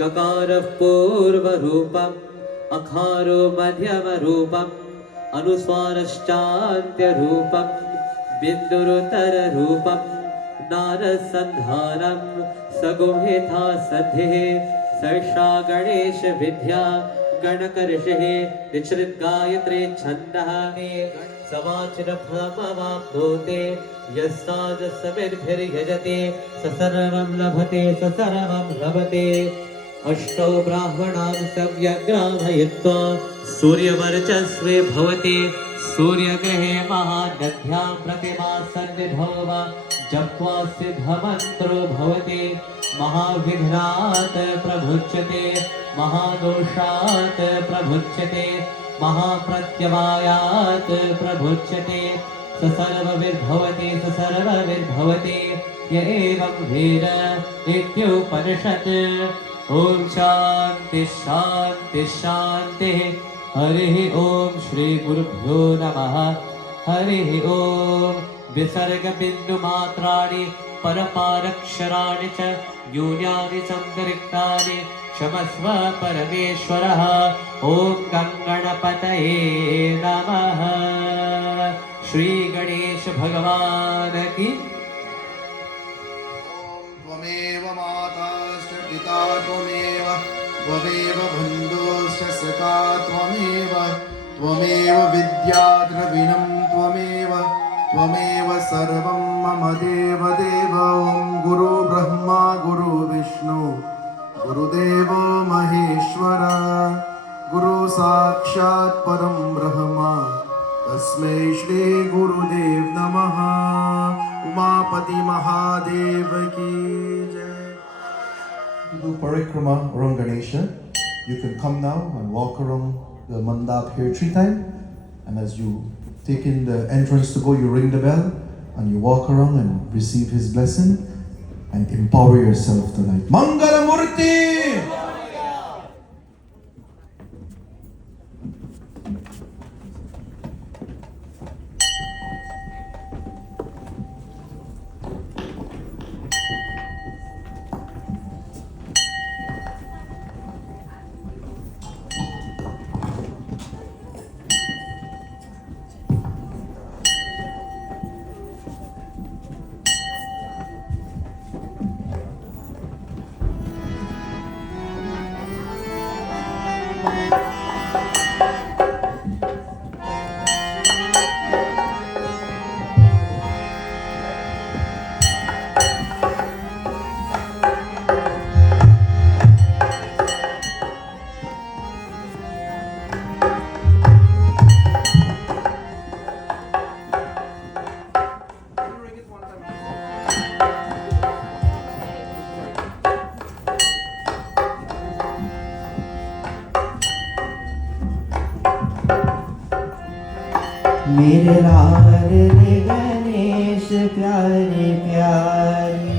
गकारः पूर्वरूपम् अकारो मध्यमरूपम् अनुस्वारश्चान्त्यरूपम् बिन्दुरुत्तररूपम् नारसन्धानम् सगुहिता सन्धिः सर्षा गणेश विद्या गणकर्षिः निश्रित गायत्री छन्दः समाचिरफलमवाप्नोते यस्तादसमिद्भिर्यजते स सर्वं लभते स सर्वं लभते अष्टौ ब्राह्मणां सम्यग्रामयित्वा सूर्यवर्चस्वे भवति सूर्यग्रहे महानद्यां प्रतिमा सन्निधौ वा जप्त्वा सिद्धमन्त्रो भवति महाविघ्नात् प्रभुच्यते महादोषात् प्रभुच्यते महाप्रत्यवायात् प्रभुच्यते स सर्वविर्भवति स सर्वविर्भवति य एवं वेद इत्युपनिषत् ॐ शान्ति शान्ति शान्तिः हरिः ॐ श्री गुरुभ्यो नमः हरिः ॐ विसर्गबिन्दुमात्राणि परपारक्षराणि च न्यूनानि सन्दरिक्तानि क्षमस्व परमेश्वरः ॐ गङ्गणपतये नमः श्री गणेश भगवान की त्वमेव माताश्च पिता त्वमेव त्वमेव बन्धुश्च सखा त्वमेव त्वमेव विद्या द्रविणं त्वमेव सर्वं मम देव देव ॐ गुरु ब्रह्मा गुरु विष्णु गुरुदेवो महेश्वर गुरु साक्षात् परं ब्रह्म तस्मै श्री गुरुदेव नमः उमापति महादेव की जय. To do parikrama around Ganesha, you can come now and walk around the mandap here 3 times, and as you take in the entrance to go, you ring the bell and you walk around and receive his blessing and empower yourself tonight. Mangala Murti! मेरे लाल रे गणेश प्यारे प्यारे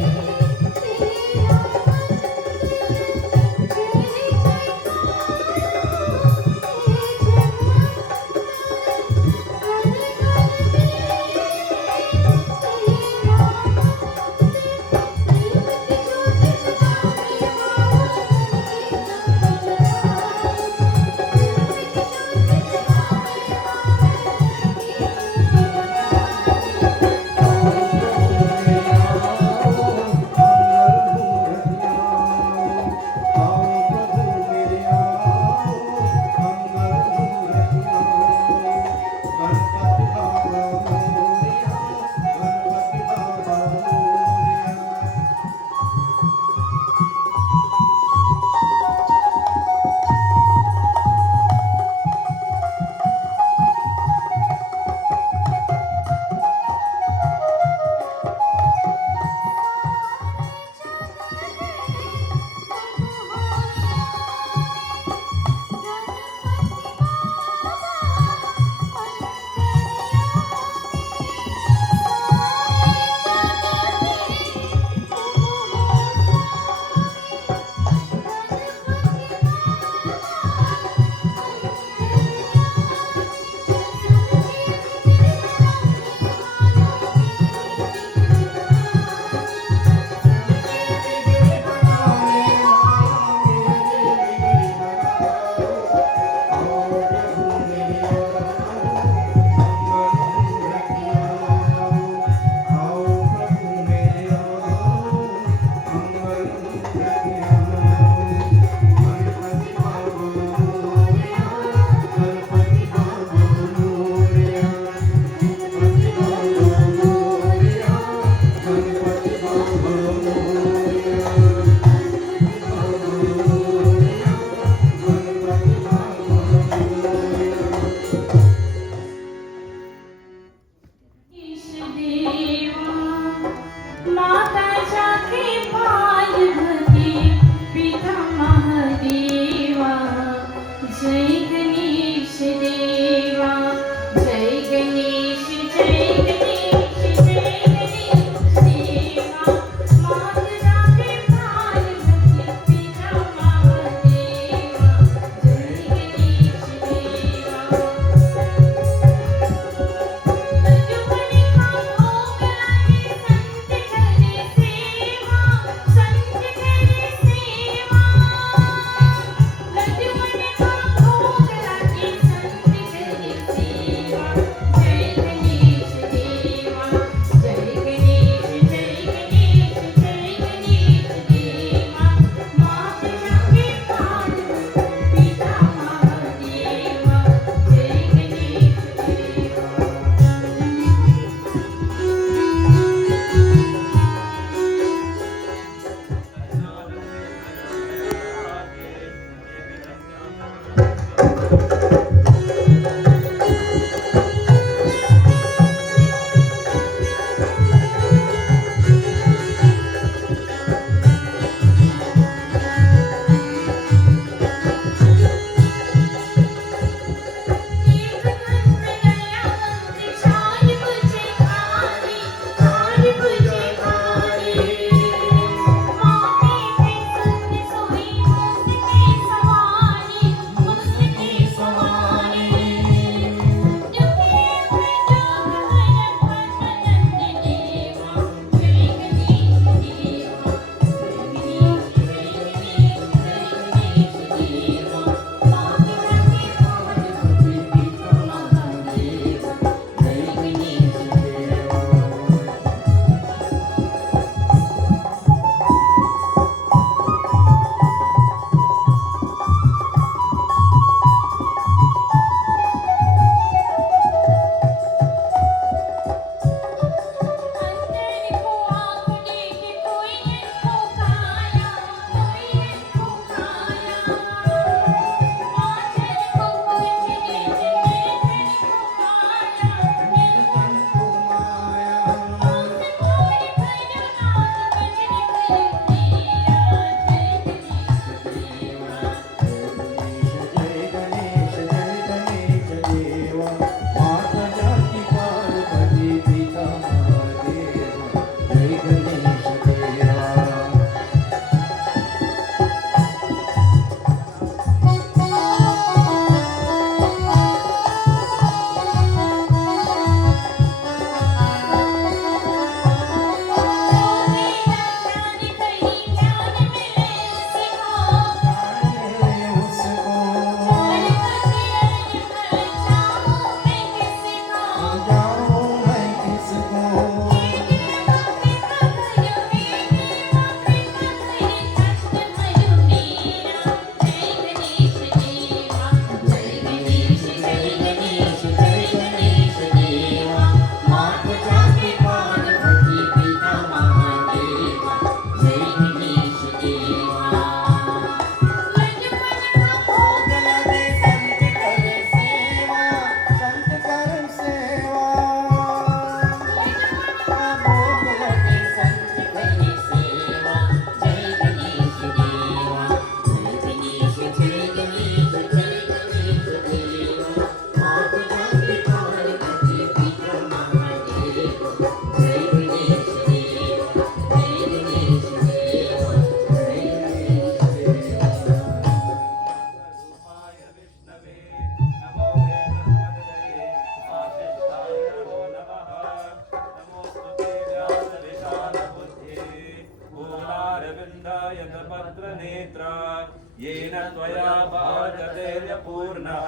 येन त्वया भाजतेर्यपूर्णः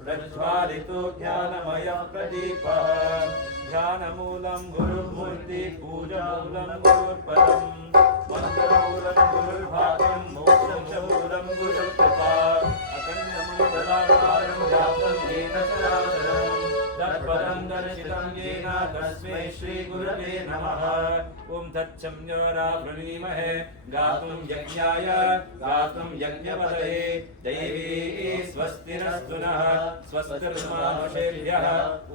प्रज्वालितो ज्ञानमयः प्रदीपः ध्यानमूलं गुरुमूर्ति पूजमूलं गुरुपदम् मन्त्रमूलं गुरुर्भागं मोक्षमूलं गुरुकृपा अखण्डमण्डलाकारं व्याप्तं येन चराचरम् तत्पदं दर्शितं येन तस्मै श्रीगुरवे नमः ॐ तच्छम्योरावृणीमहे गातुं यज्ञाय गातुं यज्ञपदये दैवी स्वस्तिरस्तु नः स्वस्तिर्मानुषेभ्यः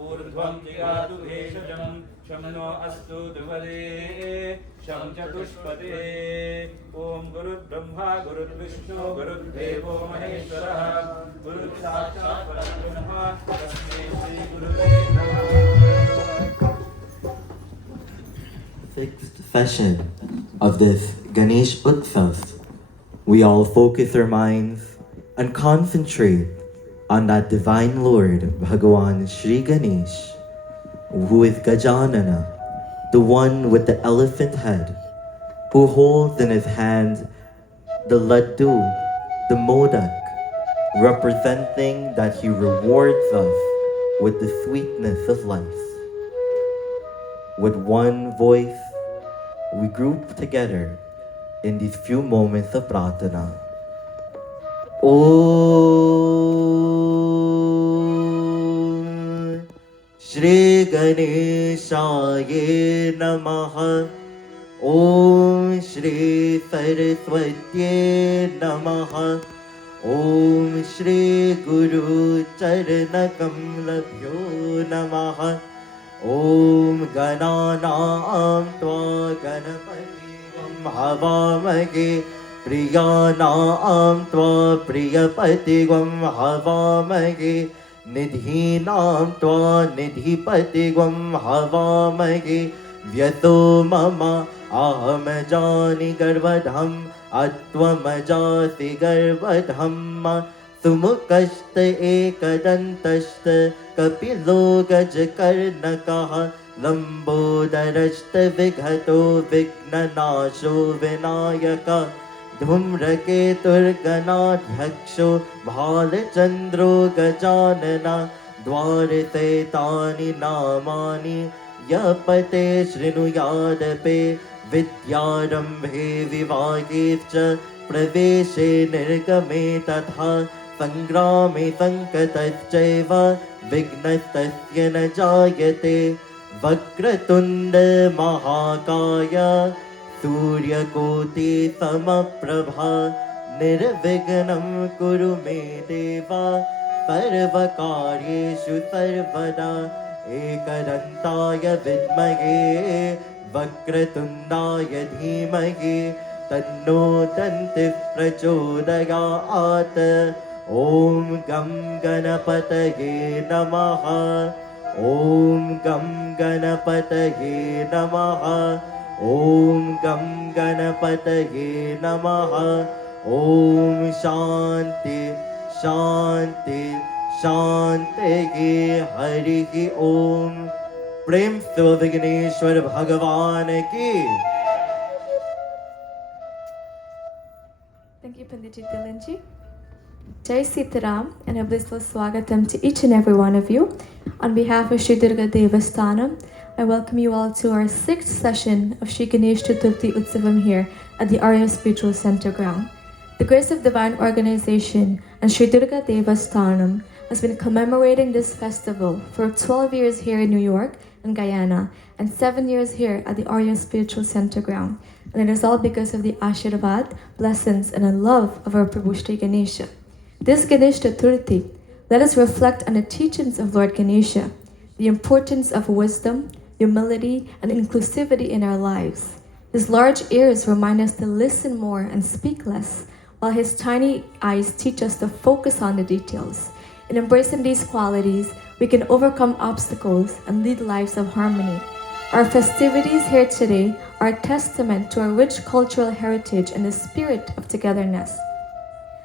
ऊर्ध्वं जिगातु भेषजं शं नो अस्तु द्विपदे शं चतुष्पदे ॐ गुरुर्ब्रह्मा गुरुर्विष्णु गुरुर्देवो महेश्वरः गुरुर्साक्षात् परब्रह्म तस्मै श्रीगुरुवे नमः. Sixth session of this Ganesh Utsav, we all focus our minds and concentrate on that divine Lord, Bhagavan Shri Ganesh, who is Gajanana, the one with the elephant head, who holds in his hand the laddu, the modak, representing that he rewards us with the sweetness of life. With one voice, we group together in these few moments of pratana. Om Shri Ganeshaye Namaha. Om Shri Saraswatye Namaha. Om Shri Guru Charanakamlabhyo Namaha. Om Gananam Tva Ganapati Vam Havamage Priyanam Tva Priyapati Vam Havamage Nidhinam Tva Nidhipati Vam Havamage Vyato Mama Aham Jani Garvadham Attvamajasi Garvadhamma Sumukashta ekadantashta kapilo gajakarnakaha lambodarashta vighato vignanasho vinayaka dhumraketurganadhyaksho bhalachandro gajanana dwarite tani namani yapate srinuyadape vidyarambhe vivagevcha praveshe nirgame tatha संग्रामे संकटश्चैव विघ्नस्तस्य न जायते वक्रतुण्ड महाकाय सूर्यकोटि समप्रभा निर्विघ्नं कुरु मे देव सर्वकार्येषु सर्वदा एकदन्ताय विद्महे वक्रतुण्डाय धीमहि तन्नो दन्तिः प्रचोदयात् ॐ गं गणपतये नमः ॐ गं गणपतये नमः ॐ गं गणपतये नमः ॐ शान्ति शान्ति शान्तिः हरिः ॐ प्रेम से विघ्नेश्वर भगवान की. Thank you, Pandit Dilanji. Jai Sitaram and a blissful swagatam to each and every one of you. On behalf of Shri Durga Devasthanam, I welcome you all to our sixth session of Shri Ganesh Chaturthi Utsavam here at the Arya Spiritual Center ground. The Grace of Divine Organization and Shri Durga Devasthanam has been commemorating this festival for 12 years here in New York and Guyana and 7 years here at the Arya Spiritual Center ground. And it is all because of the Ashirvad, blessings, and the love of our Prabhu Shri Ganesha. This Ganesh Chaturthi, let us reflect on the teachings of Lord Ganesha, the importance of wisdom, humility, and inclusivity in our lives. His large ears remind us to listen more and speak less, while his tiny eyes teach us to focus on the details. In embracing these qualities, we can overcome obstacles and lead lives of harmony. Our festivities here today are a testament to our rich cultural heritage and the spirit of togetherness.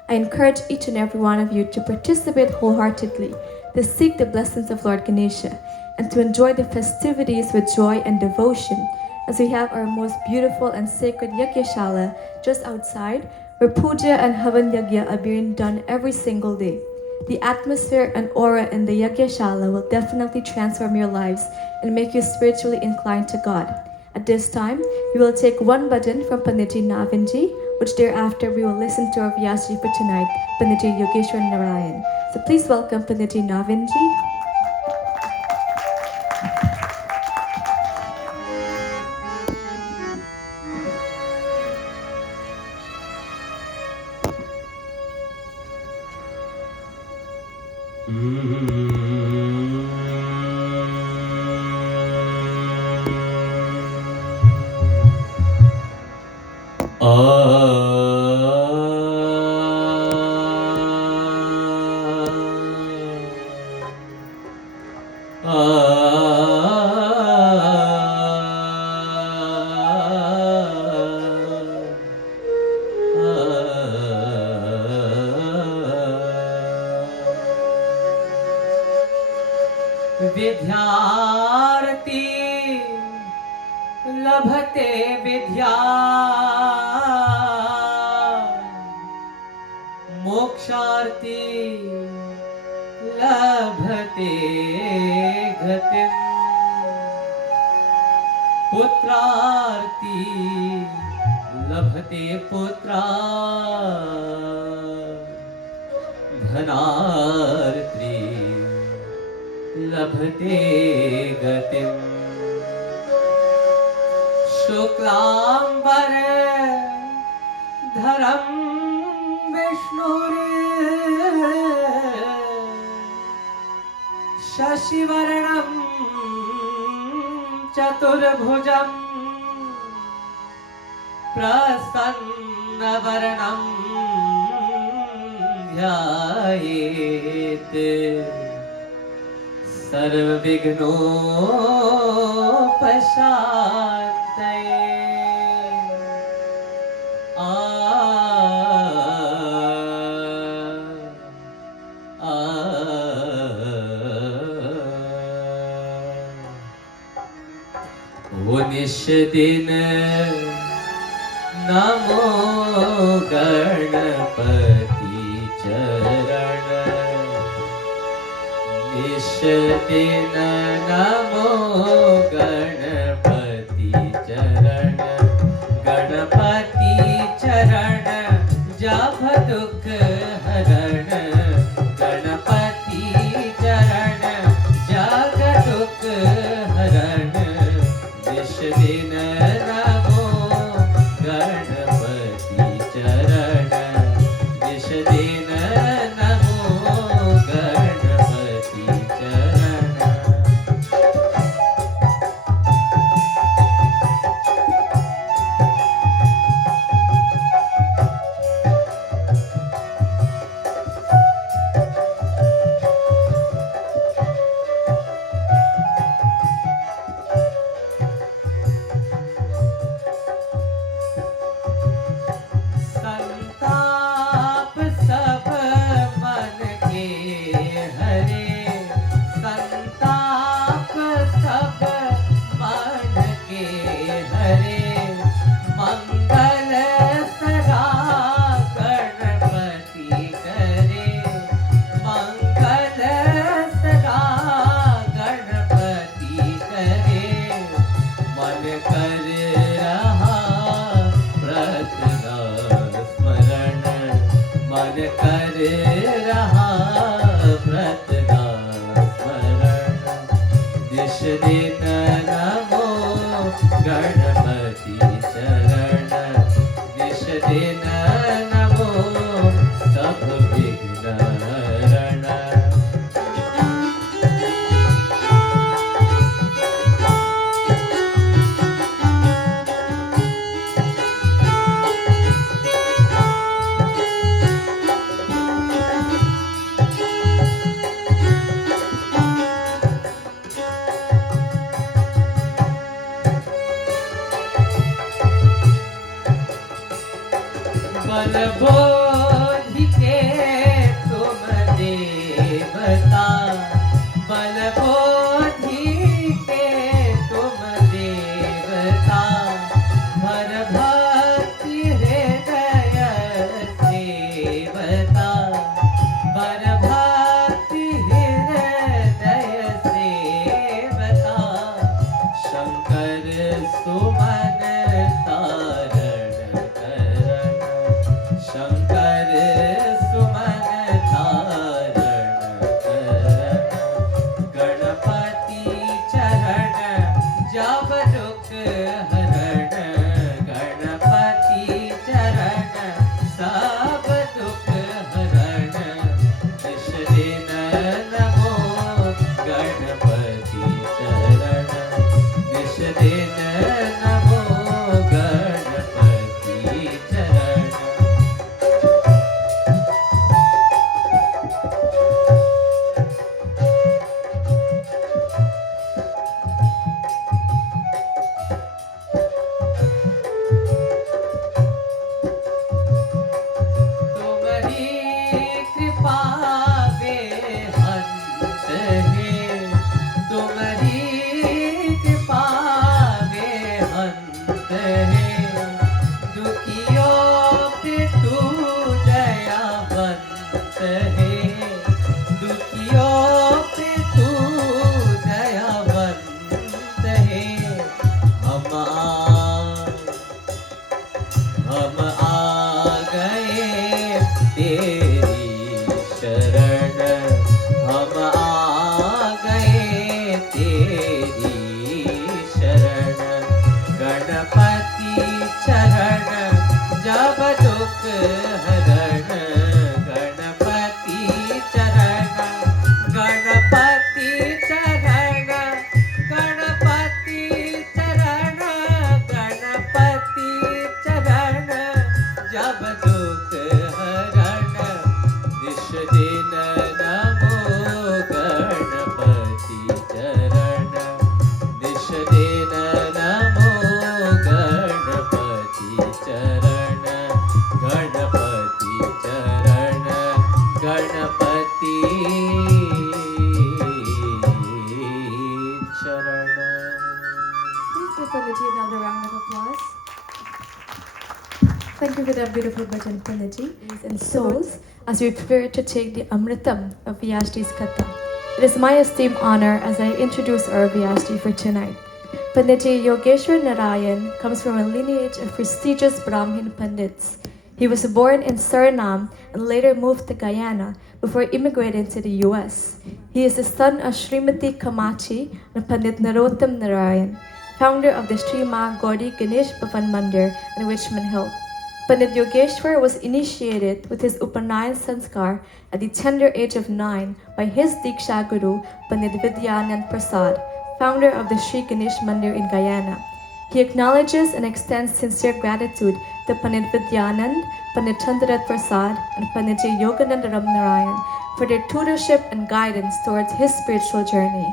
I encourage each and every one of you to participate wholeheartedly, to seek the blessings of Lord Ganesha, and to enjoy the festivities with joy and devotion, as we have our most beautiful and sacred Yagyashala just outside, where puja and havan yagya are being done every single day. The atmosphere and aura in the Yagyashala will definitely transform your lives and make you spiritually inclined to God. At this time, we will take one bhajan from Pandit Navinji, which thereafter we will listen to our Vyaas for tonight, Pandit Yogeshwar Narayan. So please welcome Pandit Navinji. विद्यार्थी लभते विद्या मोक्षार्थी लभते गतिम् पुत्रार्थी लभते पुत्रा धनार्थी लभते गतिम् शुक्लांबर धरम विष्णुर शशिवर्णं चतुर्भुजम् प्रसन्नवरणं ध्यायेत् सर्वविघ्नोपशान्तये ओ निष्दिन नमो गणपति चरण निष्दिन नमो गणपति चरण गणपति चरण जप दुख हरण गणपति चरण जग दुख हरण निष्दिन नमो गणपति चरण निष्दिन नमो गणपति चरण संताप सब मन के हरे संताप सब मन के हरे मंगल सदा गणपति करे मंगल सदा गणपति करे मन कर रहा व्रत स्मरण मन कर रहा व्रत स्मरण दिश दिन नमो गणपति चरण दिश दिन नमो सब विघ्न हरण भक्ति हृदय सेवता शंकर सुमन तारण करण शंकर सुमन तारण करण गणपति चरण जब दुख हरण गणपति चरण सब दुख हरण निश दिन नमो गणपति चरण निश दिन नमो गणपति चरण तुम्हारी कृपा बेअंत है तुम्हारी कृपा बेअंत है दुखियों पे तू दयावंत है दुखियों पे तू दयावंत है हम आ गए तेरी शरण हम आ गए तेरी शरण गणपति चरण जब दुख हरण गणपति चरण गणपति चरण गणपति चरण गणपति चरण जब दुख हरण निश दिन नमो गणपति चरण निश दिन नमो गणपति चरण गणपति चरण गणपति चरण Please give Panditji another round of applause. Thank you for that beautiful bhajan, Panditji. And souls, as we prepare to take the Amritam of Vyasji's Katha, it is my esteemed honor as I introduce our Vyasji for tonight. Pandit Yogeshwar Narayan comes from a lineage of prestigious Brahmin Pandits. He was born in Suriname and later moved to Guyana before immigrating to the US. He is the son of Srimati Kamachi and Pandit Narottam Narayan, founder of the Sri Ma Gaudi Ganesh Mandir in Richmond Hill. Pandit Yogeshwar was initiated with his Upanayan Sanskar at the tender age of 9 by his Diksha Guru, Pandit Vidyanand Prasad, founder of the Sri Ganesh Mandir in Guyana. He acknowledges and extends sincere gratitude to Pandit Vidyanand, Pandit Chandarat Prasad, and Pandit Yogananda Ram Narayan for their tutorship and guidance towards his spiritual journey.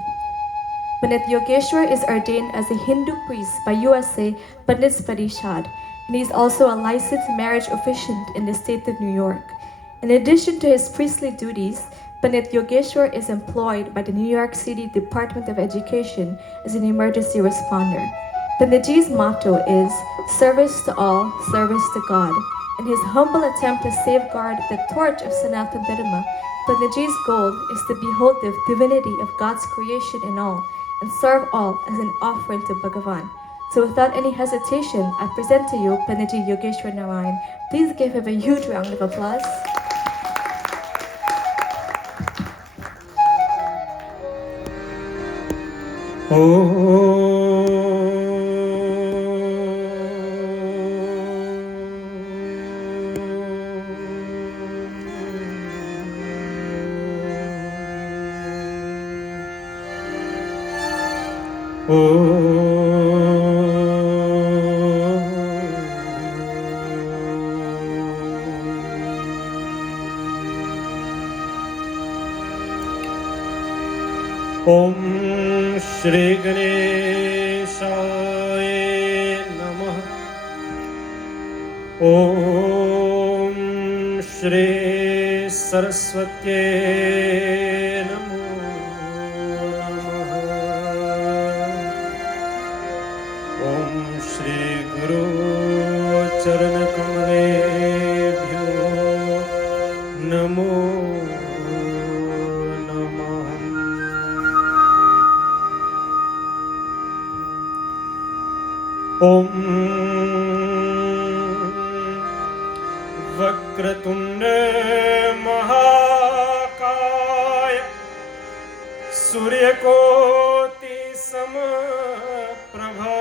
Pandit Yogeshwar is ordained as a Hindu priest by USA Pandits Parishad, and he is also a licensed marriage officiant in the state of New York. In addition to his priestly duties, Pandit Yogeshwar is employed by the New York City Department of Education as an emergency responder. Panditji's motto is service to all, service to God. In his humble attempt to safeguard the torch of Sanatana Dharma, Panditji's goal is to behold the divinity of God's creation in all and serve all as an offering to Bhagavan. So without any hesitation, I present to you Panditji Yogeshwar Narayan. Please give him a huge round of applause. Om Shri Ganeshaya Namah. Om Shri Saraswati Namo Namah. Om Shri Guru Charana Kamalebhyo Namo नमो नमः। ॐ वक्रतुण्ड महाकाय सूर्यकोटि समप्रभा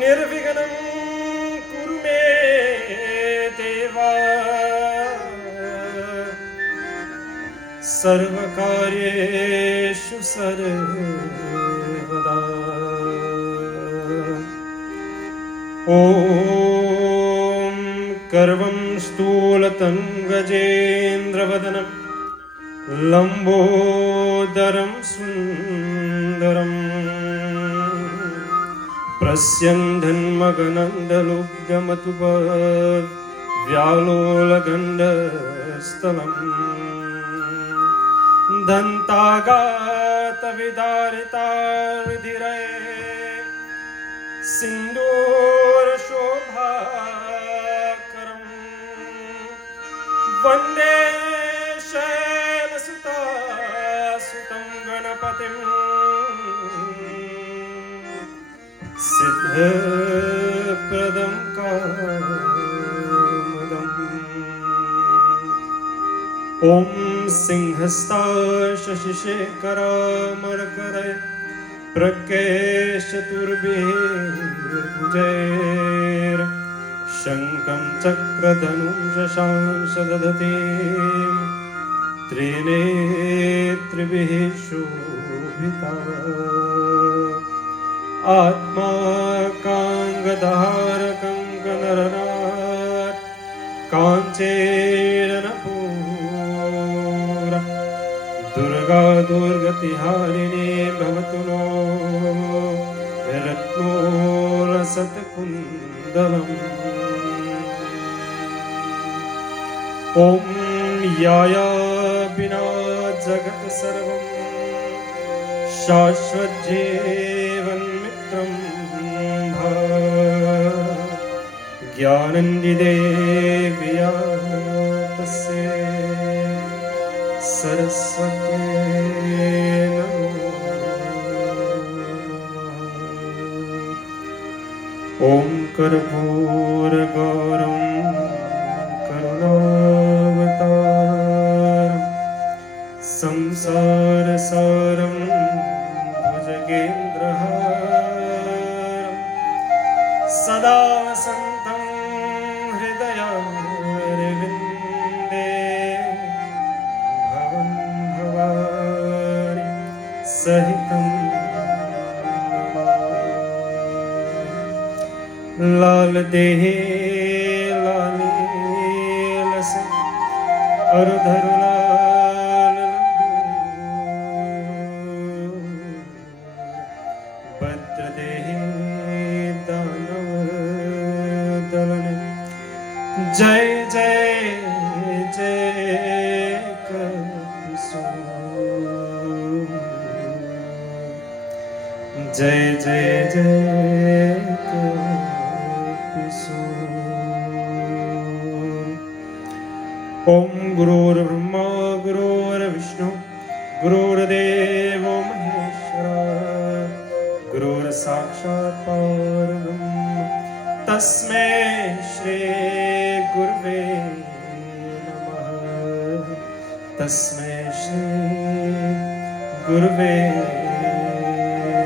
निर्विघ्नं कुरु मे देवा सर्वकार्येषु सर्वदा। ॐ कर्वं स्थूलतं गजेन्द्रवदनं लम्बोदरं सुन्दरं प्रस्यन्धन्मगनन्दलुब्धमतुपव्यालोलगण्डस्थलम् दन्तागातविदारितार्धिरे सिन्दूरशोभाकरम् वन्दे शैलसुतासुतं गणपतिम् सिद्धप्रदं कामदम्। ॐ सिंहस्ता शशिशेखरामरकरे प्रकेशतुर्भिर्भुजैर् शङ्खं चक्रधनुं शशांश दधतीं त्रिनेत्रिभिः शोभिता। आत्मा काङ्गधारकङ्कणरनाट् काञ्चेरनपूर दुर्गा दुर्गतिहारिणी भवतु नो रत्नोरसत्कुन्दलम्। ॐ याया विना जगत् सर्वं शाश्वज्जीवन्मित्रं ज्ञाननिधिदेव्या तस्यै सरस्वत्यै नमो नमः। ॐ कर्पूरगौरं करुणावतारं संसारसारं भुजगेन्द्रहारं सदा सन्तं हृदयारविन्दे भवं भवानि सहितं लाल देहे लाली लस अरुधरु लाल भद्रदेहे दानव दलन जय जय जय कपिसोम जय जय जय कपिसोम। ॐ गुरुर्ब्रह्मा गुरुर्विष्णु गुरुर्देवो महेश्वरा गुरुर्साक्षात् परब्रह्म तस्मै श्री गुरवे नमः तस्मै श्री गुरवे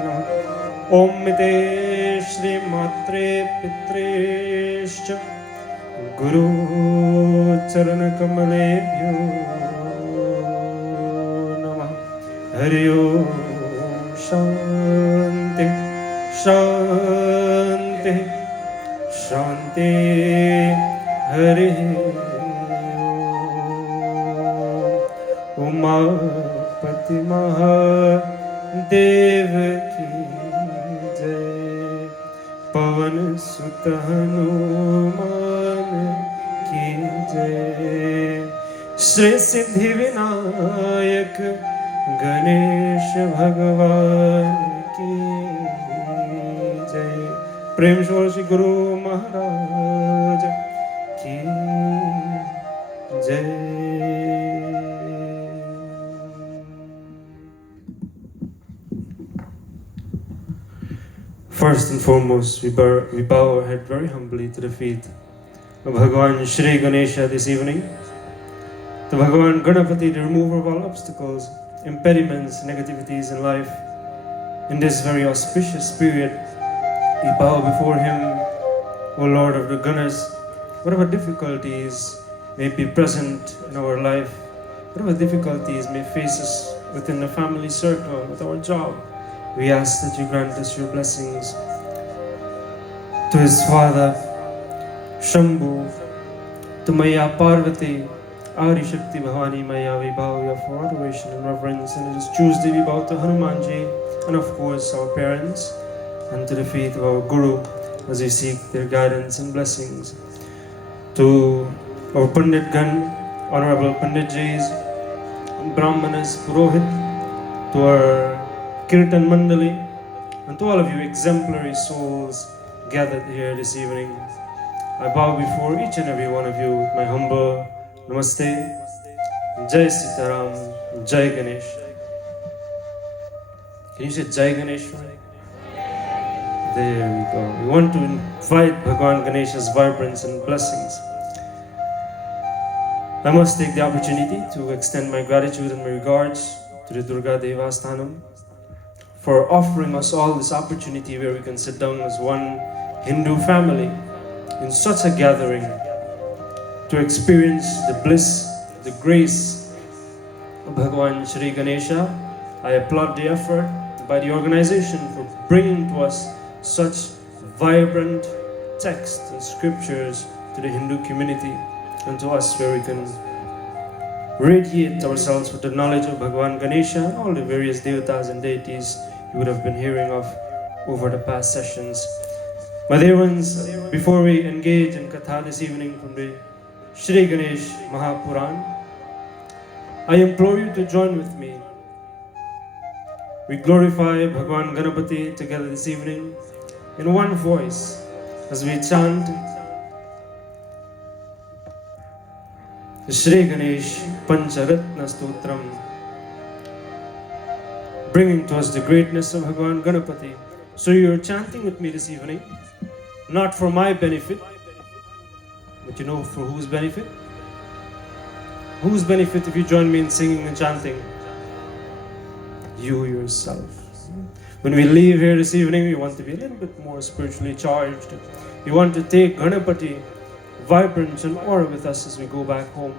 नमः। ॐ मिते श्रीमात्रे पित्रेश्च गुरुचरणकमलेभ्यो नमः। हरि ओम शांति शांति शांति। हरि ओम। उमापति महादेव की जय। पवन सुत हनुमान की जय। श्री सिद्धि विनायक गणेश भगवान की जय। प्रेम से श्री गुरु महाराज की First and foremost, we bow our head very humbly to the feet of Bhagavan Shri Ganesha this evening. To Bhagavan Ganapati, the remover of all obstacles, impediments, negativities in life. In this very auspicious period, we bow before Him, O Lord of the Ganas. Whatever difficulties may be present in our life, whatever difficulties may face us within the family circle, with our job, we ask that you grant us your blessings. To his father, Shambhu, to Maya Parvati, Adi Shakti Bhavani Maya, we bow your for adoration and reverence. And it is Tuesday, we bow to Hanumanji, and of course our parents, and to the feet of our Guru, as we seek their guidance and blessings. To our Pandit Gan, Honorable Panditjis, Brahmanas, Purohit, to our Kirtan Mandali, and to all of you exemplary souls gathered here this evening. I bow before each and every one of you with my humble Namaste, Jai Sitaram, Jai Ganesh. Can you say Jai Ganesh? There we go. We want to invite Bhagavan Ganesha's vibrance and blessings. I must take the opportunity to extend my gratitude and my regards to the Durga Devasthanam for offering us all this opportunity where we can sit down as one Hindu family in such a gathering to experience the bliss, the grace of Bhagavan Shri Ganesha. I applaud the effort by the organization for bringing to us such vibrant texts and scriptures to the Hindu community and to us where we can radiate ourselves with the knowledge of Bhagavan Ganesha and all the various devatas and deities you would have been hearing of over the past sessions. My dear ones, before we engage in Katha this evening from the Shri Ganesh Mahapuran, I implore you to join with me. We glorify Bhagavan Ganapati together this evening in one voice as we chant the Shri Ganesh Pancharatna Stotram, bringing to us the greatness of Bhagavan Ganapati. So you're chanting with me this evening, not for my benefit, but you know for whose benefit? Whose benefit if you join me in singing and chanting? You yourself. When we leave here this evening, we want to be a little bit more spiritually charged. We want to take Ganapati vibrant and aura with us as we go back home,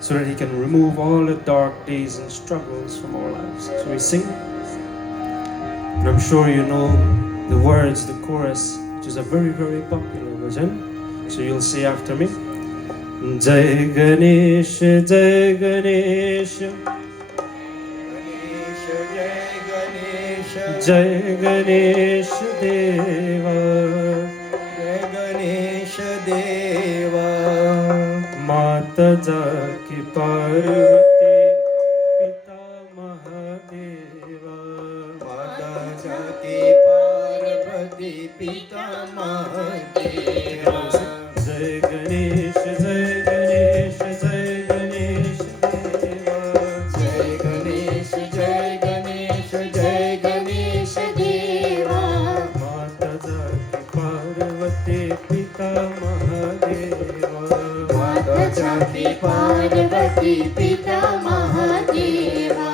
so that he can remove all the dark days and struggles from our lives. So we sing, and I'm sure you know the words, the chorus, which is a very, very popular bhajan. So you'll say after me, Jai Ganesh, Jai Ganesh, Jai Ganesh Deva, Jai Ganesh Deva, Mata Jaki Parvati, Pita Mahadeva, Mata Jaki Parvati, Pita Mahadeva, Jai Ganesh, Jai Ganesh, Jai Ganesh Deva, Jai Ganesh, Jai Ganesh, Jai Ganesh Deva, Mata Jaki Parvati, Pita Mahadeva, Mata Jaki Parvati, Pita Mahadeva,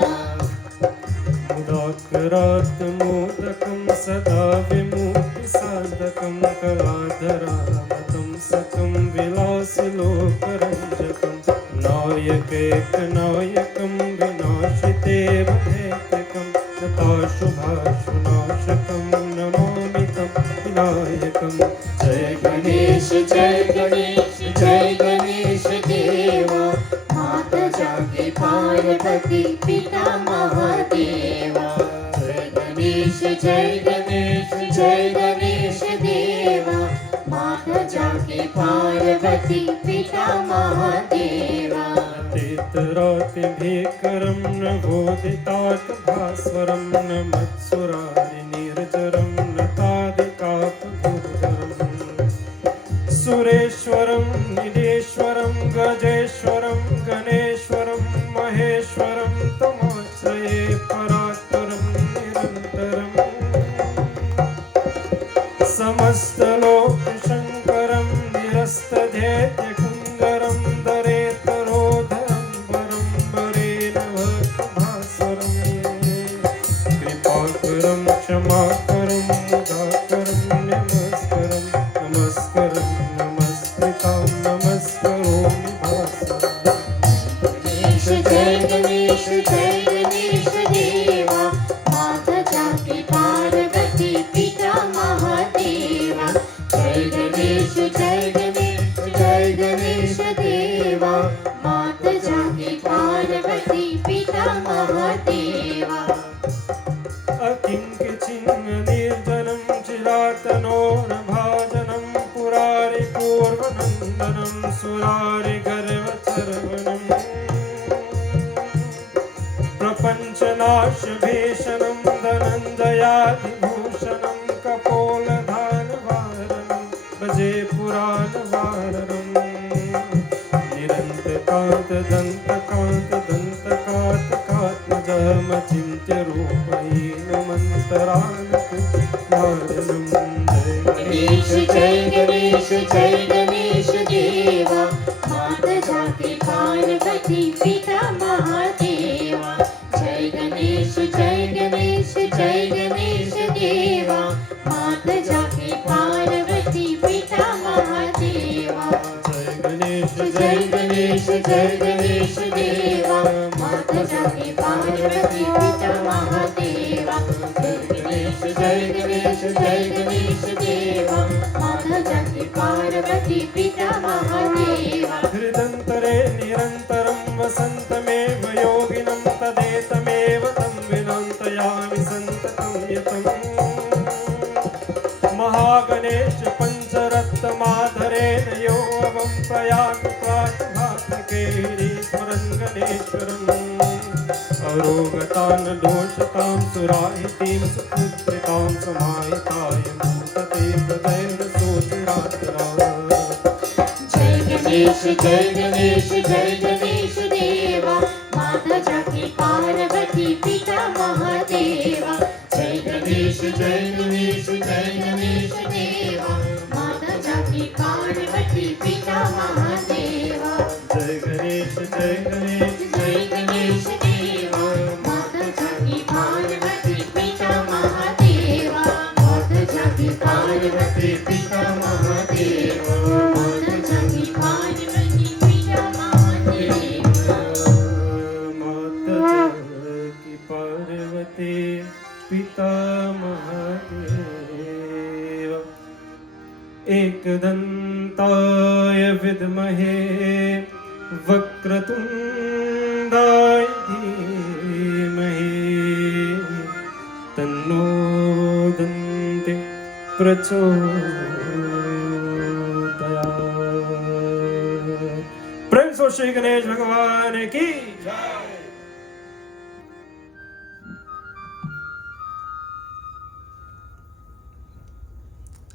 Mudakarat Mudakam Sada Vimuti Sadakam Kaladharamatam Sakam Vilasilokaranjakam Nayakek Nayakam Vinashite Bhatekam Nata Shubhashunashakam Namamitam Vinayakam. Jai Ganesh, Jai Ganesh, Jai Ganesh Deva, Mata Jaki Parvati, Pita Mahadeva, Jai Ganesh, Jai Ganesh, Jai Ganesh Deva, Mata Jaki Parvati, Pita Mahadeva. Titrati Bhikaram Navodhitat Bhaswaram Namatsurari Nirjaram Natadikap Gurjaram Sureshwaram Nideshwaram गजेश्वरं गणेश्वरं महेश्वरं तमाश्रये परात्परं निरन्तरम् समस्तलोकशङ्करं निरस्तधेत्यकुङ्गरं दरेतरोधरं परं वरेण भक्तभास्वरम् कृपाकरं क्षमाकरं मुदाकरं नमस्करं नमस्करं नमस्कृतां नमस्करोमि भास्वरम् जय गणेश देवा माता जाति पार्वती पिता महादेवा जय गणेश देवा माता जाति पार्वती पिता महादेवा अकिङ्किचिन्न निर्जनं चिरातनो न भाजनं पुरारि पूर्वनन्दनं सुरारि गर्वचर्वणम् प्रपञ्चनाशभीषणं धनञ्जयादिभूषणं कपोलधानवारणं भजे पुराणवारणम् जय गणेश देवा माता जाति पार्वती पिता महादेवा जय गणेश देवा माता जाति पार्वती पिता महादेवा जय गणेश देवा माता जाति पार्वती पिता महादेवा जय गणेश देवा माता जाति पार्वती पिता महादेवा हृदन्तरे निरन्तरं वसन्तमेव योगिनं तदेतमेव तं विनान्तयामि सन्ततं यतम् महागणेश पञ्चरत्नमाधरेण यो अवं प्रयागप्रातभातके स्मरन् गणेश्वरम् अरोगतान् दोषतां सुराहितीं सुपुत्रितां समाहिताय मूर्तते प्रदैव सोतिरात्रा जय गणेश देवा माता जाति पार्वती पिता महादेवा जय गणेश देवा माता जाति पार्वती पिता महादेवा जय गणेश देवा माता जाति पार्वती पिता महादेवा माता जाति पार्वती पिता महादेवा माता जाति पार्वती पिता महादेवा माता की पार्वती पिता महादेव एकदन्ताय विद्महे वक्रतुण्डाय धीमहि तन्नो दन्ति प्रचोदयात्। प्रेम से श्री गणेश भगवान की जय।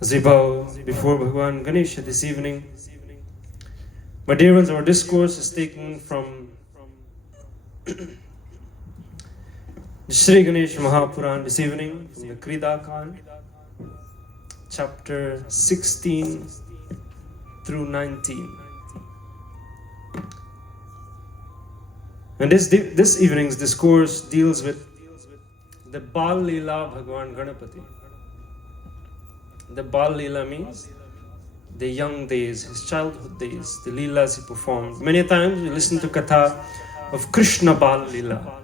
As we bow before Bhagavan Ganesha this evening, my dear ones, our discourse is taken from Shri Ganesh Mahapuran this evening, from the Krida Khan, chapter 16 through 19. And this evening's discourse deals with the Bal Leela Bhagavan Ganapati. The Bal Leela means the young days, his childhood days, the Leelas he performed. Many times we listen to Katha of Krishna Bal Leela.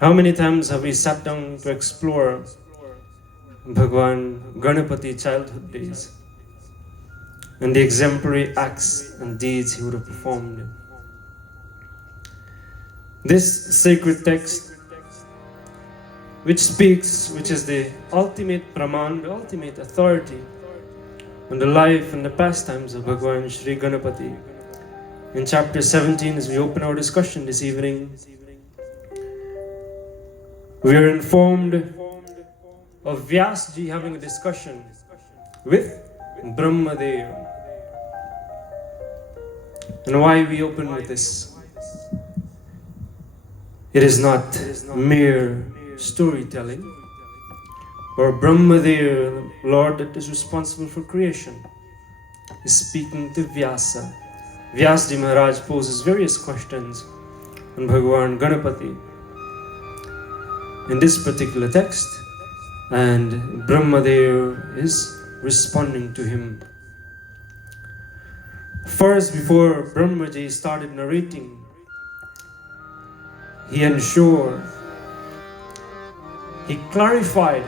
How many times have we sat down to explore Bhagavan Ganapati childhood days and the exemplary acts and deeds he would have performed? This sacred text, which is the ultimate praman, the ultimate authority on the life and the pastimes of Bhagavan Shri Ganapati. In chapter 17, as we open our discussion this evening, we are informed of Vyaas ji having a discussion with Brahmadev. And why we open with this? It is not mere storytelling, or Brahmadev, the Lord that is responsible for creation, is speaking to Vyasa. Vyasji Maharaj poses various questions on Bhagavan Ganapati in this particular text, and Brahmadev is responding to him. First, before Brahmaji started narrating, he ensured, he clarified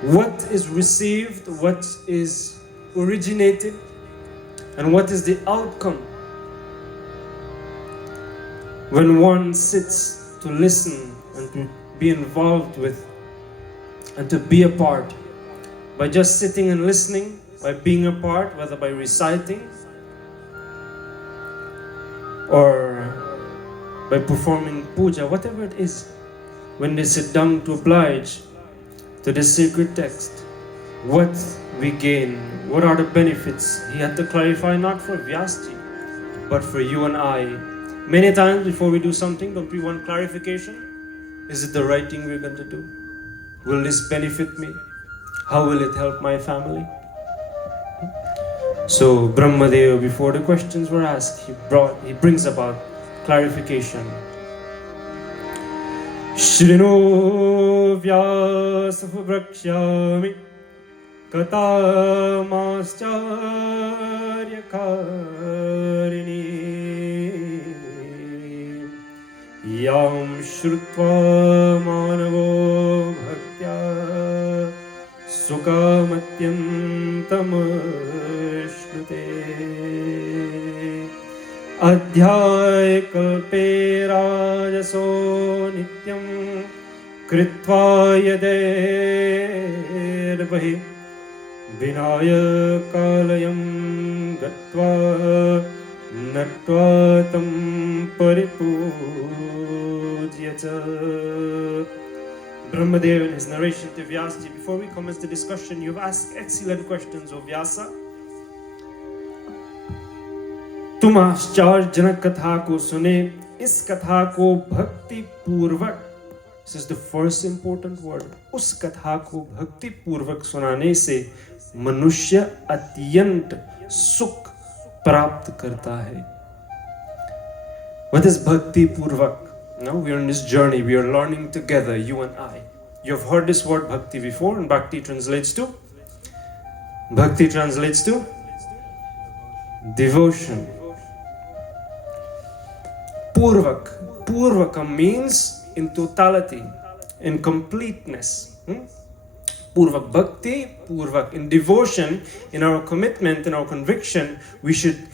what is received, what is originated, and what is the outcome when one sits to listen and to be involved with and to be a part. By just sitting and listening, by being a part, whether by reciting or by performing puja, whatever it is, when they sit down to oblige to the sacred text, what we gain, what are the benefits? He had to clarify not for Vyasji, but for you and I. Many times before we do something, don't we want clarification? Is it the right thing we're going to do? Will this benefit me? How will it help my family? So Brahmadev, before the questions were asked, he brings about clarification. Shrino Vyaasa Vrakshami Kata Mascharya Karini Yam Shrutva Manavo Bhaktya Sukhamatyantam Shrute Adhyay Kalpe Rajaso Nityam Kritva Yader Vahi Vinaya Kalayam Gatva Natva Tam Paripujyata. Brahmadev in his narration to Vyasji, before we commence the discussion, you've asked excellent questions, O Vyasa. तुम आश्चर्यजनक कथा को सुने, इस कथा को भक्ति पूर्वक, this is the first important word, उस कथा को भक्ति पूर्वक सुनाने से मनुष्य अत्यंत सुख प्राप्त करता है. What is bhakti purvak? Now we are on this journey, we are learning together, you and I. You have heard this word bhakti before, and bhakti translates to? Bhakti translates to? Devotion. Purvak. Purvaka means in totality, in completeness. Purvak bhakti, purvak. In devotion, in our commitment, in our conviction, we should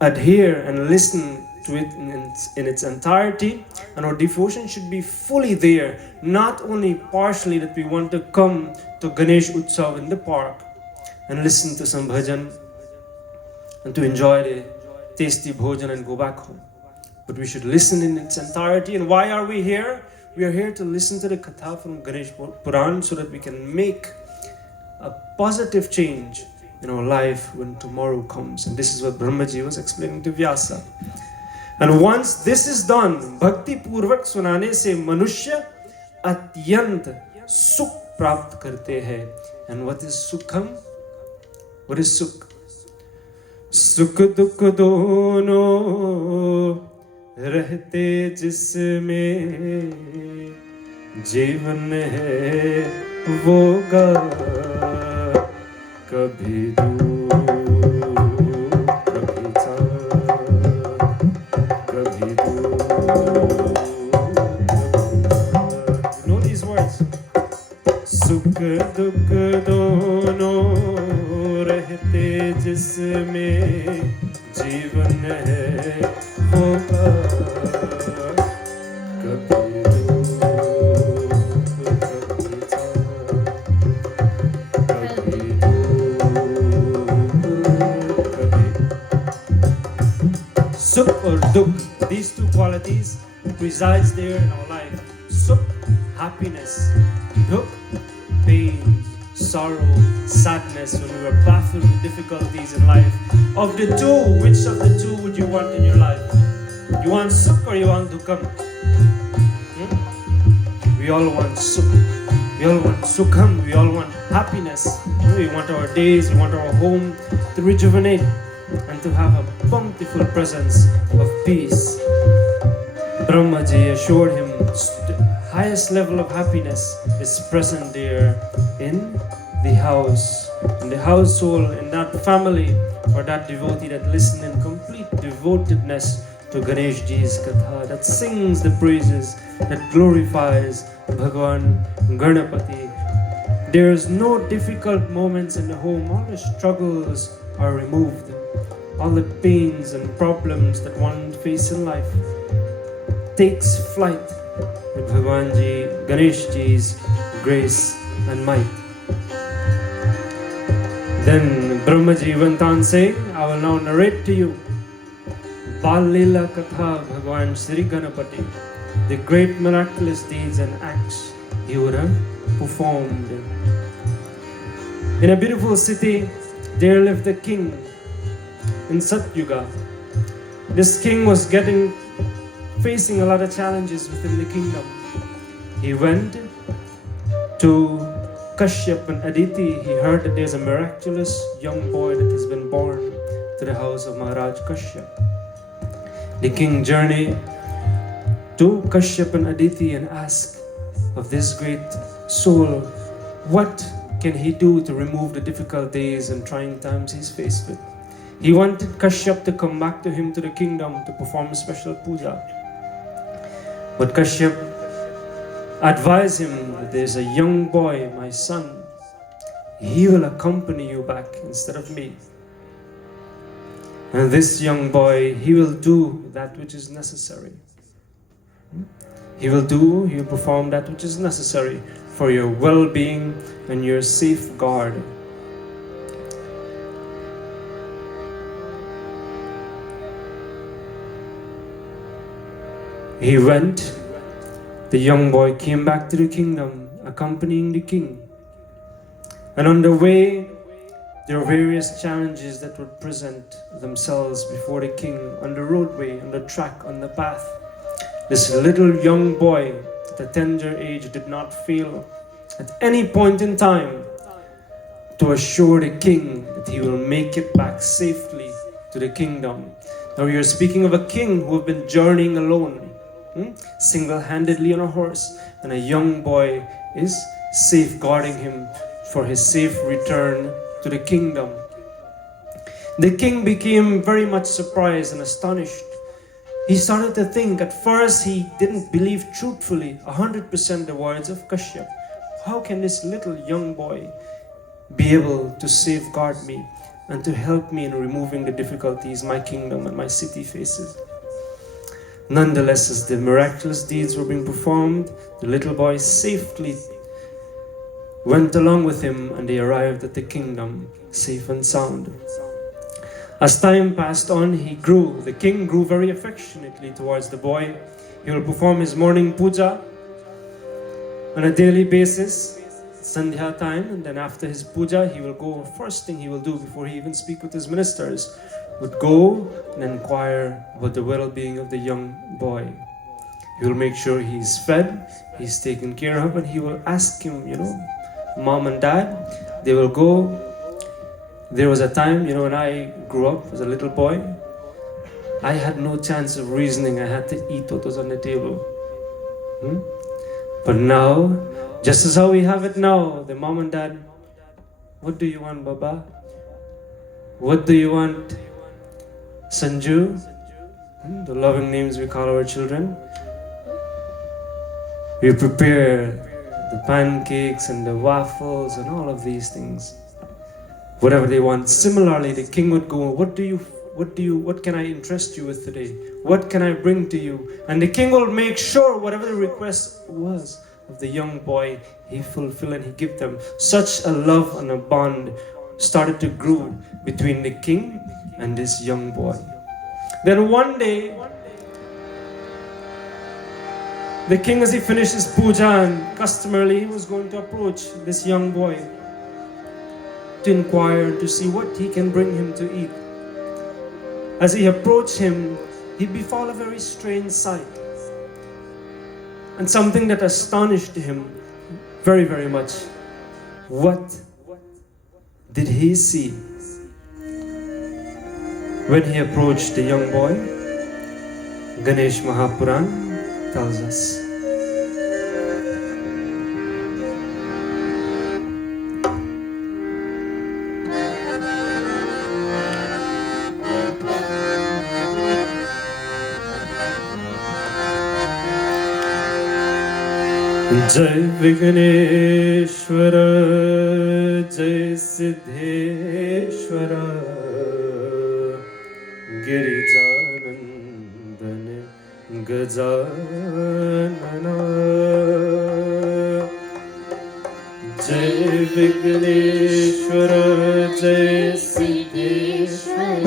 adhere and listen to it in its entirety, and our devotion should be fully there, not only partially that we want to come to Ganesh Utsav in the park and listen to some bhajan and to enjoy the tasty bhojan and go back home. But we should listen in its entirety. And why are we here? We are here to listen to the katha from Ganesh Mahapuran so that we can make a positive change in our life when tomorrow comes. And this is what Brahmaji was explaining to Vyasa. And once this is done, Bhakti Purvak sunane se manushya atyant sukh prapt karte hai. And what is sukham? What is sukh? Sukh dukh dono रहते जिसमें जीवन है वो गा कभी दूर कभी चार कभी दूर. You know these words? सुख दुख दोनों रहते जिसमें जीवन है वो Sukh or dukh, these two qualities resides there in our life. Sukh, happiness. Dukh, pain, sorrow, sadness, when we were baffled with difficulties in life. Of the two, which of the two would you want in your life? You want sukh or you want dukkam? We all want sukh. We all want sukham. We all want happiness. We want our days, we want our home to rejuvenate and to have a bountiful presence of peace. Brahmaji assured him the highest level of happiness is present there in the house, in the household, in that family, for that devotee that listens in complete devotedness to Ganesh Ji's katha, that sings the praises, that glorifies Bhagwan Ganapati. There's no difficult moments in the home. All the struggles are removed. All the pains and problems that one faces in life takes flight with Bhagwan Ji, Ganesh Ji's grace and might. Then Brahmaji went on saying, I will now narrate to you Bal Leela Katha Bhagwan Sri Ganapati, the great miraculous deeds and acts he would have performed. In a beautiful city, there lived a king in Satyuga. This king was facing a lot of challenges within the kingdom. He went to Kashyap and Aditi. He heard that there's a miraculous young boy that has been born to the house of Maharaj Kashyap. The king journeyed to Kashyap and Aditi and asked of this great soul, what can he do to remove the difficult days and trying times he's faced with? He wanted Kashyap to come back to him to the kingdom to perform a special puja. But Kashyap advised him that there's a young boy, my son. He will accompany you back instead of me. And this young boy, he will do that which is necessary. He will perform that which is necessary for your well-being and your safeguard. He went, the young boy came back to the kingdom, accompanying the king. And on the way, there were various challenges that would present themselves before the king on the roadway, on the track, on the path. This little young boy at a tender age did not fail at any point in time to assure the king that he will make it back safely to the kingdom. Now we are speaking of a king who have been journeying alone, single-handedly on a horse, and a young boy is safeguarding him for his safe return to the kingdom. The king became very much surprised and astonished. He started to think. At first he didn't believe truthfully 100% the words of Kashyap. How can this little young boy be able to safeguard me and to help me in removing the difficulties my kingdom and my city faces? Nonetheless, as the miraculous deeds were being performed, the little boy safely went along with him, and they arrived at the kingdom safe and sound. As time passed on, he grew. The king grew very affectionately towards the boy. He will perform his morning puja on a daily basis, Sandhya time, and then after his puja, he will go, first thing he will do before he even speak with his ministers, would go and inquire about the well-being of the young boy. He will make sure he's fed, he's taken care of, and he will ask him, mom and dad, they will go. There was a time, when I grew up as a little boy, I had no chance of reasoning. I had to eat what was on the table. But now, just as how we have it now, the mom and dad, what do you want, Baba? What do you want, Sanju? The loving names we call our children. We prepare the pancakes and the waffles and all of these things. Whatever they want. Similarly, the king would go, what can I interest you with today? What can I bring to you? And the king will make sure whatever the request was of the young boy, he fulfill and he give them. Such a love and a bond started to grow between the king and this young boy. Then one day, the king, as he finished his puja, and customarily he was going to approach this young boy. to inquire and to see what he can bring him to eat. As he approached him, he befell a very strange sight, and something that astonished him very, very much. What did he see when he approached the young boy? Ganesh Mahapuran tells us. जय विघ्नेश्वर जय सिद्धेश्वर गिरिजानंदन गजानन जय विघ्नेश्वर जय सिद्धेश्वर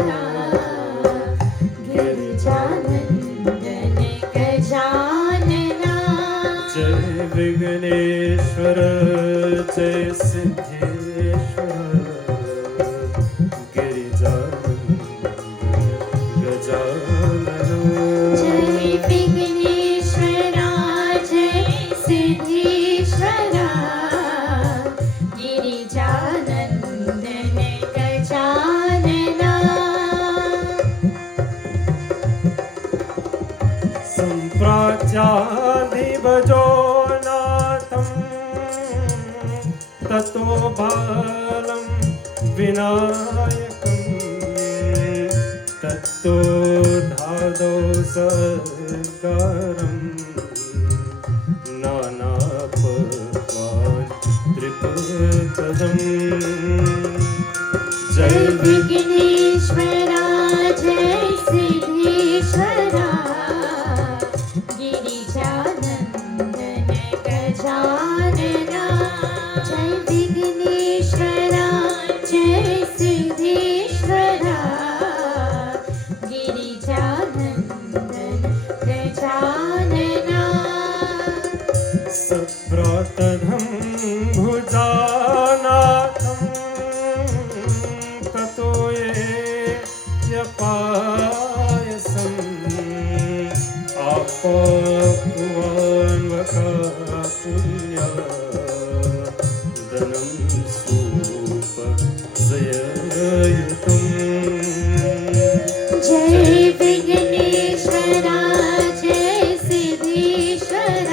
गिरिजानंदन गजानन जय विघ्नेश्वर जय सिद्धेश्वर गिरिजानंदन गजानन जय विघ्नेश्वर जय सिद्धेश्वर गिरिजानंदन गजानन सम्प्राच्याधिभजो ततो बालं विनायकं तत्तो धादौ सर्गारं नानापक्वान् त्रिपदम् जय विघ्नेश्वर जय सिद्धेश्वर गिरिजानंदन गजानन जय विघ्नेश्वर जय सिद्धेश्वर गिरिजानंदन गजानन सप्रातधं भुजानाथं ततो ये पायसम् आपापुवान्वकापुण्या धनं सूपजययुतम् जय विघ्नेश्वर जय सिद्धेश्वर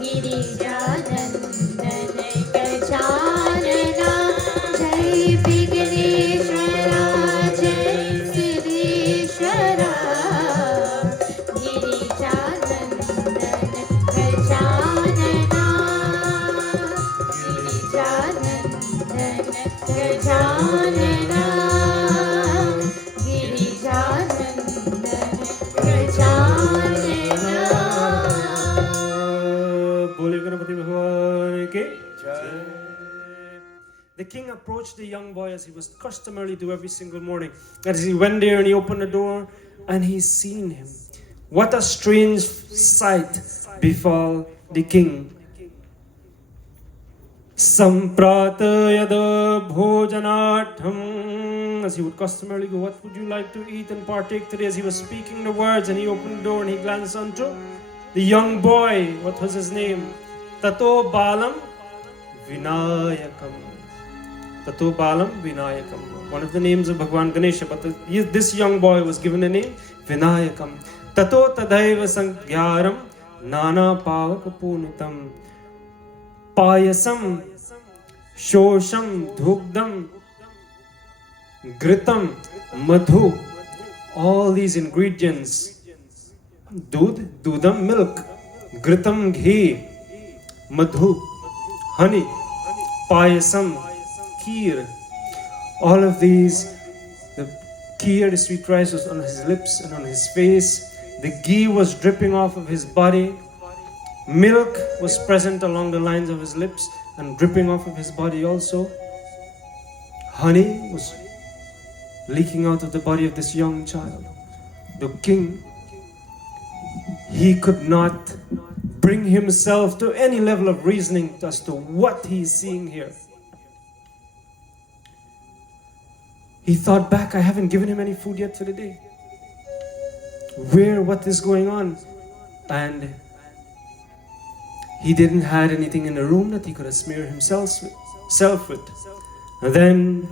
गिरिजानंदन गजानन जय विघ्नेश्वर जय सिद्धेश्वर गिरिजानंदन गजानन गिरिजानंदन गजानन गिरिजानंदन गजानन बोले गणपति भगवान के जय। The king approached the young boy as he was customarily do every single morning. As he went there and he opened the door and he seen him. What a strange sight befall the king. Sampratayada bhojanatham. As he would customarily go, what would you like to eat and partake today? As he was speaking the words and he opened the door and he glanced onto the young boy. What was his name? Tato Balam Vinayakam. Tato Balam Vinayakam. One of the names of Bhagwan Ganesha, but this young boy was given a name Vinayakam. Tato Tadaiva Sankhyaram Nana Pavakapunitam Payasam Shosham Dhugdam Gritam Madhu. All these ingredients, dudam milk, gritam ghee, madhu honey, payasam kheer. All of these, the kheer, the sweet rice, was on his lips and on his face. The ghee was dripping off of his body. Milk was present along the lines of his lips and dripping off of his body also. Honey was leaking out of the body of this young child. The king, he could not bring himself to any level of reasoning as to what he is seeing here. He thought back, I haven't given him any food yet for the day. What is going on? And he didn't have anything in the room that he could have smeared himself with. And then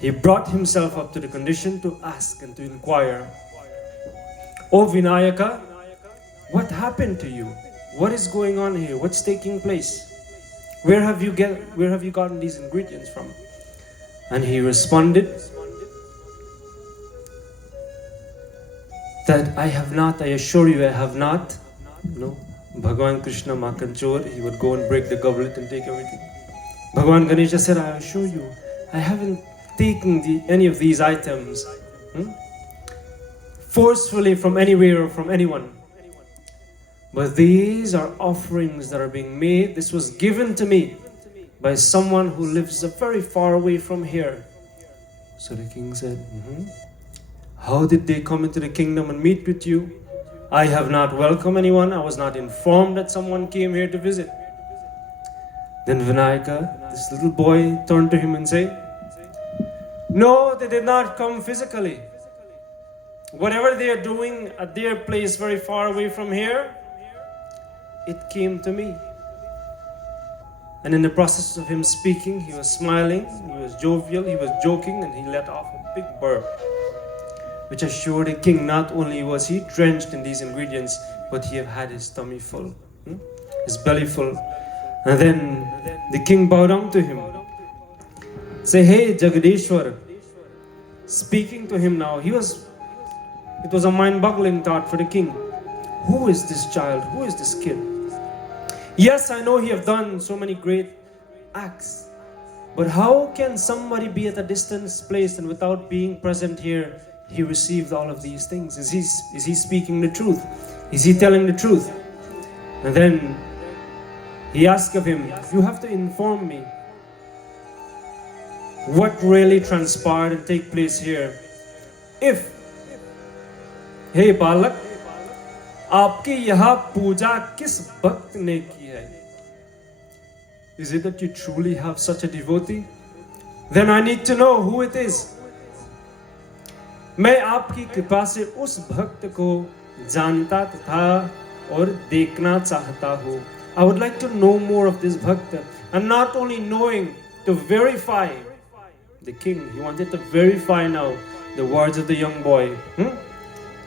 he brought himself up to the condition to ask and to inquire, "Oh Vinayaka, what happened to you? What is going on here? What's taking place? Where have you gotten these ingredients from?" And he responded that I assure you I have not. No, Bhagavan Krishna Makanchor, he would go and break the goblet and take everything. Bhagavan Ganesha said, I assure you, I haven't taken any of these items forcefully from anywhere or from anyone. But these are offerings that are being made. This was given to me by someone who lives very far away from here. So the king said, How did they come into the kingdom and meet with you? I have not welcomed anyone. I was not informed that someone came here to visit. Then Vinayaka, this little boy, turned to him and said, No, they did not come physically. Whatever they are doing at their place very far away from here, it came to me. And in the process of him speaking, he was smiling, he was jovial, he was joking, and he let off a big burp, which assured the king not only was he drenched in these ingredients, but he had his tummy full, his belly full. And then the king bowed down to him, say, Hey Jagadeshwar, speaking to him now, it was a mind-boggling thought for the king. Who is this child? Who is this kid? Yes, I know he have done so many great acts, but how can somebody be at a distant place and without being present here, he received all of these things? Is he speaking the truth? Is he telling the truth? And then he asked of him, you have to inform me what really transpired and take place here. Hey Balak, आपकी यहाँ पूजा किस भक्त ने की है? Is it that you truly have such a devotee? Then I need to know who it is. मैं आपकी कृपा से उस भक्त को जानता तथा और देखना चाहता हूँ. I would like to know more of this bhakta, and not only knowing, to verify. The king, he wanted to verify now the words of the young boy.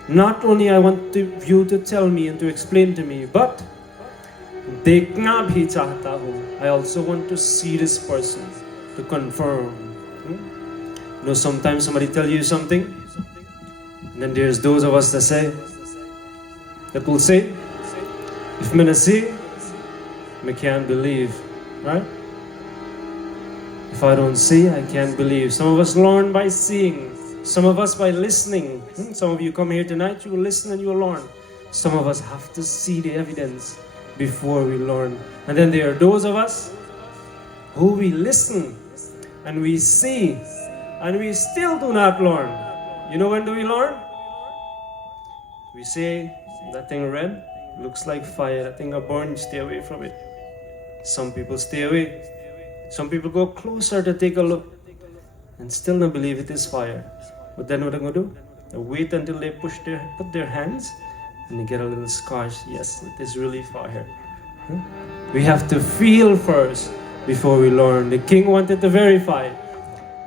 Not only I want you to tell me and to explain to me, but देखना भी चाहता हूँ. I also want to see this person to confirm. You know, sometimes somebody tell you something, and then there's those of us that will say, if मैं न see, I can't believe, right? If I don't see, I can't believe. Some of us learn by seeing. Some of us by listening. Some of you come here tonight, you will listen and you will learn. Some of us have to see the evidence before we learn. And then there are those of us who we listen and we see and we still do not learn. You know when do we learn? We say, that thing red looks like fire. That thing got burned, stay away from it. Some people stay away. Some people go closer to take a look and still not believe it is fire. But then what I'm going to do? They wait until they put their hands and they get a little scorch. Yes, it is really fire. We have to feel first before we learn. The king wanted to verify,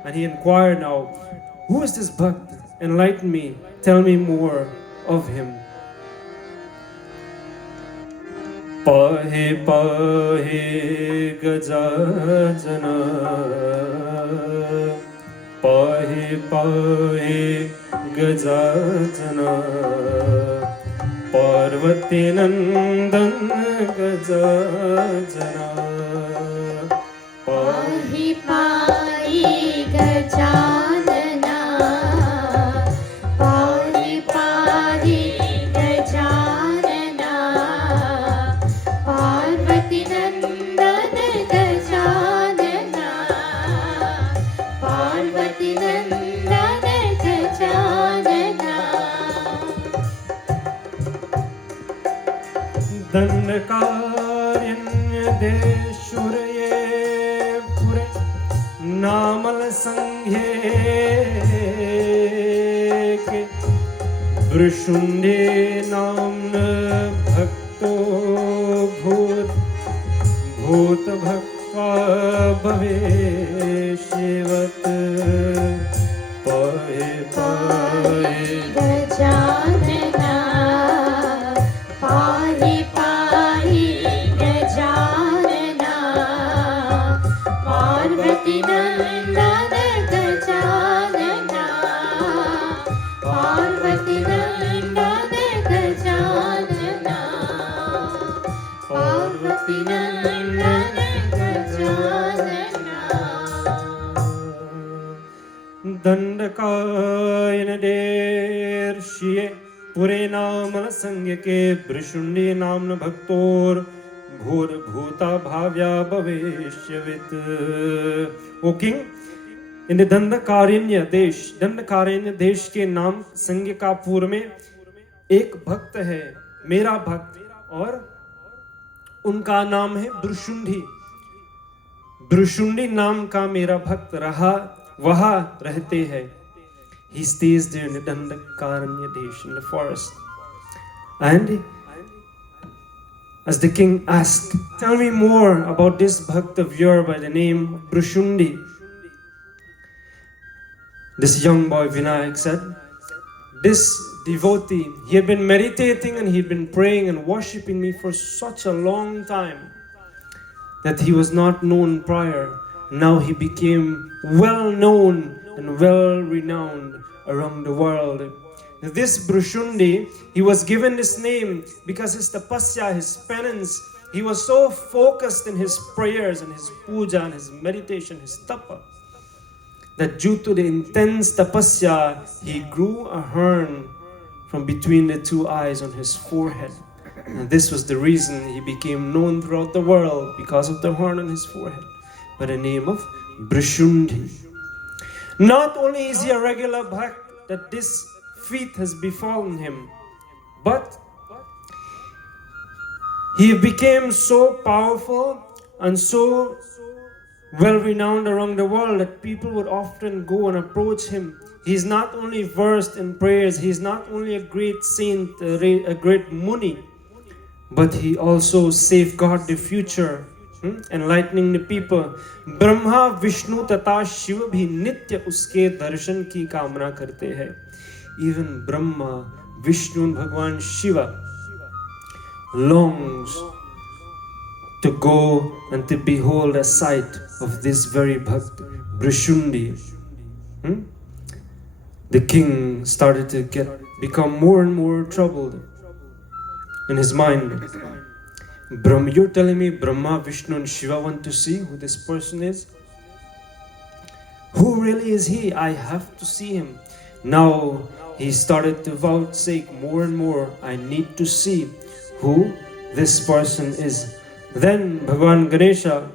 and he inquired now, who is this bhakt? Enlighten me. Tell me more of him. Pahe pahe gajajana, pahe pahe gajajana, Parvati nandan gajajana, pahi pahi gajanana, pahi pahi gajanana, Parvati nandan gajanana, Parvati nandan gajanana. Dandakarya deshurye pure namal sanghe Brishunde namna bhakto bhut bhaktva bhaveshivat pahe pahe Gajanana पाहि पाहि गजानना पार्वती नंदन गजानना पार्वती नंदन गजानना पार्वती नंदन गजानना दंडकायन देर्षिये पुरे नाम संज्ञके ब्रिशुंडी नामन भक्तोर भूर भूता Bhavya भवेष्यवित. O king, in the Dandakaranya देश के नाम संज्ञकापुर में एक भक्त है, मेरा भक्त, और उनका नाम है ब्रुशुंडी. ब्रुशुंडी नाम का मेरा भक्त रहा वहाँ रहते हैं. He stays there in the Dandakaranya Desh, in the forest. And as the king asked, tell me more about this bhakt of yours by the name Brushundi. This young boy Vinayak said, this devotee, he had been meditating and he had been praying and worshipping me for such a long time that he was not known prior. Now he became well known and well renowned around the world. This Brushundi, he was given this name because his tapasya, his penance, he was so focused in his prayers and his puja and his meditation, his tapa, that due to the intense tapasya, he grew a horn from between the two eyes on his forehead. And this was the reason he became known throughout the world, because of the horn on his forehead, by the name of Brushundi. Not only is he a regular bhakt that this feat has befallen him, but he became so powerful and so well renowned around the world that people would often go and approach him. He is not only versed in prayers, he is not only a great saint, a great muni, but he also safeguard the future, enlightening the people. Brahma Vishnu तथा शिव भी नित्य उसके दर्शन की कामना करते हैं. Even Brahma, Vishnu and Bhagwan Shiva longs to go and to behold a sight of this very bhakt Brushundi. The king started to become more and more troubled in his mind. You're telling me Brahma, Vishnu and Shiva want to see who this person is? Who really is he? I have to see him. Now he started to vouchsafe more and more, I need to see who this person is. Then Bhagwan Ganesha,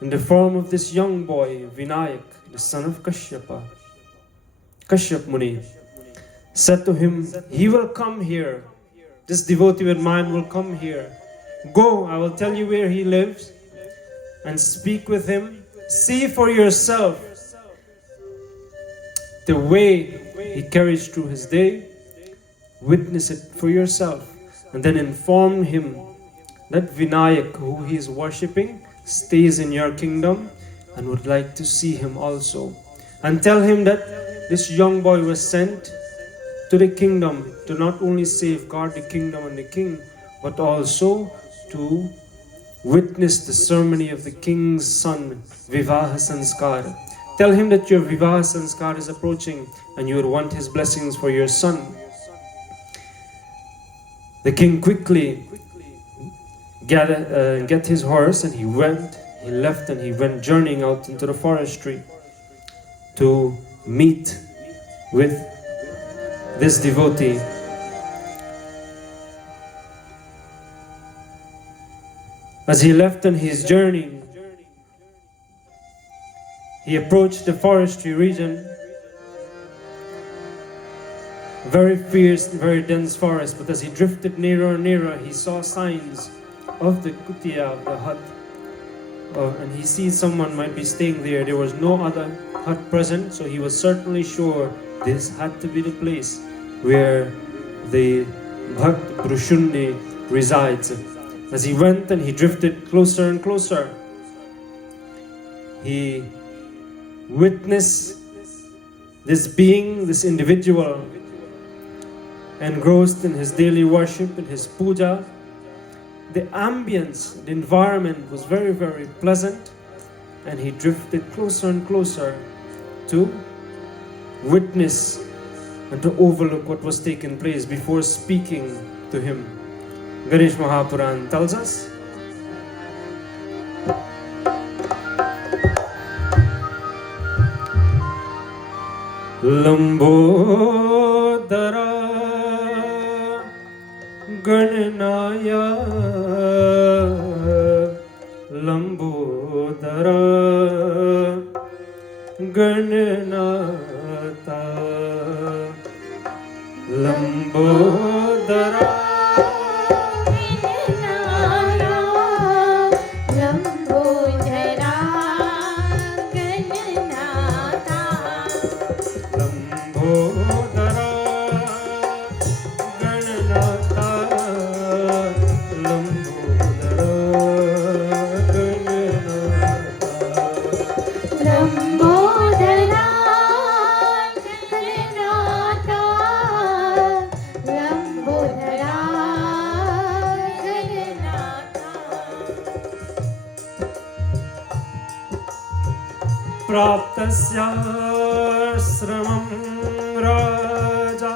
in the form of this young boy, Vinayak, the son of Kashyap Muni, said to him, he will come here. This devotee with mine will come here. Go, I will tell you where he lives, and speak with him. See for yourself the way he carries through his day. Witness it for yourself, and then inform him that Vinayak, who he is worshipping, stays in your kingdom and would like to see him also. And tell him that this young boy was sent to the kingdom to not only safeguard the kingdom and the king, but also to witness the ceremony of the king's son, Vivaha Sanskar. Tell him that your Vivaha Sanskar is approaching and you would want his blessings for your son. The king quickly get his horse and he left and he went journeying out into the forestry to meet with this devotee. As he left on his journey, he approached the forestry region, very fierce, very dense forest, but as he drifted nearer and nearer, he saw signs of the kutiya, of the hut. and he sees someone might be staying there. There was no other hut present, so he was certainly sure this had to be the place where the Bhakt Brushundi resides. As he went and he drifted closer and closer, he witnessed this being, this individual, engrossed in his daily worship, in his puja. The ambience, the environment was very, very pleasant, and he drifted closer and closer to witness and to overlook what was taking place before speaking to him. Ganesh Mahapuran tells us, Lambodara Ganaya Lambodara Ganata Lambodara Praptasyashramam raja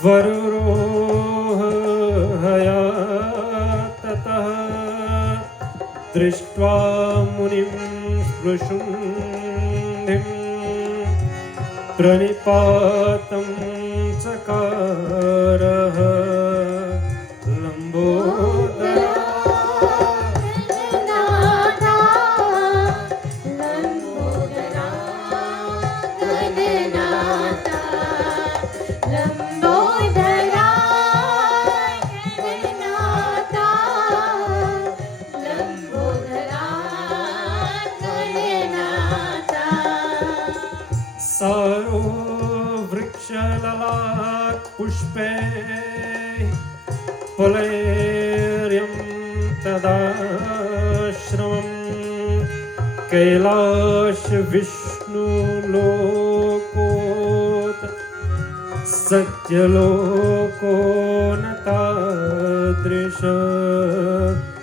varurohaya tatah drishtva munim sprushundhim pranipatam chakaraha lambodara Saro vrikshalat pushpe palaryam tadashramam kailash vishnu lokot satya lokonatadrisha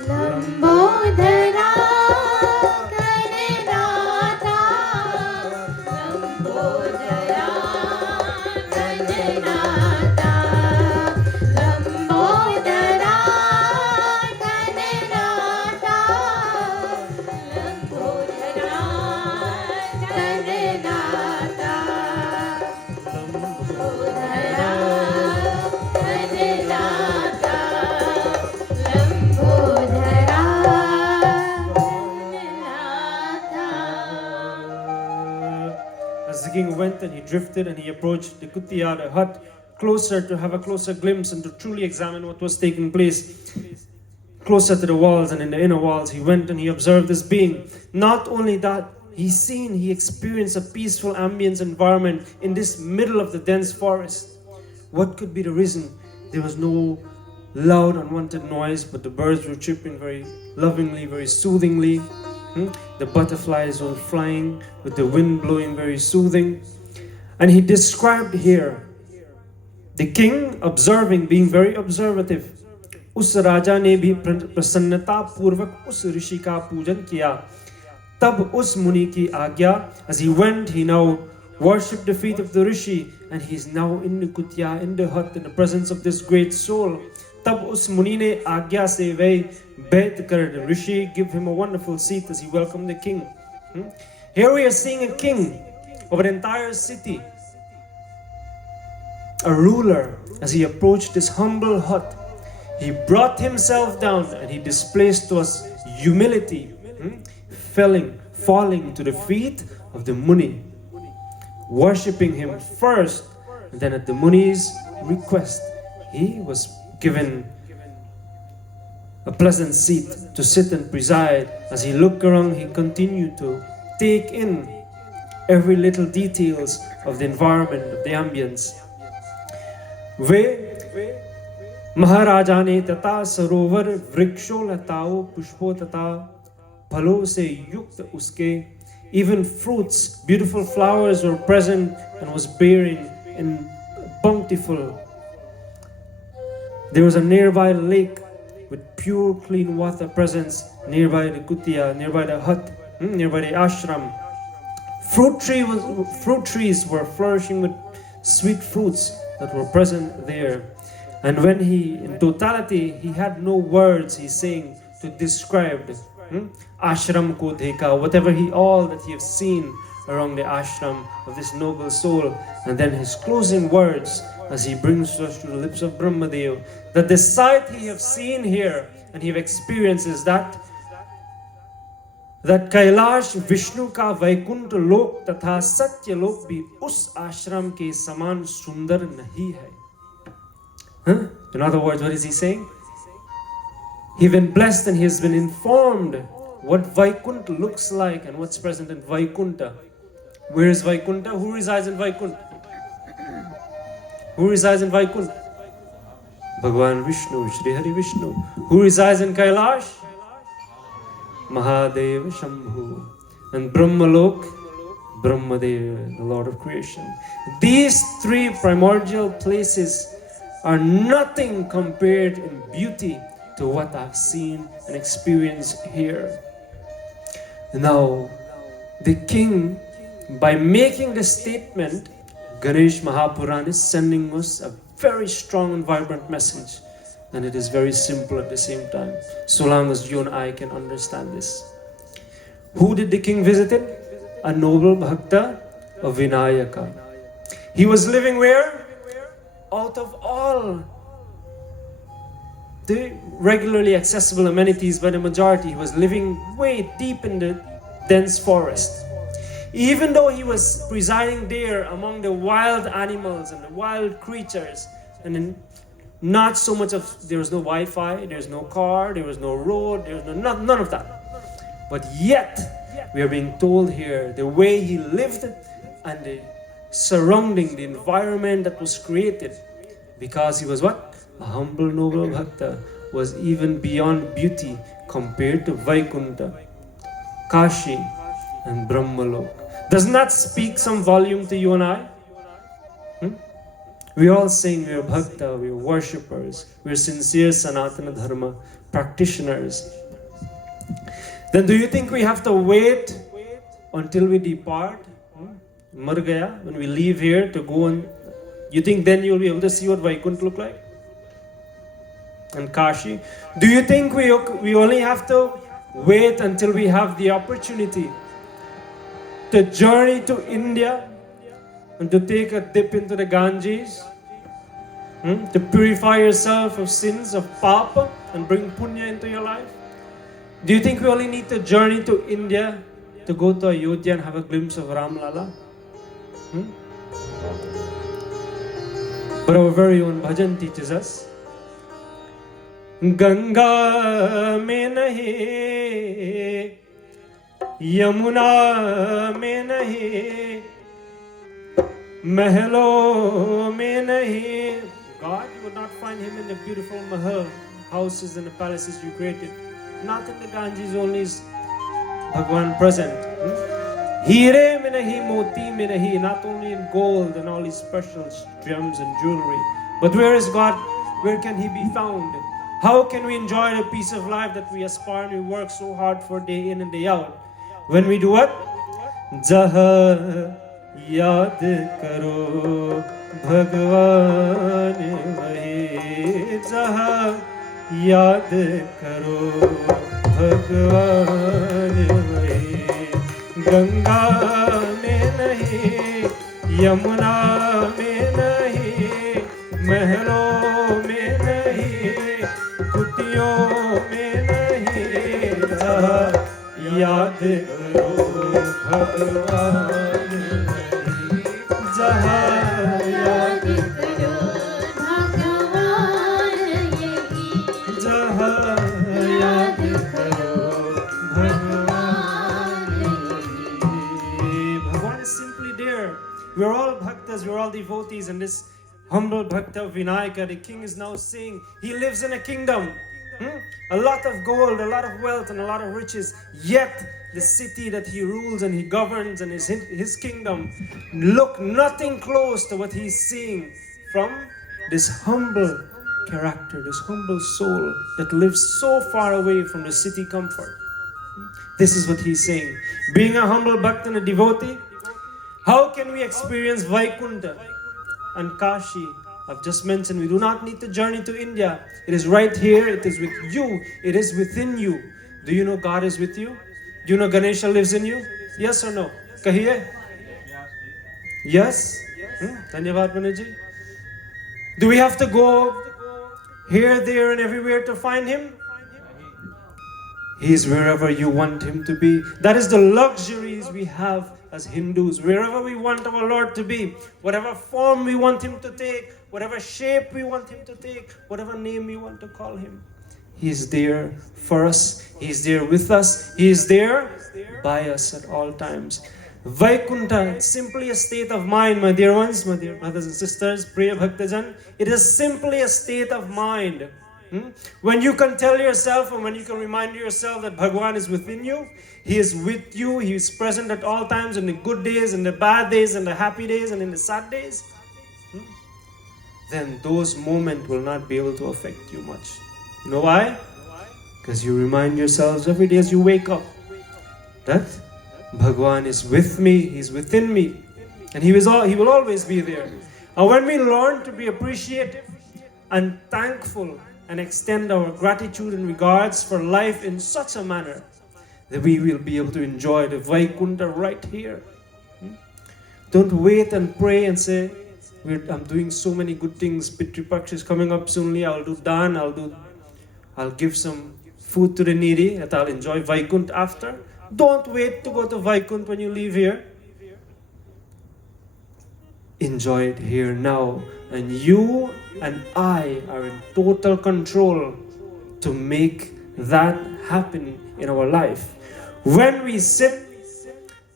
Lambodara The king went and he drifted and he approached the Kutiya, the hut, closer to have a closer glimpse and to truly examine what was taking place. Closer to the walls and in the inner walls, he went and he observed this being. Not only that, he experienced a peaceful ambience environment in this middle of the dense forest. What could be the reason? There was no loud, unwanted noise, but the birds were chirping very lovingly, very soothingly. The butterflies were flying with the wind blowing very soothing. And he described here the king observing, being very observative. उस राजा ने भी प्रसन्नता पूर्वक उस ऋषि का पूजन किया. तब उस मुनि की आज्ञा, as he went, he now worshipped the feet of the rishi, and he is now in the kutya, in the hut, in the presence of this great soul. तब उस मुनि ने आज्ञा से वे बैठ कर, the rishi give him a wonderful seat as he welcomed the king. Here we are seeing a king of an entire city, a ruler. As he approached this humble hut, he brought himself down and he displays to us humility, falling to the feet of the Muni, worshipping him first, and then at the Muni's request, he was given a pleasant seat to sit and preside. As he looked around, he continued to take in every little details of the environment, of the ambience. वे महाराजा ने तथा सरोवर वृक्षों लताओं पुष्पों तथा फलों से युक्त उसके, even fruits, beautiful flowers were present and was bearing in bountiful. There was a nearby lake with pure clean water presence nearby the kutia, nearby the hut, nearby the ashram. Fruit trees were flourishing with sweet fruits that were present there. And when he, in totality, he had no words, he's saying, to describe ashram ko dekha, whatever all that he has seen around the ashram of this noble soul. And then his closing words as he brings us to the lips of Brahmadev, that the sight he have seen here and he experiences that Kailash Vishnu ka Vaikunt lok tatha Satya lok bhi us ashram ke saman sundar nahi hai. In other words, what is he saying? He's been blessed and he has been informed what Vaikuntha looks like and what's present in Vaikuntha. Where is Vaikuntha? Who resides in Vaikuntha? Who resides in Vaikuntha? Bhagavan Vishnu, Shri Hari Vishnu. Who resides in Kailash? Mahadeva Shambhu. And Brahmalok, Brahmadeva, the Lord of creation. These three primordial places are nothing compared in beauty to what I've seen and experienced here. Now, the king, by making the statement, Ganesh Mahapuran is sending us a very strong and vibrant message. And it is very simple at the same time, so long as you and I can understand this. Who did the king visit? A noble bhakta of Vinayaka. He was living where? Out of all the regularly accessible amenities by the majority, he was living way deep in the dense forest. Even though he was residing there among the wild animals and the wild creatures, and not so much of, there was no Wi-Fi, there was no car, there was no road, there was none of that. But yet, we are being told here the way he lived and the surrounding, the environment that was created, because he was what? A humble noble bhakta, was even beyond beauty compared to Vaikuntha, Kashi and Brahmalok. Doesn't that speak some volume to you and I? We are all saying we are bhakta, we are worshippers, we are sincere Sanatana Dharma practitioners. Then do you think we have to wait until we depart? Mar gaya, when we leave here to go and you think then you'll be able to see what Vaikuntha look like? And Kashi? Do you think we only have to wait until we have the opportunity to journey to India and to take a dip into the Ganges, to purify yourself of sins, of papa, and bring punya into your life? Do you think we only need to journey to India to go to Ayodhya and have a glimpse of Ram Lala? But our very own bhajan teaches us, Ganga mein nahi, Yamuna mein nahi, Mahalo mein nahi. God, you would not find him in the beautiful mahal, houses and the palaces you created. Not in the Ganges only is Bhagwan present. Hire mein nahi, moti mein nahi, not only in gold and all these special gems and jewelry. But where is God? Where can he be found? How can we enjoy the peace of life that we aspire and we work so hard for day in and day out? When we do what? Jaha yaad karo Bhagwan wahi, jaha yaad karo Bhagwan wahi. Ganga mein nahi, Yamuna mein nahi, Mahlo mein nahi, Kutiyon mein nahi, jaha yaad karo Bhagwan wahi, jaha yaad karo Bhagwan wahi, jaha We're all bhaktas, we're all devotees, and this humble bhakta of Vinayaka, the king is now saying he lives in a kingdom. A lot of gold, a lot of wealth, and a lot of riches. Yet the city that he rules and he governs and his kingdom look nothing close to what he's seeing from this humble character, this humble soul that lives so far away from the city comfort. This is what he's saying. Being a humble bhakt and a devotee, how can we experience Vaikunta and Kashi? I've just mentioned we do not need to journey to India. It is right here. It is with you. It is within you. Do you know God is with you? Do you know Ganesha lives in you? Yes or no? Kahiye? Yes? Dhanyavad Manaji. Do we have to go here, there, and everywhere to find him? He is wherever you want him to be. That is the luxuries we have as Hindus. Wherever we want our Lord to be, whatever form we want him to take, whatever shape we want him to take, whatever name we want to call him, he is there for us. He is there with us. He is there by us at all times. Vaikunta, simply a state of mind, my dear ones, my dear brothers and sisters, Priya Bhaktajan. It is simply a state of mind. When you can tell yourself and when you can remind yourself that Bhagwan is within you, he is with you, he is present at all times, in the good days, in the bad days, in the happy days, and in the sad days, then those moments will not be able to affect you much. You know why? Because you remind yourselves every day as you wake up that Bhagwan is with me, he's within me, and he will always be there. And when we learn to be appreciative and thankful and extend our gratitude and regards for life in such a manner that we will be able to enjoy the Vaikunta right here. Don't wait and pray and say, I'm doing so many good things, Pitri Paksha is coming up soonly, I'll do dan, I'll give some food to the needy, that I'll enjoy Vaikunt after. Don't wait to go to Vaikunt when you leave here. Enjoy it here now. And you and I are in total control to make that happen in our life. When we sit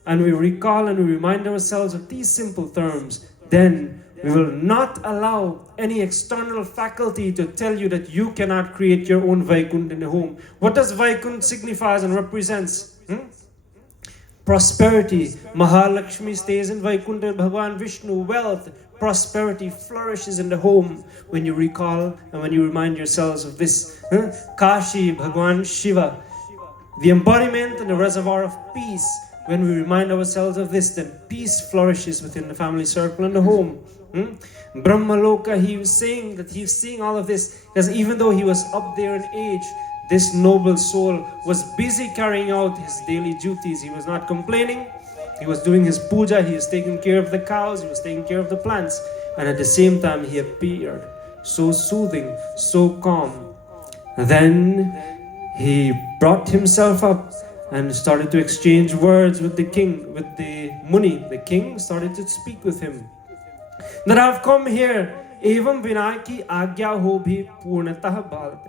and we recall and we remind ourselves of these simple terms, then we will not allow any external faculty to tell you that you cannot create your own Vaikunt in the home. What does Vaikunt signifies and represents? Prosperity. Mahalakshmi stays in Vaikuntha, Bhagavan Vishnu. Wealth, prosperity flourishes in the home when you recall and when you remind yourselves of this. Kashi, Bhagavan Shiva. The embodiment and the reservoir of peace. When we remind ourselves of this, then peace flourishes within the family circle and the home. Brahmaloka, he was saying that he's seeing all of this because even though he was up there in age, this noble soul was busy carrying out his daily duties. He was not complaining. He was doing his puja. He was taking care of the cows. He was taking care of the plants. And at the same time, he appeared so soothing, so calm. And then he brought himself up and started to exchange words with the king, with the Muni. The king started to speak with him. That I've come here, evam vinayaki agya ho bhi purnatah bhalat.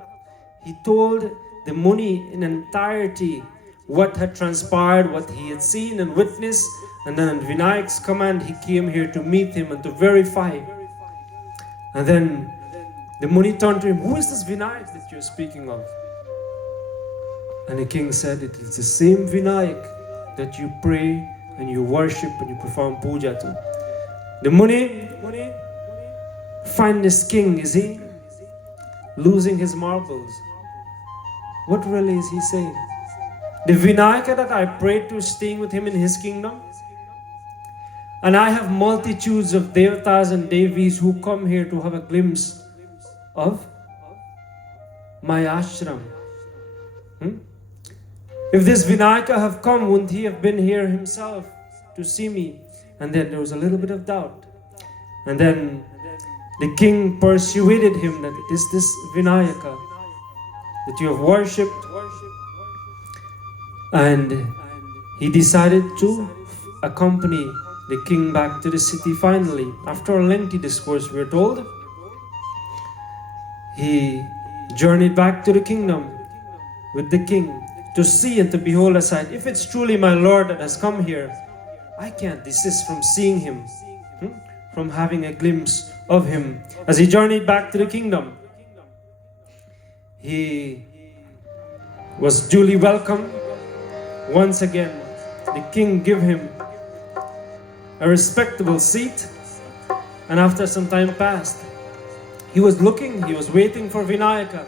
He told the Muni in entirety what had transpired, what he had seen and witnessed, and then on Vinayak's command he came here to meet him and to verify. And then the Muni turned to him, who is this Vinayak that you're speaking of? And the king said, it is the same Vinayak that you pray and you worship and you perform puja to. The Muni, find this king, is he losing his marbles? What really is he saying? The Vinayaka that I prayed to staying with him in his kingdom, and I have multitudes of devatas and devis who come here to have a glimpse of my ashram. If this Vinayaka have come, wouldn't he have been here himself to see me? And then there was a little bit of doubt. And then the king persuaded him that it is this Vinayaka that you have worshipped. And he decided to accompany the king back to the city finally. After a lengthy discourse, we are told, he journeyed back to the kingdom with the king to see and to behold a sight. If it's truly my Lord that has come here, I can't desist from seeing him. from having a glimpse of him. As he journeyed back to the kingdom, he was duly welcomed. Once again, the king gave him a respectable seat, and after some time passed, he was waiting for Vinayaka,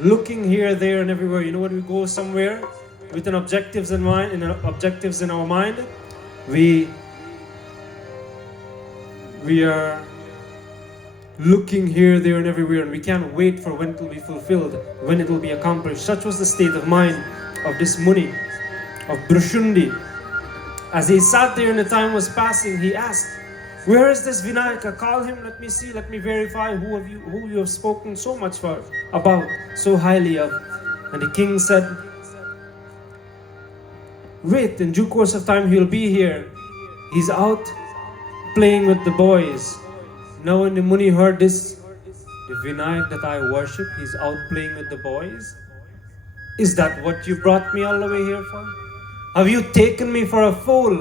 looking here, there, and everywhere. You know, when we go somewhere with an objectives in mind, objectives in our mind, we are looking here, there, and everywhere, and we can't wait for when it will be fulfilled, when it will be accomplished. Such was the state of mind of this Muni, of Brushundi. As he sat there and the time was passing, he asked, "Where is this Vinayaka? Call him, let me see, let me verify who you have spoken so much about, so highly of." And the king said, "Wait, in due course of time he'll be here. He's out playing with the boys." Now when the Muni heard this, the Vinayak that I worship, he's out playing with the boys? Is that what you brought me all the way here for? Have you taken me for a fool?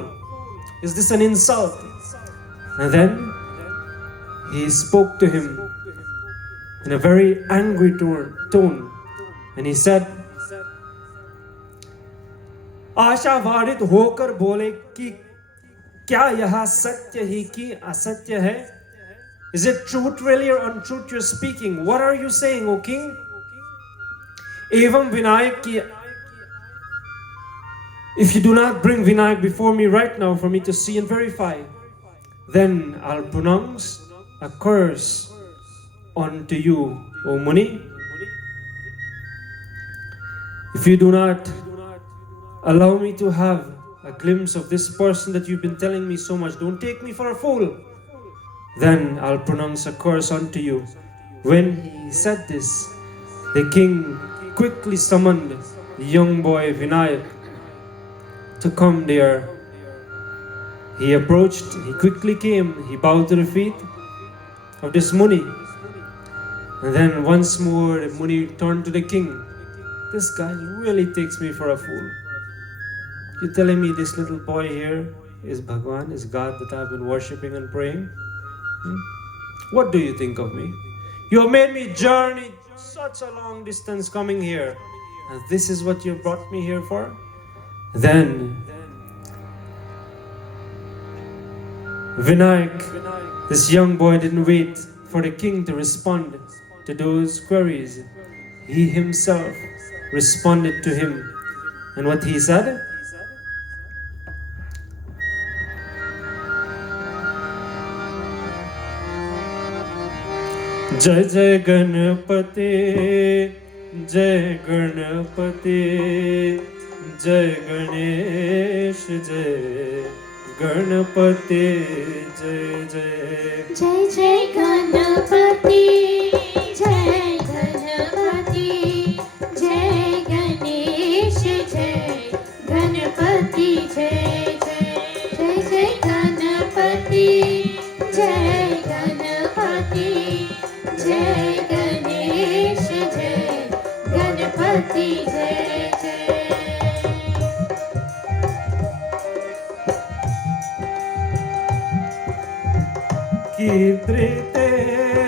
Is this an insult? And then he spoke to him in a very angry tone, and he said, "आशावादित होकर बोले कि क्या यह सत्य ही कि असत्य है? Is it truth really or untruth you're speaking? What are you saying, O king? Evam Vinayak ki, if you do not bring Vinayak before me right now for me to see and verify, then I'll pronounce a curse unto you, O Muni. If you do not allow me to have a glimpse of this person that you've been telling me so much, don't take me for a fool, then I'll pronounce a curse unto you." When he said this, the king quickly summoned the young boy Vinayak to come there. He approached, he quickly came, he bowed to the feet of this Muni. And then once more the Muni turned to the king. "This guy really takes me for a fool. You're telling me this little boy here is Bhagwan, is God that I've been worshipping and praying? What do you think of me? You have made me journey such a long distance coming here, and this is what you brought me here for?" Then Vinayak, this young boy, didn't wait for the king to respond to those queries. He himself responded to him. And what he said? "Jai Jai Ganapati, Jai Ganapati, Jai Ganesh, Jai Ganapati, Jai Jai." जय जय गणपति जय गणपति जय गणेश जय गणपति जय जय जय जय गणपति जय गणपति जय गणेश जय गणपति जय जय। कीर्तिते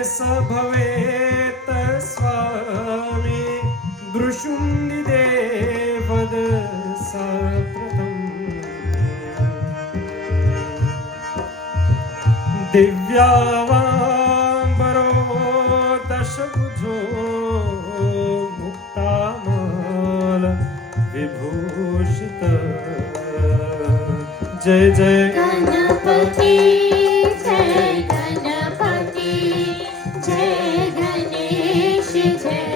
सभवेत स्वामी भृशुण्डिदेवद सप्रथम दिव्यावाम्बरो दशभुजो मुक्तामाल विभूषित। जय जय गणपति जय गणपति जय गणेश जय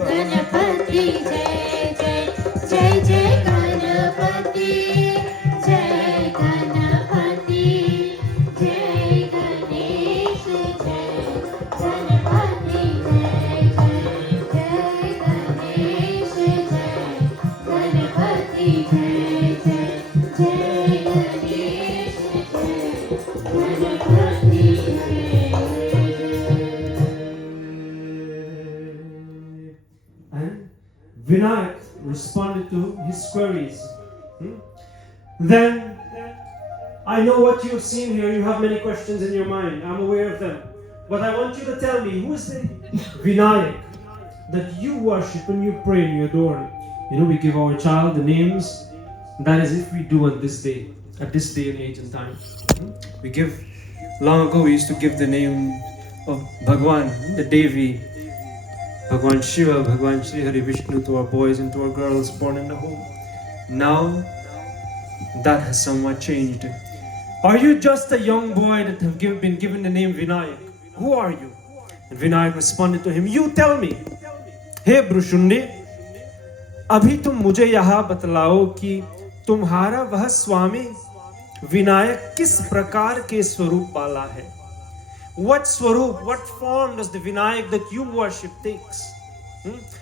गणपति जय जय जय जय गणपति जय गणपति जय गणेश जय गणपति जय जय जय गणेश जय गणपति जय जय जय Ganesh And Vinayak responded to his queries. Then I know what you've seen here. You have many questions in your mind. I'm aware of them. But I want you to tell me, who is the Vinayak that you worship and you pray and you adore? You know, we give our child the names. That is if we do on this day, at this day and age and time. We give, long ago we used to give the name of Bhagwan, the Devi, Bhagwan Shiva, Bhagwan Shri Hari Vishnu to our boys and to our girls born in the home. Now, that has somewhat changed. Are you just a young boy that have been given the name Vinayak? Who are you? And Vinayak responded to him, you tell me. Hey Brushundi, अभी तुम मुझे यहाँ बतलाओ कि तुम्हारा वह स्वामी विनायक किस प्रकार के स्वरूप वाला है? What swarup, what form does the Vinayak that you worship takes?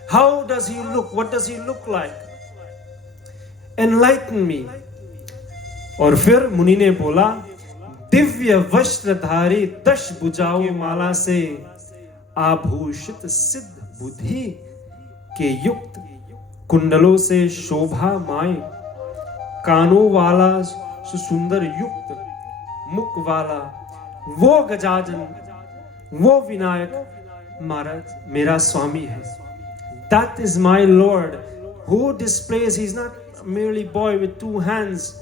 How does he look? What does he look like? Enlighten me. और फिर मुनि ने बोला, दिव्य वस्त्रधारी 10 भुजाओं माला से आभूषित सिद्ध बुद्धि के युक्त, कुंडलों से शोभा माय, कानों वाला सुंदर युक्त, मुख वाला वो गजानन, वो विनायक महाराज मेरा स्वामी है. That is my Lord who displays, he's not merely boy with 2 hands.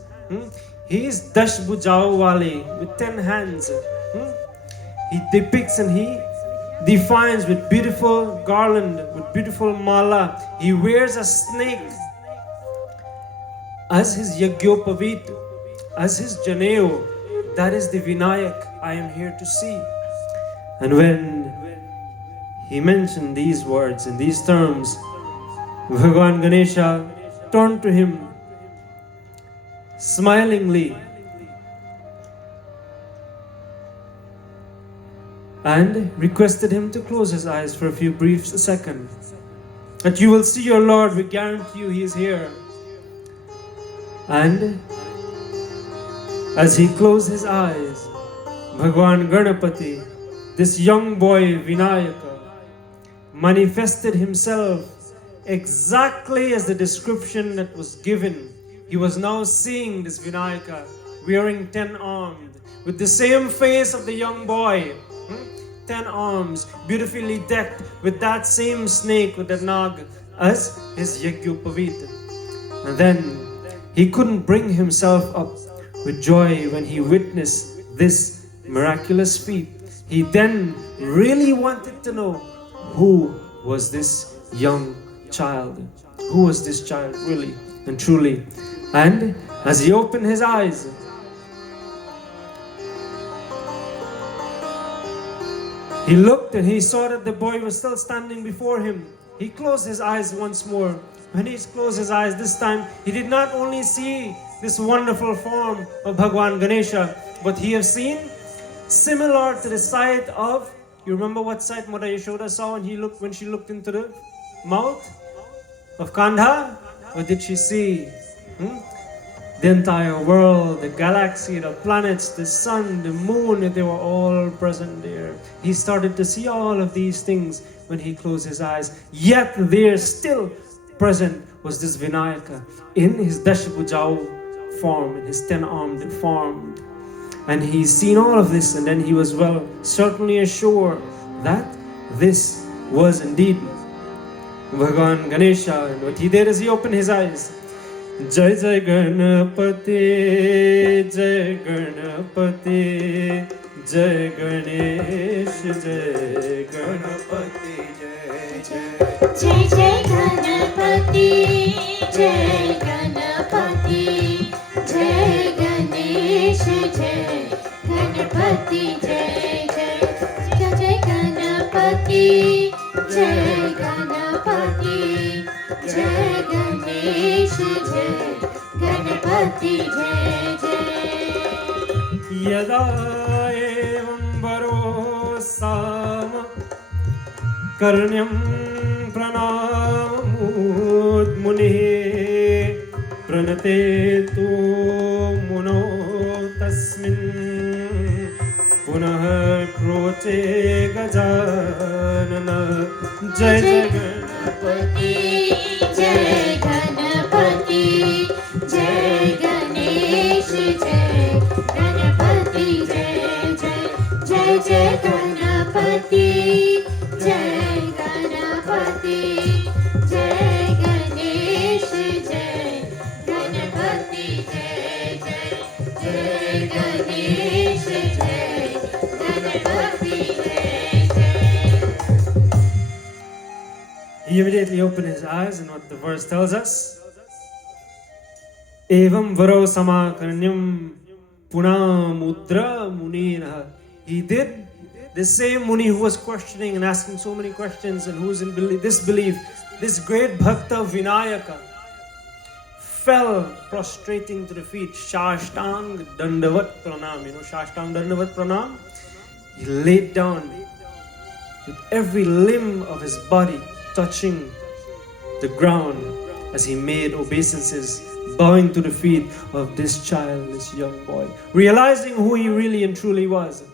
He is Dash Bujao Wale with 10 hands. He depicts and he defines with beautiful garland, with beautiful mala. He wears a snake as his Yagyopavit, as his Janeo. That is the Vinayak I am here to see. And when he mentioned these words in these terms, Bhagwan Ganesha turned to him smilingly and requested him to close his eyes for a few brief seconds. That you will see your Lord, we guarantee you he is here. And as he closed his eyes, Bhagwan Ganapati, this young boy Vinayaka, manifested himself exactly as the description that was given. He was now seeing this Vinayaka wearing 10 arms, with the same face of the young boy. 10 arms, beautifully decked with that same snake, with the nag, as his Yagyopavita. And then he couldn't bring himself up with joy when he witnessed this miraculous feat. He then really wanted to know who was this young child. Who was this child really and truly? And as he opened his eyes, he looked and he saw that the boy was still standing before him. He closed his eyes once more. When he closed his eyes this time, he did not only see this wonderful form of Bhagwan Ganesha, but he has seen similar to the sight of, you remember what sight Mother Yashoda saw when she looked into the mouth of Kandha? What did she see? The entire world, the galaxy, the planets, the sun, the moon, they were all present there. He started to see all of these things when he closed his eyes. Yet there still present was this Vinayaka in his Dashabhujao form, in his 10-armed form. And he's seen all of this, and then he was well certainly assured that this was indeed Bhagwan Ganesha. And what he did is he opened his eyes. Jai Jai Ganapati, Jai Ganapati, Jai Ganesh, Jai Ganapati, Jai Jai. Jai Jai Ganapati, Jai Ganapati, Jai Ganesh, Jai Ganapati, Jai Jai. Jai Jai Ganapati, Jai Ganapati, Jai Ganesh, Jai Ganapati, Jai Jai. Yada evam barosam karnyam pranamud muni pranate tu muno tasmin punah kroche gajanana. Jai Jai Ganapati, Jai Ganapati, Jai Ganesh, Jai He immediately opened his eyes, and what the verse tells us, Evam varo samakaranyam punamudra munina. He did. The same Muni who was questioning and asking so many questions and who was in disbelief, this great Bhakta Vinayaka, fell prostrating to the feet. Shashtang Dandavat Pranam. You know Shashtang Dandavat Pranam? He laid down with every limb of his body touching the ground as he made obeisances, bowing to the feet of this child, this young boy, realizing who he really and truly was.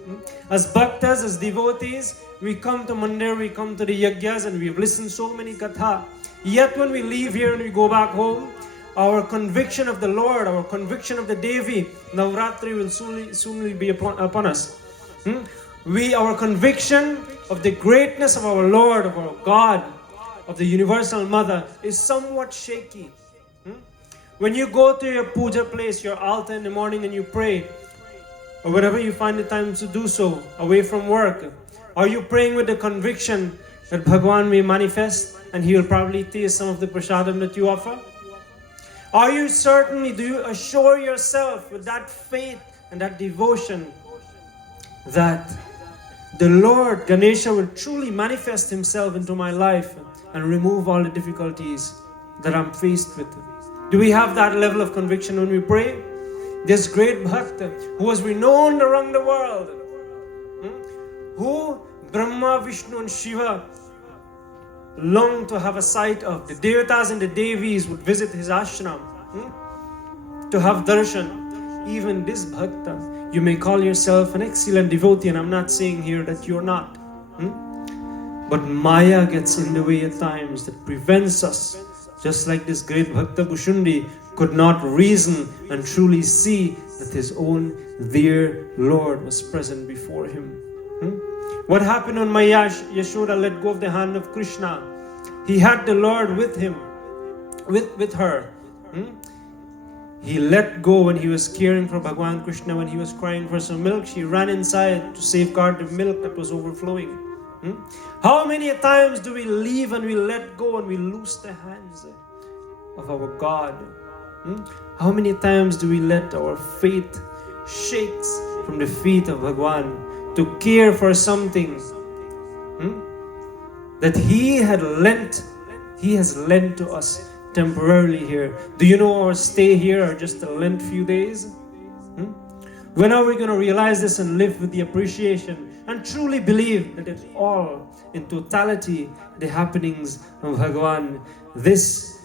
As bhaktas, as devotees, we come to mandir, we come to the yagyas, and we've listened so many katha. Yet when we leave here and we go back home, our conviction of the Lord, our conviction of the Devi, Navratri will soonly be upon us. Our conviction of the greatness of our Lord, of our God, of the Universal Mother is somewhat shaky. When you go to your puja place, your altar in the morning and you pray, or wherever you find the time to do so, away from work, are you praying with the conviction that Bhagwan may manifest and he will probably taste some of the prasadam that you offer? Are you certainly, do you assure yourself with that faith and that devotion that the Lord Ganesha will truly manifest himself into my life and remove all the difficulties that I'm faced with? Do we have that level of conviction when we pray? This great Bhakta who was renowned around the world, who Brahma, Vishnu and Shiva longed to have a sight of. The Devatas and the Devis would visit his ashram to have darshan. Even this Bhakta, you may call yourself an excellent devotee, and I'm not saying here that you're not. But Maya gets in the way at times that prevents us. Just like this great Bhakta Bhushundi could not reason and truly see that his own dear Lord was present before him. What happened when Maya Yashoda let go of the hand of Krishna? He had the Lord with him, with her. He let go when he was caring for Bhagwan Krishna. When he was crying for some milk, she ran inside to safeguard the milk that was overflowing. How many times do we leave and we let go and we loose the hands of our God? How many times do we let our faith shakes from the feet of Bhagwan to care for something that He has lent to us temporarily here? Do you know our stay here are just a lent few days? When are we going to realize this and live with the appreciation and truly believe that it's all in totality the happenings of Bhagwan? This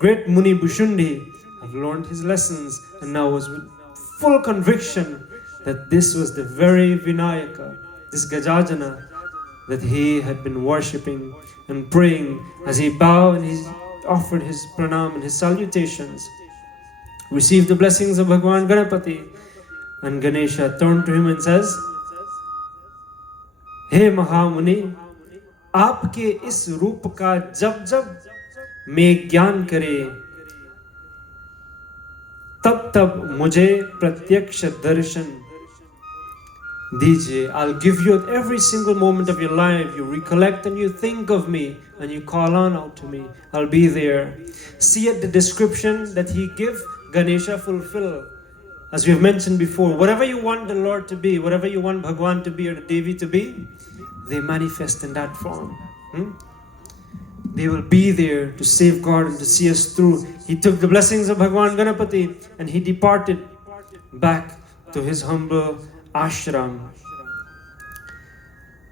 great Muni Bhushundi have learned his lessons and now was with full conviction that this was the very Vinayaka, this Gajajana that he had been worshipping and praying as he bowed and he offered his pranam and his salutations, received the blessings of Bhagwan Ganapati. And Ganesha turned to him and says, Hey Mahamuni, आपके इस रूप का जब जब मैं ज्ञान करे तब तब मुझे प्रत्यक्ष दर्शन दीजिए. I'll give you at every single moment of your life. You recollect and you think of me and you call on out to me. I'll be there. See at the description that he give, Ganesha fulfill. As we've mentioned before, whatever you want the Lord to be, whatever you want Bhagwan to be or the Devi to be, they manifest in that form. They will be there to safeguard and to see us through. He took the blessings of Bhagwan Ganapati and he departed back to his humble ashram.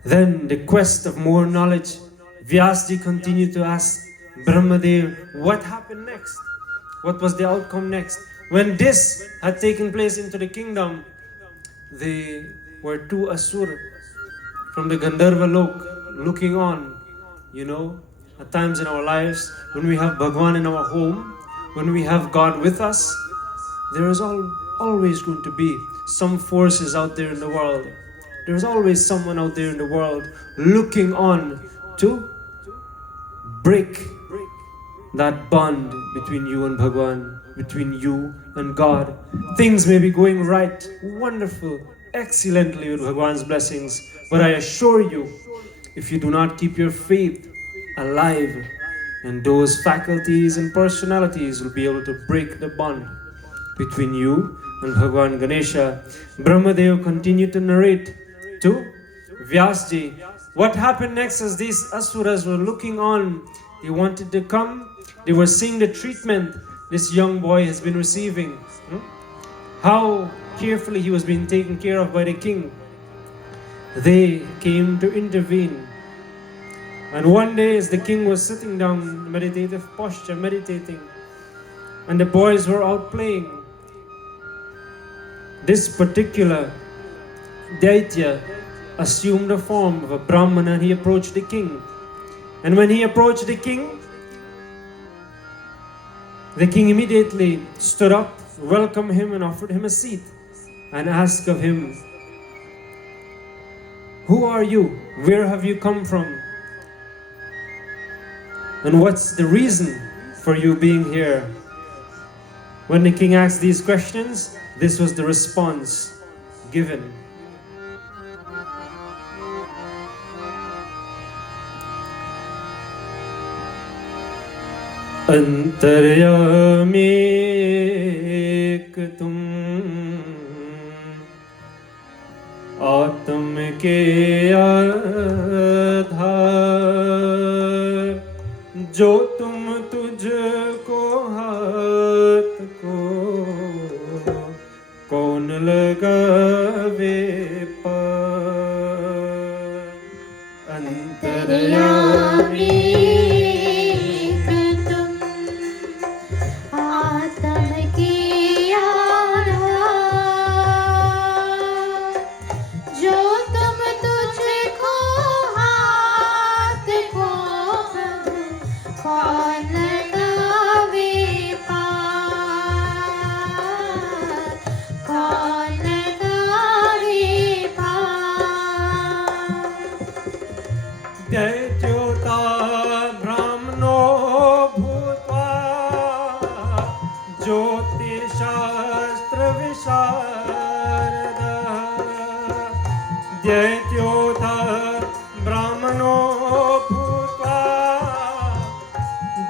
Then the quest of more knowledge, Vyasji continued to ask Brahmadev, what happened next? What was the outcome next? When this had taken place into the kingdom, they were two asura from the Gandharva Lok looking on. You know, at times in our lives, when we have Bhagwan in our home, when we have God with us, there is always going to be some forces out there in the world. There is always someone out there in the world looking on to break that bond between you and Bhagwan, between you and God. Things may be going right, wonderful, excellently with Bhagwan's blessings, but I assure you, if you do not keep your faith alive, And those faculties and personalities will be able to break the bond between you and Bhagwan Ganesha. Brahmadev continued to narrate to Vyasji what happened next as these asuras were looking on. They wanted to come. They were seeing the treatment this young boy has been receiving. How carefully he was being taken care of by the king. They came to intervene. And one day as the king was sitting down in meditative posture, meditating, and the boys were out playing, this particular Daitya assumed the form of a Brahman and he approached the king. And when he approached the king immediately stood up, welcomed him and offered him a seat and asked of him, "Who are you? Where have you come from? And what's the reason for you being here?" When the king asked these questions, this was the response given. Antaryami ek tum आत्म के आधार, जो तुम तुझको हाथ को कौन लगावे पार। अंतर्यामी एक तुम आत्म के आधार, जो तुम तुझको हाथ को प्रभु कौन लगावे पार, कौन लगावे पार। दैत्योता ब्राह्मणो भूत्वा ज्योतिषशास्त्र विशारदः, दैत्योता ब्राह्मणो भूत्वा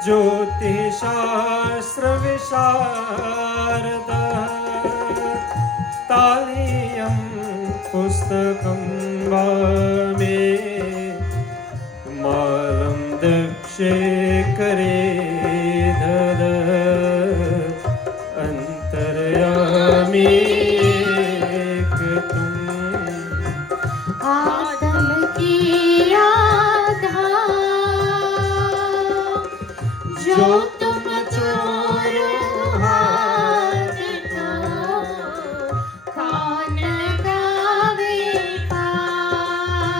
ज्योतिषशास्त्र विशारदः, तालीयं पुस्तकं वामे मालं दक्षे करे धर। अंतर्यामी एक तुम आत्म की आधार, जो तुम चोर हाथ को कौन गावे पार,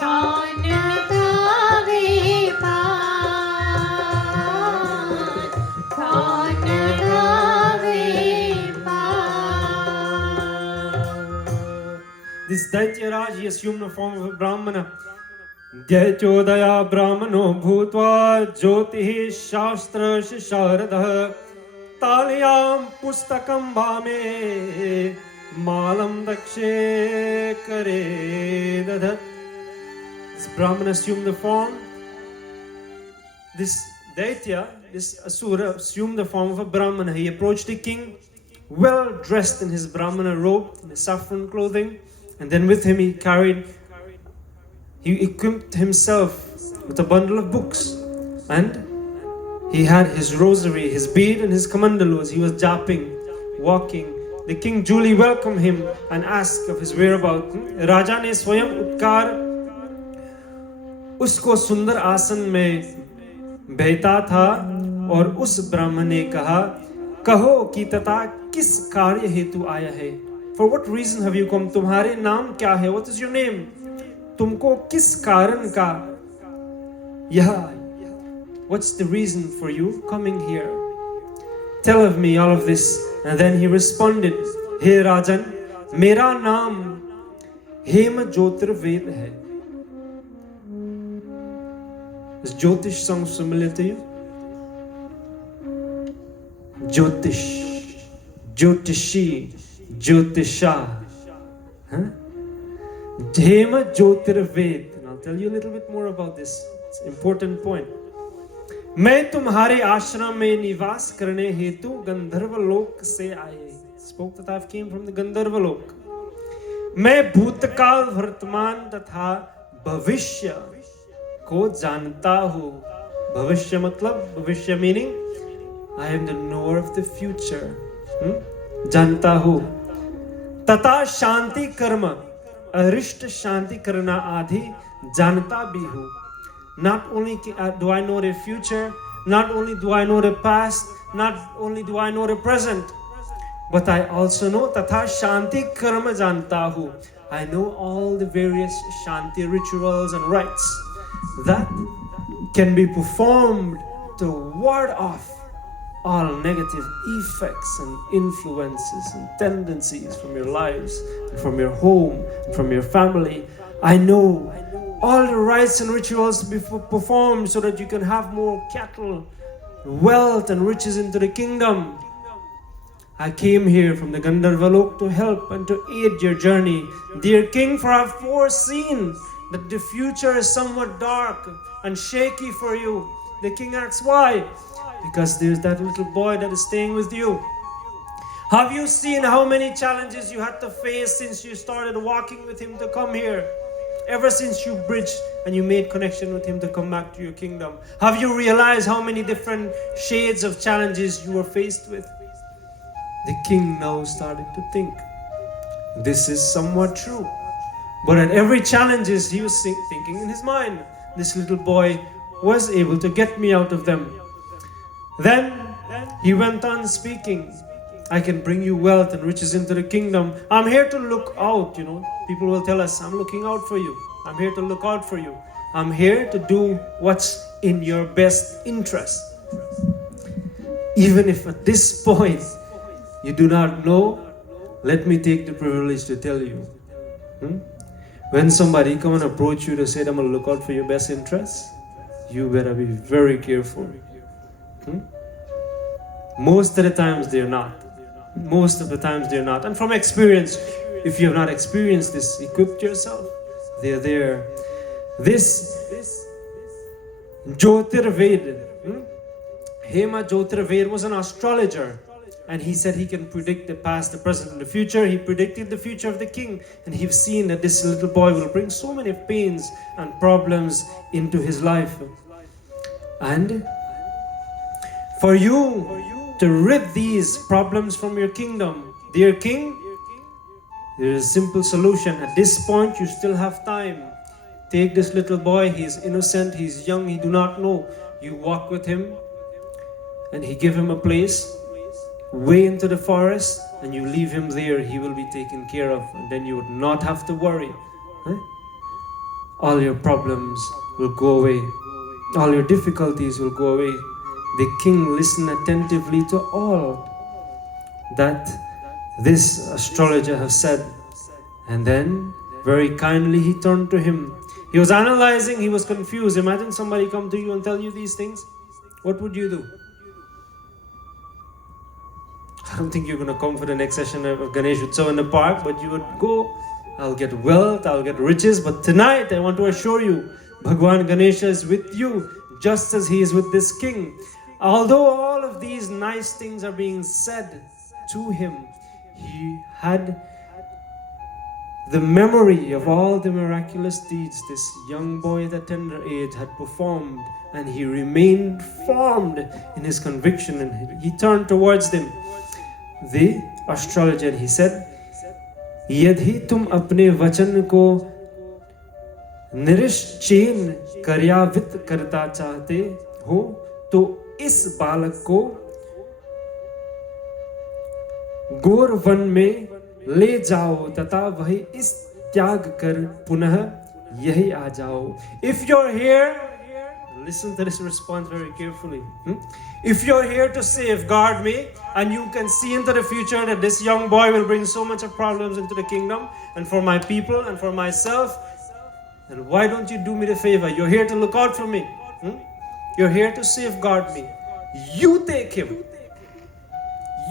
कौन गावे पार, कौन गावे पार। This Daityaraj, he assumed the form of a Brahmana. Daityodaya Brahmano Bhutva Jyotihi Shastra Shisharadha, Talyam Pustakam Bhame Malam Dakshe Kare Dadha. This Brahmana assumed the form. This Daitya, this Asura, assumed the form of a Brahmana. He approached the king, well dressed in his Brahmana robe, in his saffron clothing, and then with him he equipped himself with a bundle of books, and he had his rosary, his bead and his kamandalos. He was japping, walking. The king duly welcomed him and asked of his whereabouts. Raja ne swayam utkar usko sundar asan mein बैठा था और उस ब्राह्मण ने कहा, कहो कि तथा किस कार्य हेतु आया है? For what reason have you come? तुम्हारे नाम क्या है? What is your name? तुमको किस कारण का यह? What's the reason for you coming here? Tell of me all of this. And then he responded, हे राजन, मेरा नाम हेम ज्योतिर्वेद है. Is Jyotish sound familiar to you? Jyotish, Jyotishi, Jyotisha. Hema Jyotirved. And I'll tell you a little bit more about this. It's an important point. मैं तुम्हारे आश्रम में निवास करने हेतु गंधर्व लोक से आए. Spoke that I came from the Gandharva lok. मैं भूतकाल वर्तमान तथा भविष्य को जानता हूँ. भविष्य मतलब भविष्य meaning I am the knower of the future. जानता हूँ. तथा शांति कर्म अरिष्ट शांति करना आदि जानता भी हूँ. Not only do I know the future, not only do I know the past, not only do I know the present, but I also know तथा शांति कर्म जानता हूँ. I know all the various shanti rituals and rites that can be performed to ward off all negative effects and influences and tendencies from your lives, and from your home, and from your family. I know all the rites and rituals to be performed so that you can have more cattle, wealth and riches into the kingdom. I came here from the Gandharva Lok to help and to aid your journey. Dear King, for I have foreseen that the future is somewhat dark and shaky for you. The king asks, why? Because there's that little boy that is staying with you. Have you seen how many challenges you had to face since you started walking with him to come here? Ever since you bridged and you made connection with him to come back to your kingdom. Have you realized how many different shades of challenges you were faced with? The king now started to think, this is somewhat true. But at every challenge he was thinking in his mind, this little boy was able to get me out of them. Then he went on speaking, I can bring you wealth and riches into the kingdom. I'm here to look out, People will tell us, I'm looking out for you. I'm here to look out for you. I'm here to do what's in your best interest. Even if at this point you do not know, let me take the privilege to tell you. When somebody come and approach you to say, I'm going to look out for your best interests, you better be very careful. Most of the times they're not. Most of the times they're not. And from experience, if you have not experienced this, equip yourself. They're there. This Jyotirved, Hema Jyotirved was an astrologer. And he said he can predict the past, the present, and the future. He predicted the future of the king. And he's seen that this little boy will bring so many pains and problems into his life. And for you to rid these problems from your kingdom, dear king, there is a simple solution. At this point, you still have time. Take this little boy. He's innocent. He's young. He do not know. You walk with him and he give him a place way into the forest, and you leave him there. He will be taken care of, and then you would not have to worry. All your problems will go away. All your difficulties will go away. The king listened attentively to all that this astrologer has said, and then very kindly he turned to him. He was analyzing, he was confused. Imagine somebody come to you and tell you these things. What would you do? I don't think you're going to come for the next session of Ganesh Utsav in the park, but you would go, I'll get wealth, I'll get riches. But tonight, I want to assure you, Bhagwan Ganesha is with you, just as he is with this king. Although all of these nice things are being said to him, he had the memory of all the miraculous deeds this young boy at a tender age had performed, and he remained firm in his conviction, and he turned towards them. The astrologer, he said, यदि तुम अपने वचन को निश्चयन कार्यान्वित करना चाहते हो तो इस बालक को गौर वन में ले जाओ तथा वही इस त्याग कर पुनः यही आ जाओ. If you're here, listen to this response very carefully. If you're here to safeguard me, and you can see into the future that this young boy will bring so much of problems into the kingdom, and for my people and for myself, then why don't you do me the favor? You're here to look out for me. You're here to safeguard me. You take him.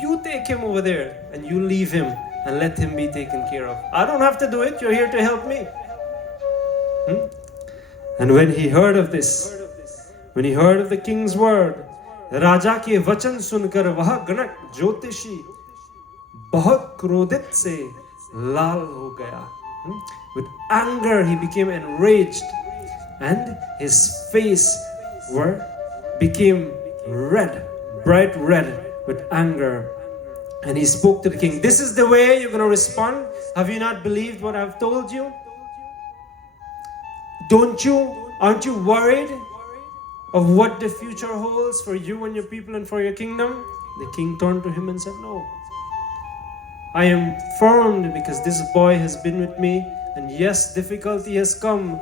You take him over there, and you leave him and let him be taken care of. I don't have to do it. You're here to help me. And when he heard of this, when he heard of the king's word, राजा के वचन सुनकर वह गणक ज्योतिषी बहुत क्रोधित से लाल हो गया. With anger he became enraged, and his face became red, bright red with anger. And he spoke to the king, "This is the way you're going to respond? Have you not believed what I've told you? Aren't you worried of what the future holds for you and your people and for your kingdom?" The king turned to him and said, "No. I am firm because this boy has been with me, and yes, difficulty has come.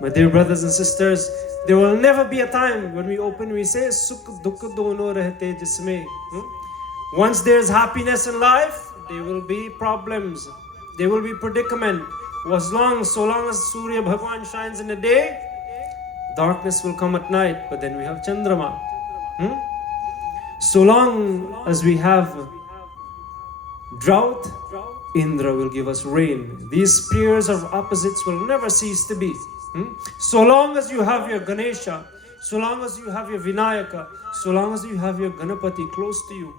My dear brothers and sisters, there will never be a time when we say, Sukh dukh dono rehte jisme. Once there's happiness in life, there will be problems. There will be predicament. So long as Surya Bhagwan shines in the day, darkness will come at night, but then we have Chandrama. So long as we have drought, Indra will give us rain. These pairs of opposites will never cease to be. So long as you have your Ganesha, so long as you have your Vinayaka, so long as you have your Ganapati close to you,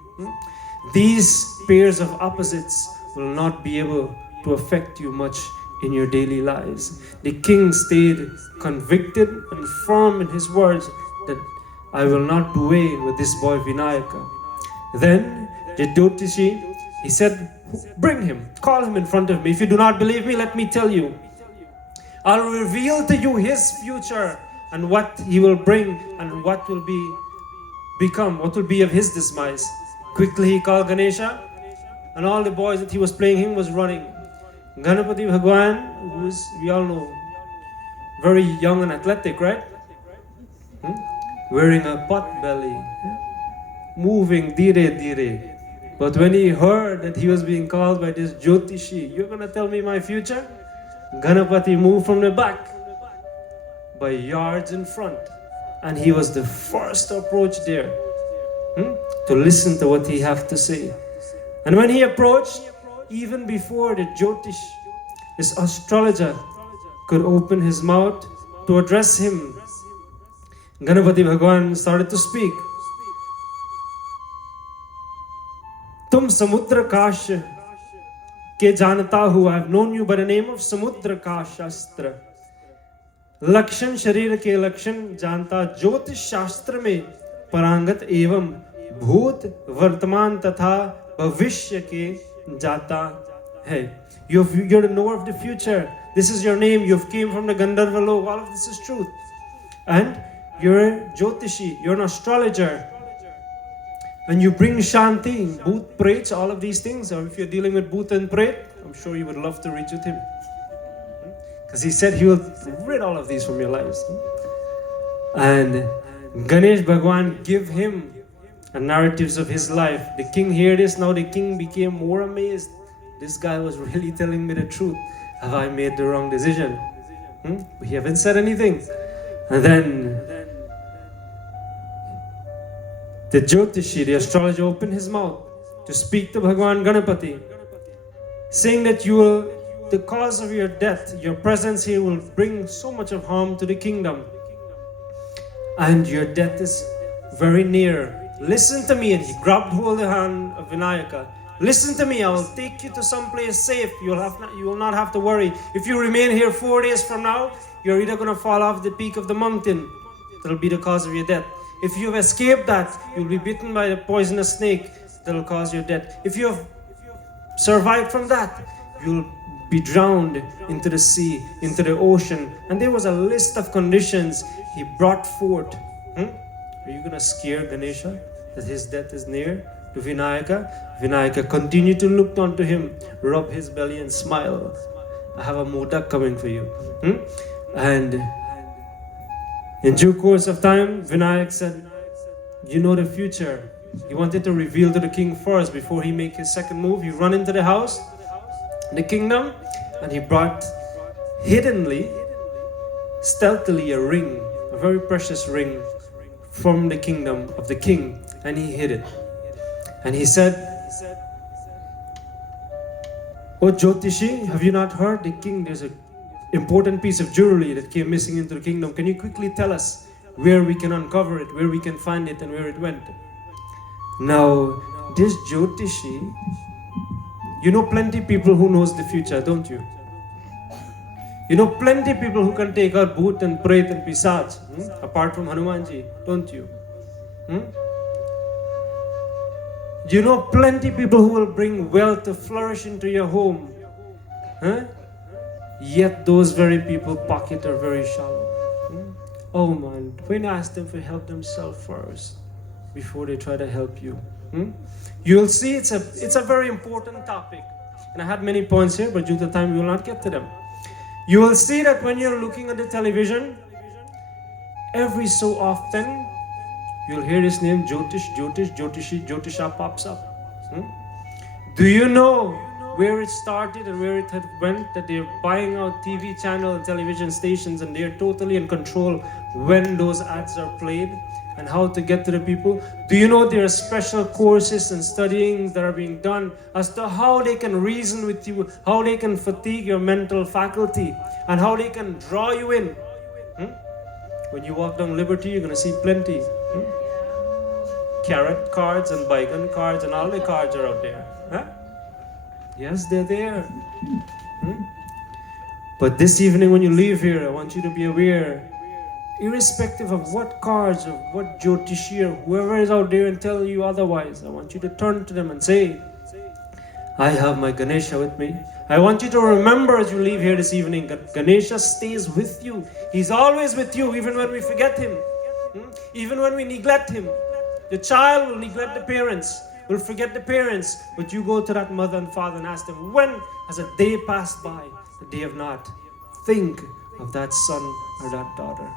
these pairs of opposites will not be able to affect you much in your daily lives. The king stayed convicted and firm in his words that I will not do away with this boy Vinayaka. Then the Jyotishi, he said, "Bring him, call him in front of me. If you do not believe me, let me tell you. I'll reveal to you his future and what he will bring and what will be of his demise." Quickly he called Ganesha, and all the boys that he was playing him was running. Ganapati Bhagwan, who is, we all know, very young and athletic, right? Wearing a pot belly, moving dire. But when he heard that he was being called by this Jyotishi, "You're going to tell me my future?" Ganapati moved from the back by yards in front, and he was the first to approach there to listen to what he had to say. And when he approached, even before the Jyotish, this astrologer, could open his mouth to address him, Ganapati Bhagwan started to speak. "Tum samudra kash ke janata hu." I have known you by the name of Samudra Kash Shastra. Lakshan sharir ke lakshan janta Jyotish Shastra mein parangat evam bhut vartaman tatha bhavishya ke jata hai. You're the knower of the future. This is your name. You've came from the Gandharva Lok. All of this is truth. And you're a Jyotishi. You're an astrologer. And you bring Shanti, Bhoot, Prets, all of these things. Or if you're dealing with Bhoot and Pret, I'm sure you would love to reach with him. Because he said he will rid all of these from your lives. And Ganesh Bhagwan give him narratives of his life. The king heard this. Now the king became more amazed. This guy was really telling me the truth. Have I made the wrong decision? We haven't said anything. And then the Jyotishi, the astrologer, opened his mouth to speak to Bhagwan Ganapati, saying that the cause of your death, your presence here will bring so much of harm to the kingdom. And your death is very near. Listen to me. And he grabbed hold of the hand of Vinayaka. Listen to me. I will take you to some place safe. You will not have to worry. If you remain here 4 days from now, you're either going to fall off the peak of the mountain. That will be the cause of your death. If you have escaped that, you'll be bitten by a poisonous snake that will cause your death. If you have survived from that, you'll be drowned into the sea, into the ocean. And there was a list of conditions he brought forth. Are you going to scare Ganesha that his death is near? To Vinayaka. Vinayaka continued to look onto him, rub his belly and smile. I have a modak coming for you. And in due course of time, Vinayak said, "You know the future." He wanted to reveal to the king first before he make his second move. He run into the house, the kingdom, and he brought hiddenly, stealthily a ring, a very precious ring from the kingdom of the king, and he hid it. And he said, "Oh Jyotishi, have you not heard the king? There's a important piece of jewelry that came missing into the kingdom. Can you quickly tell us where we can uncover it, where we can find it, and where it went? Now, this Jyotishi, you know plenty people who knows the future, don't you? You know plenty people who can take out Bhoot and Pret and Pisach, apart from Hanumanji, don't you? You know plenty people who will bring wealth to flourish into your home. Yet those very people pocket are very shallow. Oh man, when you ask them for help themselves first before they try to help you. You'll see it's a very important topic. And I had many points here, but due to time we will not get to them. You will see that when you're looking at the television, every so often you'll hear this name Jyotisha pops up. Do you know where it started and where it had went? That they're buying out TV channel and television stations, and they're totally in control when those ads are played and how to get to the people. Do you know there are special courses and studying that are being done as to how they can reason with you, how they can fatigue your mental faculty, and how they can draw you in? When you walk down Liberty, you're going to see plenty. Carrot cards and bygone cards and all the cards are out there. Yes, they're there. But this evening when you leave here, I want you to be aware, irrespective of what cards or what Jyotishi or whoever is out there and tell you otherwise, I want you to turn to them and say, I have my Ganesha with me. I want you to remember as you leave here this evening that Ganesha stays with you. He's always with you, even when we forget him. Even when we neglect him. The child will neglect the parents, will forget the parents, but you go to that mother and father and ask them, when has a day passed by that they have not? Think of that son or that daughter.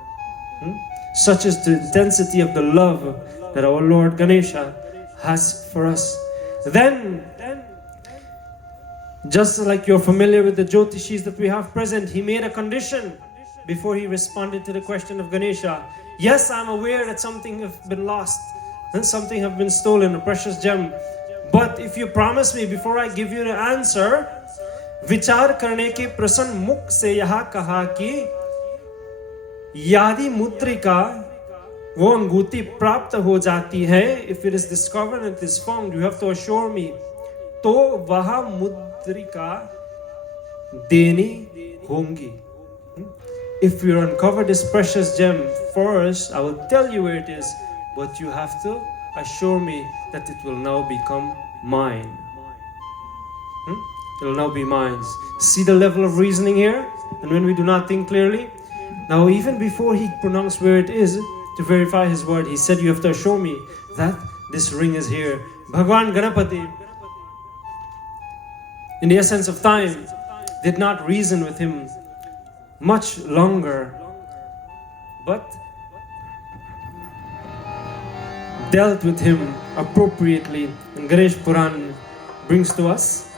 Such is the intensity of the love that our Lord Ganesha has for us. Then, just like you're familiar with the Jyotishis that we have present, he made a condition before he responded to the question of Ganesha. Yes, I'm aware that something has been lost and something have been stolen, a precious gem. But if you promise me before I give you the answer, विचार करने के प्रसन्न मुख से यह कहा कि यदि मुद्रिका वो अंगूठी प्राप्त हो जाती है, if it is discovered and it is found, you have to assure me, तो वह मुद्रिका देनी होंगी. If you uncover this precious gem first, I will tell you where it is, but you have to assure me that it will now become mine. It will now be mine. See the level of reasoning here? And when we do not think clearly? Now, even before he pronounced where it is, to verify his word, he said, you have to assure me that this ring is here. Bhagwan Ganapati, in the essence of time, did not reason with him much longer, but dealt with him appropriately. And Ganesh Puran brings to us,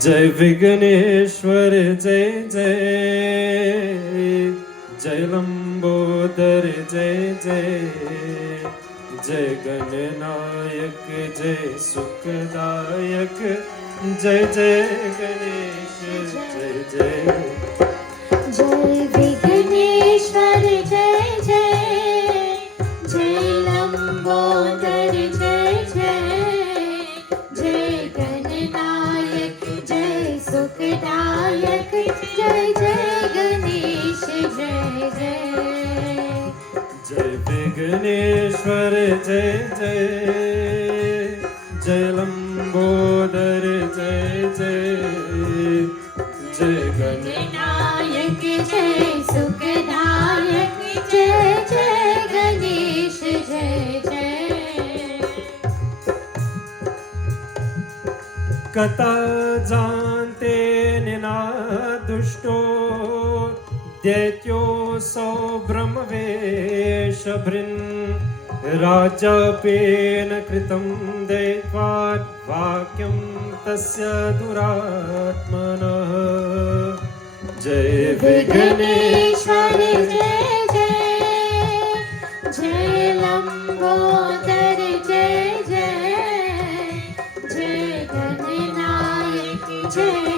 Jai Viganeshwar Jai Jai, Jai Lambodar Jai Jai, Jai Gananayak Jai Sukhdayak, Jai Jai Ganesh Jai Jai. Jai Viganeshwar Jai Jai, Jai Lambodar Jai Jai, Jai Gananayak Jai Sukhdayak, Jai Jai Ganesh Jai Jai. Jai Viganeshwar Jai Jai, Jai Lambodar Jai Jai, Jai Gananayak Jai Sukhdayak, Jai Jai Ganesh Jai Jai. Kata jante nina dushto, Detyo so brahmavesha brin, Raja pena kritam devat vakyam tasya duratmana. Jai Viganeshwar Jai Jai, Jai Lambodar Jai Jai, Jai Gananayak Jai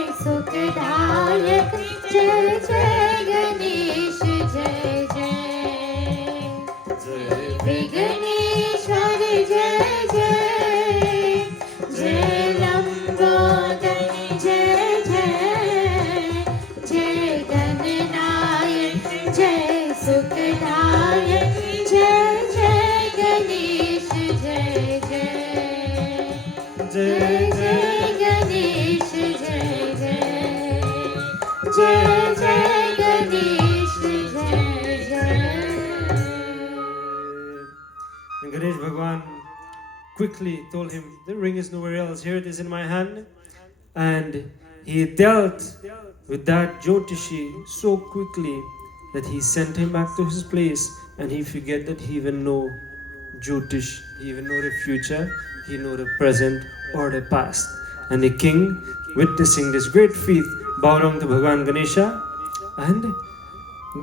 सुखदायक जय जय गणेश जय जय विघ्नेश्वर जय जय जय लंबोदर जय जय जय गणनायक जय सुखदायक जय जय गणेश जय जय जय जय गणेश जय जय जय जय गणेश जय जय And Ganesh Bhagwan quickly told him, the ring is nowhere else, here it is in my hand. And he dealt with that Jyotishi so quickly that he sent him back to his place, and he forget that he even know Jyotish, he even know the future, he know the present or the past. And the king, witnessing this great feat, bowed down to Bhagwan Ganesha and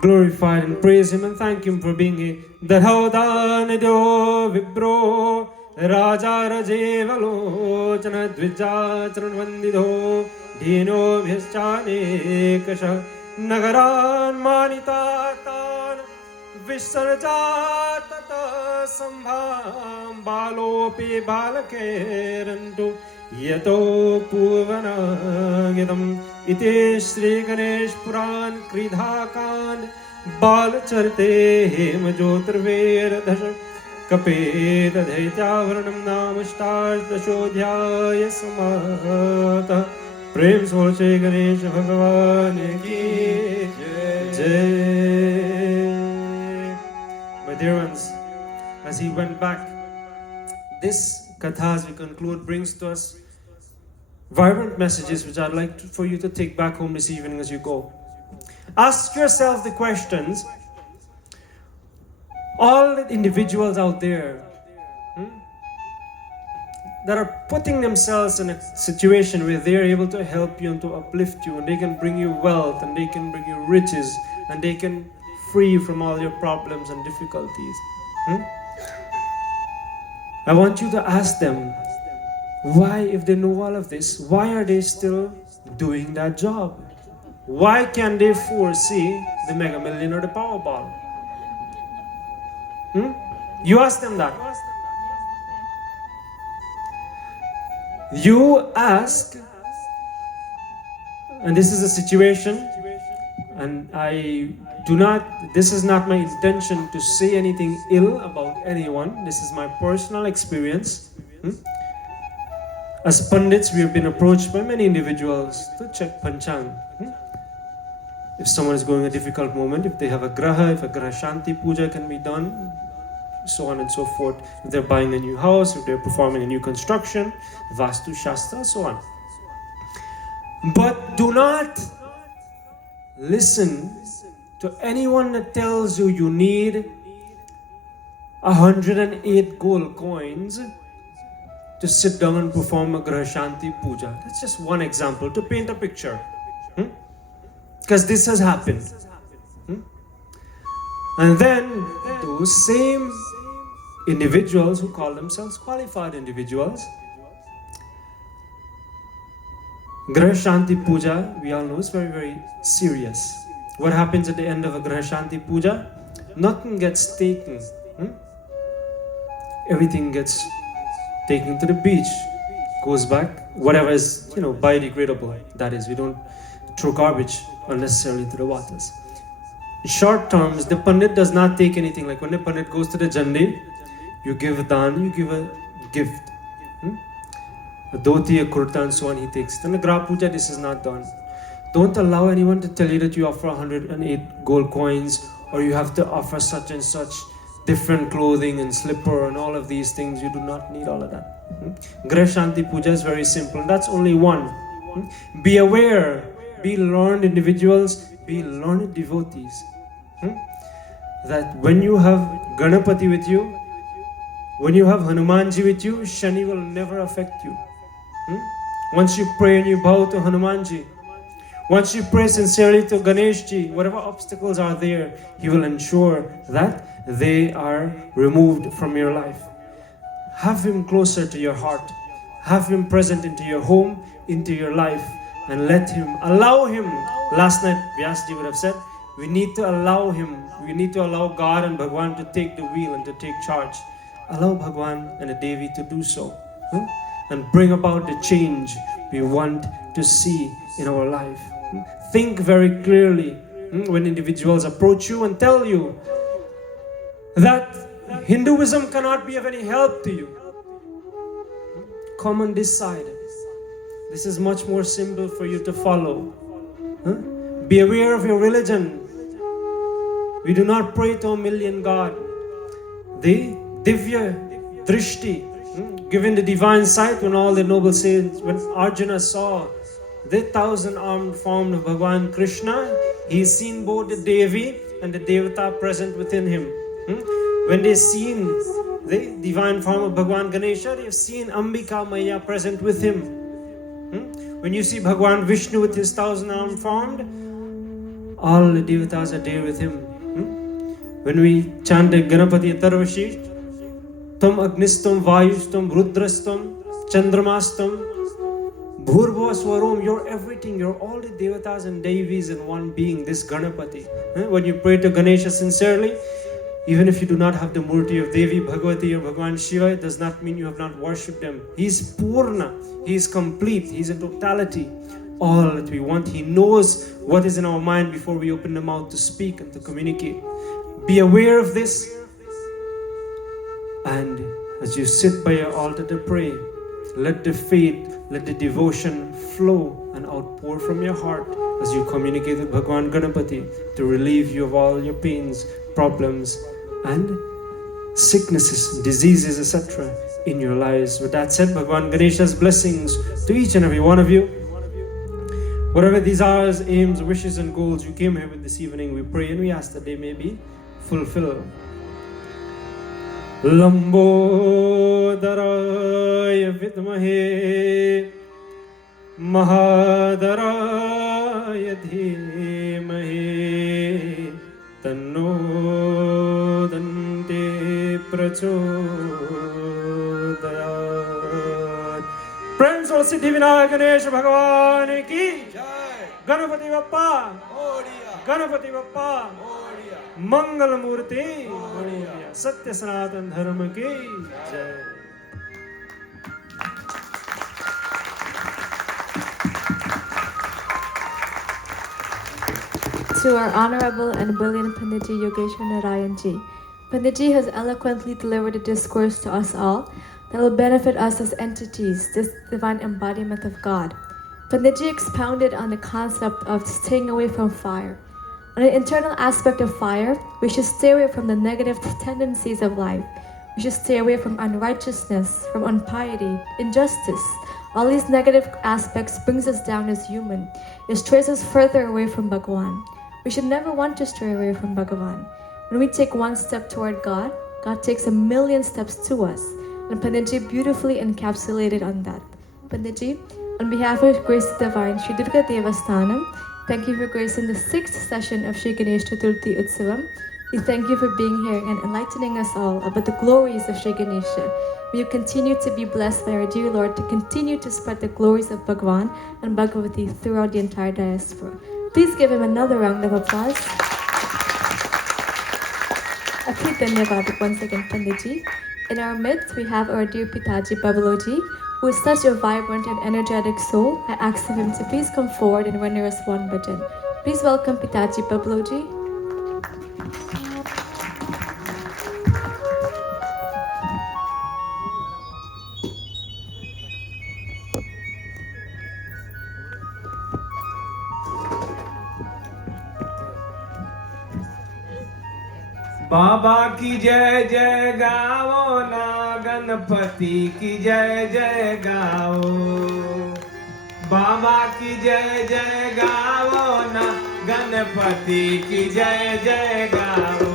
glorified and praised him and thanked him for being a Dadhaudanido Vibro Raja Rajevalochana Dvijacharan Vandido Dino Bhischane Kasha Nagaran Manitatan Visarjatata Sambham Balopi Balakerantu Yato Purvanagidam Ite Sri Ganesh Puran Kridhakan Balacharte Hemajotrveda Dasha Kapeta Dhaityavarnam Namashtar Dashodhyaya Samata Prem Sorche Ganesh Bhagavan Ki Jai. My dear ones, as he went back, this Katha, as we conclude, brings to us vibrant messages which I'd like for you to take back home this evening as you go. Ask yourself the questions. All the individuals out there that are putting themselves in a situation where they are able to help you and to uplift you, and they can bring you wealth, and they can bring you riches, and they can free you from all your problems and difficulties. I want you to ask them, why, if they know all of this, why are they still doing that job? Why can they foresee the Mega Million or the Powerball? You ask them that. You ask, and this is a situation, and this is not my intention to say anything ill about anyone. This is my personal experience. As Pandits, we have been approached by many individuals to check Panchang. If someone is going a difficult moment, if they have a graha, if a graha shanti puja can be done, so on and so forth. If they're buying a new house, if they're performing a new construction, Vastu Shastra, so on. But do not listen to anyone that tells you you need 108 gold coins to sit down and perform a Graha Shanti Puja. That's just one example to paint a picture. Because this has happened. And then those same individuals who call themselves qualified individuals, Graha Shanti Puja, we all know, is very, very serious. What happens at the end of a Graha Shanti Puja? Nothing gets taken. Everything gets taken to the beach, goes back, whatever is, biodegradable. That is, we don't throw garbage unnecessarily into the waters. In short terms, the Pandit does not take anything. Like when the Pandit goes to the Jandi, you give a dan, you give a gift. A dhoti, a kurta, and so on, he takes it. In the Graha Puja, this is not done. Don't allow anyone to tell you that you offer 108 gold coins, or you have to offer such and such different clothing and slipper and all of these things. You do not need all of that. Graha Shanti Puja is very simple. That's only one. Be aware. Be learned individuals. Be learned devotees. That when you have Ganapati with you, when you have Hanumanji with you, Shani will never affect you. Once you pray and you bow to Hanumanji, once you pray sincerely to Ganeshji, whatever obstacles are there, he will ensure that they are removed from your life. Have him closer to your heart. Have him present into your home, into your life. and let him, allow him. Last night, Vyaas ji would have said, we need to allow him, we need to allow God and Bhagwan to take the wheel and to take charge. Allow Bhagwan and the Devi to do so. And bring about the change we want to see in our life. Think very clearly when individuals approach you and tell you that Hinduism cannot be of any help to you. Come on this side. This is much more simple for you to follow. Be aware of your religion. We do not pray to a million God. The Divya Drishti, given the divine sight when all the noble saints, when Arjuna saw the 1,000-armed form of Bhagavan Krishna, he seen both the Devi and the Devata present within him. When they seen the divine form of Bhagavan Ganesha, they have seen Ambika Maya present with him. When you see Bhagavan Vishnu with his 1,000-armed form, all the Devatas are there with him. When we chant the Ganapati Tarvashish, Tum Agnistum Vayustum Rudrastum Chandramastum Bhurva Swarom, you're everything, you're all the Devatas and Devis in one being, this Ganapati. When you pray to Ganesha sincerely, even if you do not have the Murti of Devi, Bhagavati or Bhagavan Shiva, it does not mean you have not worshipped him. He is Purna, he is complete, he is in totality. All that we want, he knows what is in our mind before we open the mouth to speak and to communicate. Be aware of this, and as you sit by your altar to pray, let the faith, let the devotion flow and outpour from your heart as you communicate with Bhagavan Ganapati to relieve you of all your pains, problems, and sicknesses, diseases, etc. in your lives. With that said, Bhagavan Ganesha's blessings to each and every one of you. Whatever desires, aims, wishes, and goals you came here with this evening, we pray and we ask that they may be fulfilled. Lambodharaya vidmahe Mahadaraya dhimahe Tanno Dante Prachodayat. Friends of Siddhivinayak Ganesha Bhagavan ki Ganapati Bappa Ganapati Bappa Mangal Murti Satya Sanatan Dharma ki Jai. To our Honorable and Brilliant Pandit Yogeshwar Narayan ji. Pandit ji has eloquently delivered a discourse to us all that will benefit us as entities, this divine embodiment of God. Pandit ji expounded on the concept of staying away from fire. On the internal aspect of fire, we should stay away from the negative tendencies of life. We should stay away from unrighteousness, from unpiety, injustice. All these negative aspects brings us down as human. It strays us further away from Bhagavan. We should never want to stray away from Bhagavan. When we take one step toward God, God takes 1,000,000 steps to us. And Panditji beautifully encapsulated on that. Panditji, on behalf of Grace the Divine Sri Durga Devasthanam, thank you for gracing the 6th session of Sri Ganesh Chaturthi Utsavam. We thank you for being here and enlightening us all about the glories of Sri Ganesha. May you continue to be blessed by our dear Lord to continue to spread the glories of Bhagavan and Bhagavati throughout the entire diaspora. Please give him another round of applause. Akhir dhanyavad once again, Panditji. In our midst, we have our dear Pitaji Babaloji, who is such a vibrant and energetic soul. I ask of him to please come forward and render us one bhajan. Please welcome Pitaji Babaloji. बाबा की जय जय गाओ ना, गणपति की जय जय गाओ। बाबा की जय जय गाओ ना, गणपति की जय जय गाओ।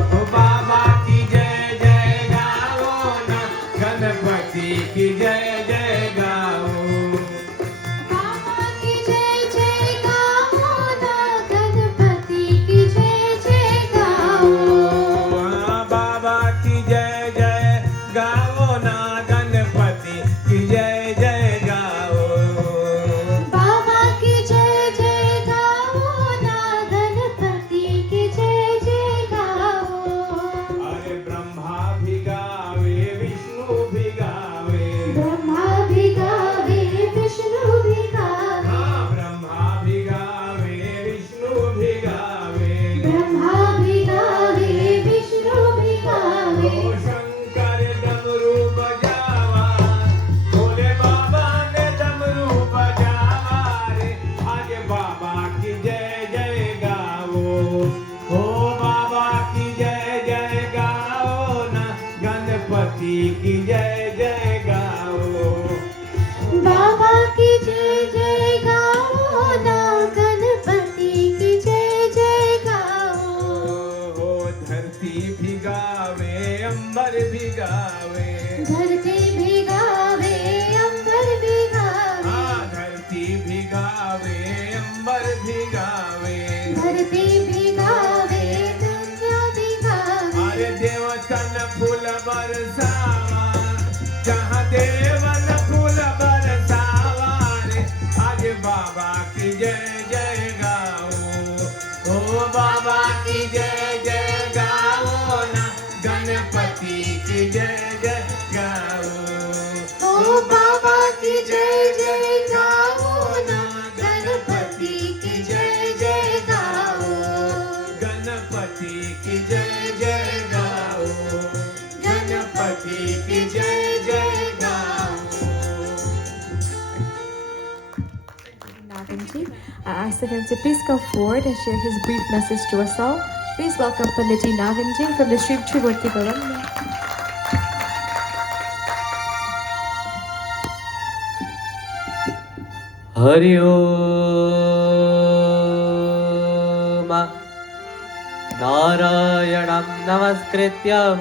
ओ बाबा की जय जय गाओ ना, गणपति की जय जय गाओ। Baba भिगावे धरती भिगावे दुनिया भिगावे अरे देवतन फूल बरसावा जहाँ देवन फूल बरसावा रे आज बाबा की जय जय गाओ ओ बाबा की जय जय गाओ ना गणपति की जय जय गाओ ओ बाबा की जय जय गाओ ना गणपति की जय जय गाओ गणपति की जय जय गाओ गणपति की जय जय गाओ Narayan, I asked him to please come forward and share his brief message to us all. Please welcome Pandit Narayan from the Sri Trivurti Bhavan. Hari Om Narayanam Namaskrityam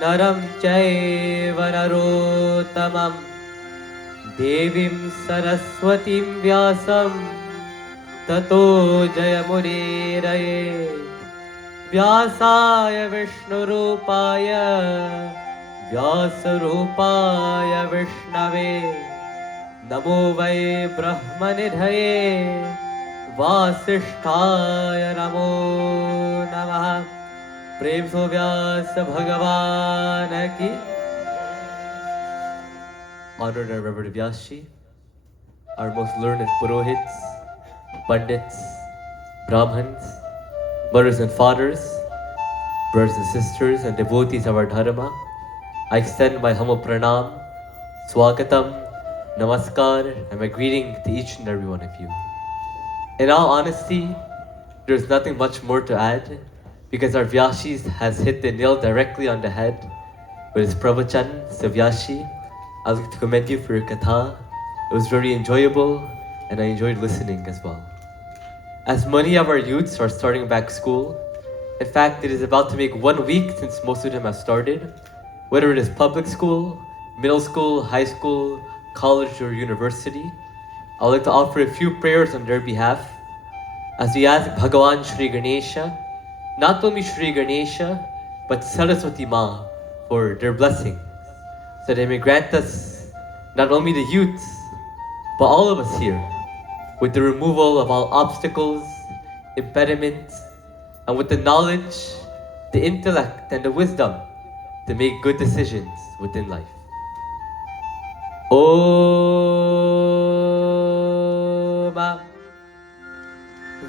Naram Chaiva Narottamam Devim Saraswatim Vyasam Tato Jayamuriraye Vyasaya Vishnurupaya Vyasarupaya Vishnave Namo Vai Brahmanidhaye Vasishtaya Namo Namaha Prem So Vyas Bhagavan Ki Honored and Reverend Vyaas, our most learned Purohits, Pandits, Brahmins, mothers and fathers, brothers and sisters and devotees of our Dharma, I extend my humble pranam, swagatam, namaskar, and my greeting to each and every one of you. In all honesty, there's nothing much more to add because our Vyaas has hit the nail directly on the head with his pravachan. So Vyaas, I'd like to commend you for your katha. It was very enjoyable and I enjoyed listening as well. As many of our youths are starting back school, in fact it is about to make 1 week since most of them have started, whether it is public school, middle school, high school, college or university, I would like to offer a few prayers on their behalf as we ask Bhagavan Shri Ganesha, not only Shri Ganesha, but Saraswati Ma for their blessing, so they may grant us not only the youths, but all of us here, with the removal of all obstacles, impediments, and with the knowledge, the intellect, and the wisdom to make good decisions within life. Om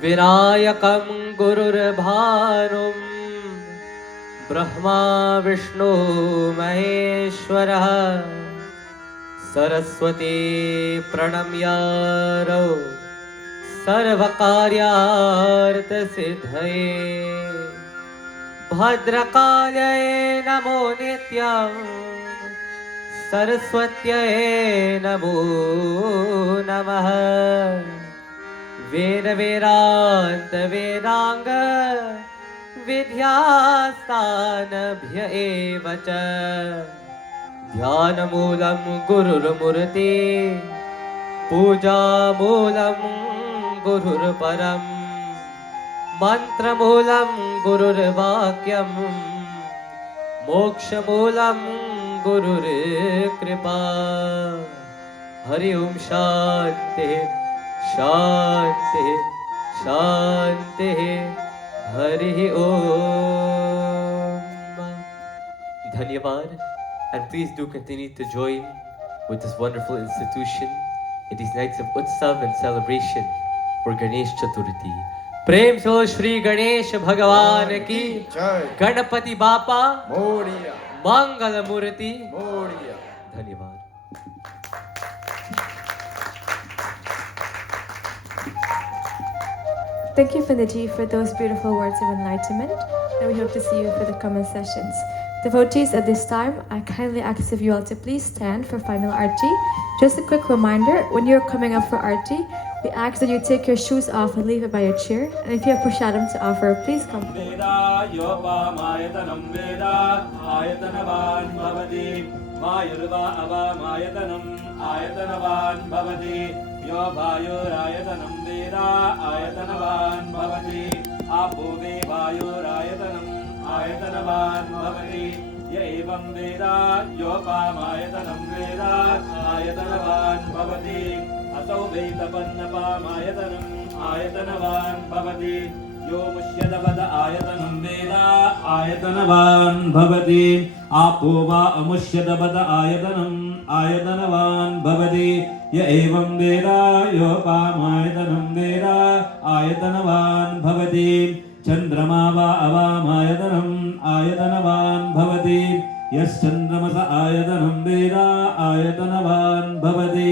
Vinayakam Gurur Bhanum Brahma Vishnu Maheshwara Saraswati Pranamyaro Sarvakaryartha Siddhaye Bhadrakalyaye Namo Nityam Saraswatyaye Namo Namaha Veda Vedanta Vedanga Vidhyastanabhya evacha Dhyanamoolam Gururmurti Pujamoolam Gururparam Mantramoolam Gururvakyam Mokshamoolam Gururkripa Hari Om Shanti Shanti Shanti Hari Om. Dhanyavad, and please do continue to join with this wonderful institution in these nights of Utsav and celebration for Ganesh Chaturthi. Prem so Shri Ganesh Bhagavan ki Jai. Ganapati Bapa Moriya. Mangala Murti. Moriya. Dhanyavad. Thank you, Pandit, for those beautiful words of enlightenment, and we hope to see you for the coming sessions. Devotees, at this time, I kindly ask of you all to please stand for final aarti. Just a quick reminder, when you're coming up for aarti, we ask that you take your shoes off and leave it by your chair. And if you have prasadam to offer, please come forward. Veda yopamayatanam Veda ayatanavan bhavati Mayurva avamayatanam ayatanavan bhavati यो वायुरायतनं वेद आयतनवान् भवति आपो वे वायुरायतनम् आयतनवान् भवति य एवं वेद योपामायतनं वेद आयतनवान् भवति असौ वै तपन्नपामायतनम् आयतनवान् भवति यो मुष्यदवद आयतनं वेद आयतनवान् भवति आपो वा अमुष्यदवद आयतनम् आयतनवान् भवति य एवं वेद योपामायतनं वेद आयतनवान् भवति चन्द्रमा वा अवामायतनम् आयतनवान् भवति यश्चन्द्रमस आयतनं वेद आयतनवान् भवति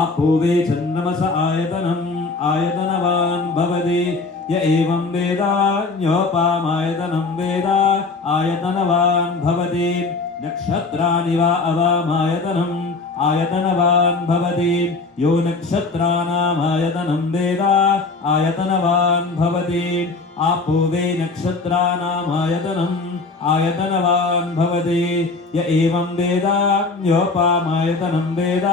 आपो वे चन्द्रमस आयतनम् आयतनवान् भवति य एवं वेद योपामायतनं वेद आयतनवान् भवति नक्षत्राणि वा अवामायतनम् आयतनवान् भवति यो नक्षत्राणामायतनं वेद आयतनवान् भवति आपो वे नक्षत्राणामायतनम् आयतनवान् भवति य एवं वेद योपामायतनं वेद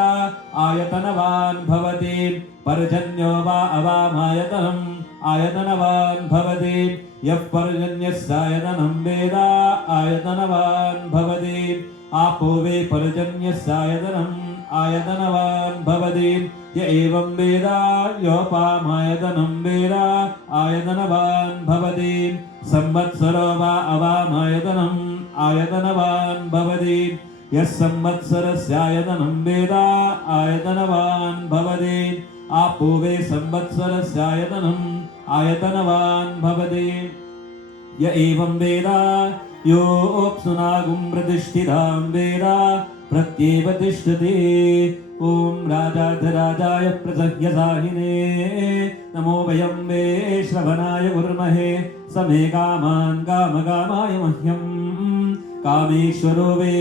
आयतनवान् भवति पर्जन्यो वा अवामायतनम् आयतनवान् भवति यः पर्जन्यस्यायतनं वेद आयतनवान् भवति आपो वे पर्जन्यस्यायतनम् आयतनवान् भवति य एवं वेद योपामायतनं वेद आयतनवान् भवति संवत्सरो वा अवामायतनम् आयतनवान् भवति यः संवत्सरस्यायतनं वेद आयतनवान् भवति आपो वे संवत्सरस्यायतनम् आयतनवान् भवति य एवं वेद योऽप्सुनागुं प्रतिष्ठितां वेद प्रत्येव तिष्ठति ॐ राजाधिराजाय प्रसह्यसाहिने नमो वयं वे श्रवणाय कुर्महे समे कामान् कामकामाय मह्यम् कामेश्वरो वे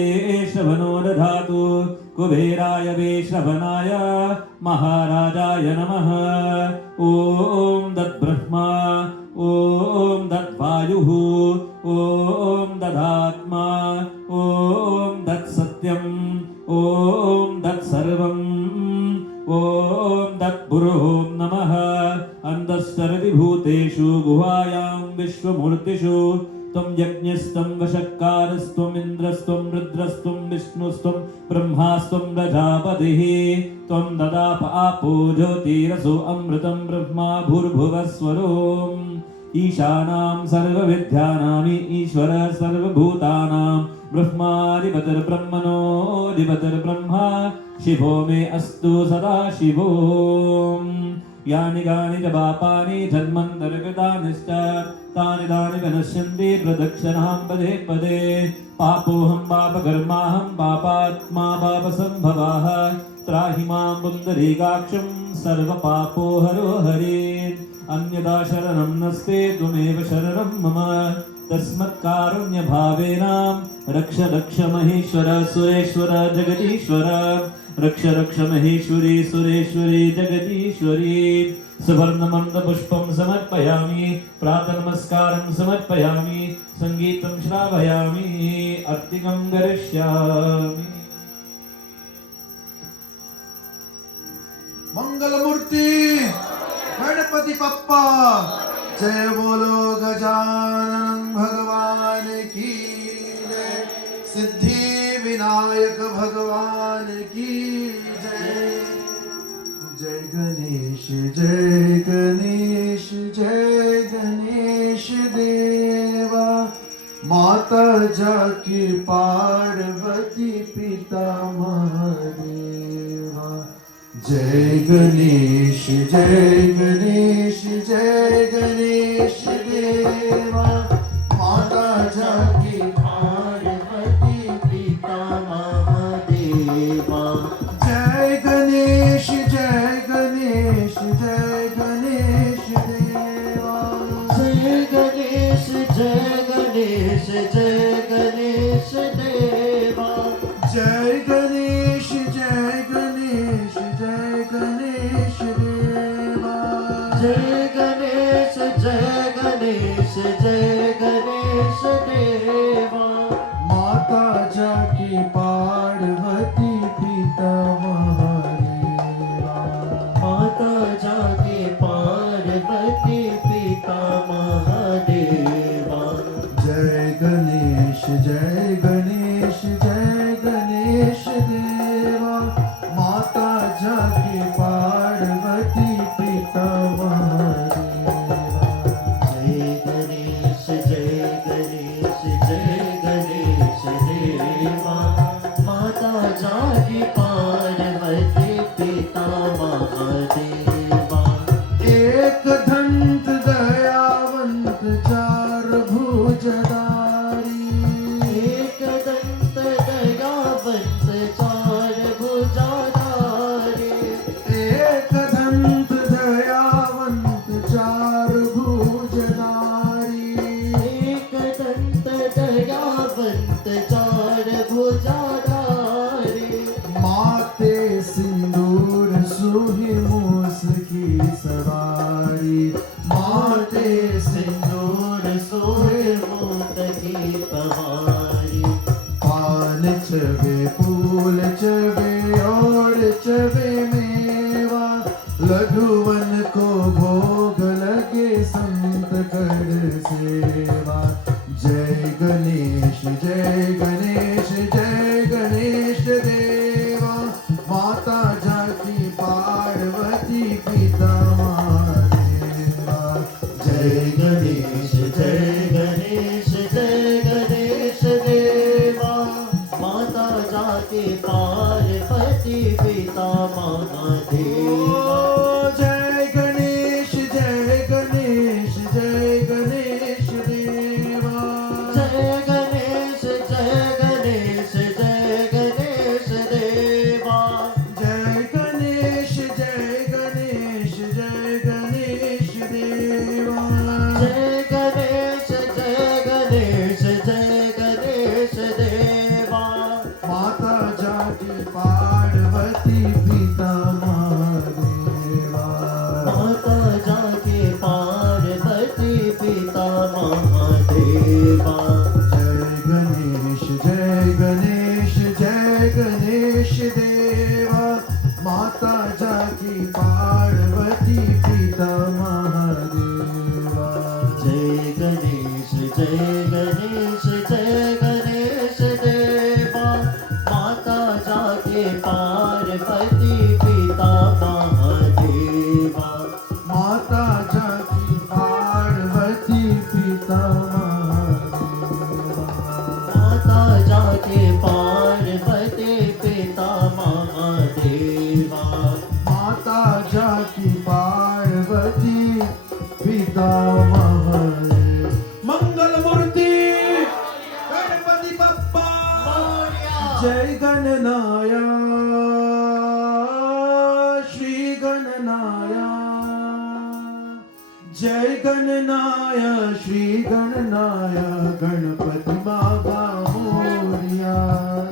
श्रवणो दधातु कुबेराय वे श्रवणाय महाराजाय नमः ॐ दद्ब्रह्मा ॐ दद्वायुः ॐ ददात्मा ॐ दत्सत्यम् ॐ दत्सर्वम् ॐ दत्पुरुः नमः अन्तःसर्वभूतेषु गुहायां विश्वमूर्तिषु त्वं यज्ञस्त्वं वशक्कारस्त्वम् इन्द्रस्त्वं रुद्रस्त्वं विष्णुस्त्वं ब्रह्मास्त्वं प्रजापतिः त्वं ददाप आपो ज्योतिरसो अमृतं ब्रह्मा भूर्भुवस्वरोम् ईशानां सर्वविद्यानामि ईश्वरः सर्वभूतानां ब्रह्माधिपतिर्ब्रह्मणोऽधिपतिर्ब्रह्मा शिवो मे अस्तु सदा शिवो यानि कानि च पापानि जन्मन्तर्गतानिश्च तानि तानि विनश्यन्ति प्रदक्षिणां पदे पदे पापोऽहं पापकर्माहं पापात्मा पापसम्भवः त्राहि मां पुण्डरीकाक्षं सर्वपापो हरो हरे अन्यथा शरणं नस्ते त्वमेव शरणं मम तस्मत्कारुण्यभावेन रक्ष रक्ष महेश्वर सुरेश्वर जगदीश्वर रक्ष रक्ष महेश्वरी सुरेश्वरी जगदीश्वरी सुवर्णमन्दपुष्पं समर्पयामि प्रातनमस्कारं समर्पयामि सङ्गीतं श्रावयामि अर्तिकं करिष्यामि मंगलमूर्ति गणपति पप्पा जय बोलो गजानन भगवान की जय सिद्धि विनायक भगवान की जय जय गणेश जय गणेश जय गणेश देवा माता जाकी पार्वती पिता महादेवा जय गणेश देवा माता जाकी पार्वती पिता महादेवा जय गणेश देवा जय गणेश देवा जय गणेश देवा जय गणेश देवा माता जाकी पार्वती पिता महादेवा सूही मूस की सवारी माथे सिंदूर सोहे मूत की पवारी पान चवे फूल चवे और चवे मेवा लघुवन को भोग लगे संत कर सेवा जय गणेश जय गणेश देवा माता जाकी पार्वती पिता महादेवा जय गणेश देवा माता जाके पार्वती पिता महादेवा जय गणेश देवा जय गणेश देवा जय गणेश देवा जय गणेश देवा माता जाकी पार्वती पिता महादेवा माता जाके पार्वती पिता महादेवा जय गणेश देवा माता जाकी पार्वती पिता महादेवा जय गणेश देवा माता जाके पार्वती पिता महादेवा माता जाकी पार्वती पिता महादेवा माता जाके पार्वती पिता महादेवा माता जाकी पार्वती पिता महादेव मंगल मूर्ति गणपति बप्पा जय गणनाया श्री गणनाया जय गणनाया श्री गणनाया गणपति बाबा मोरिया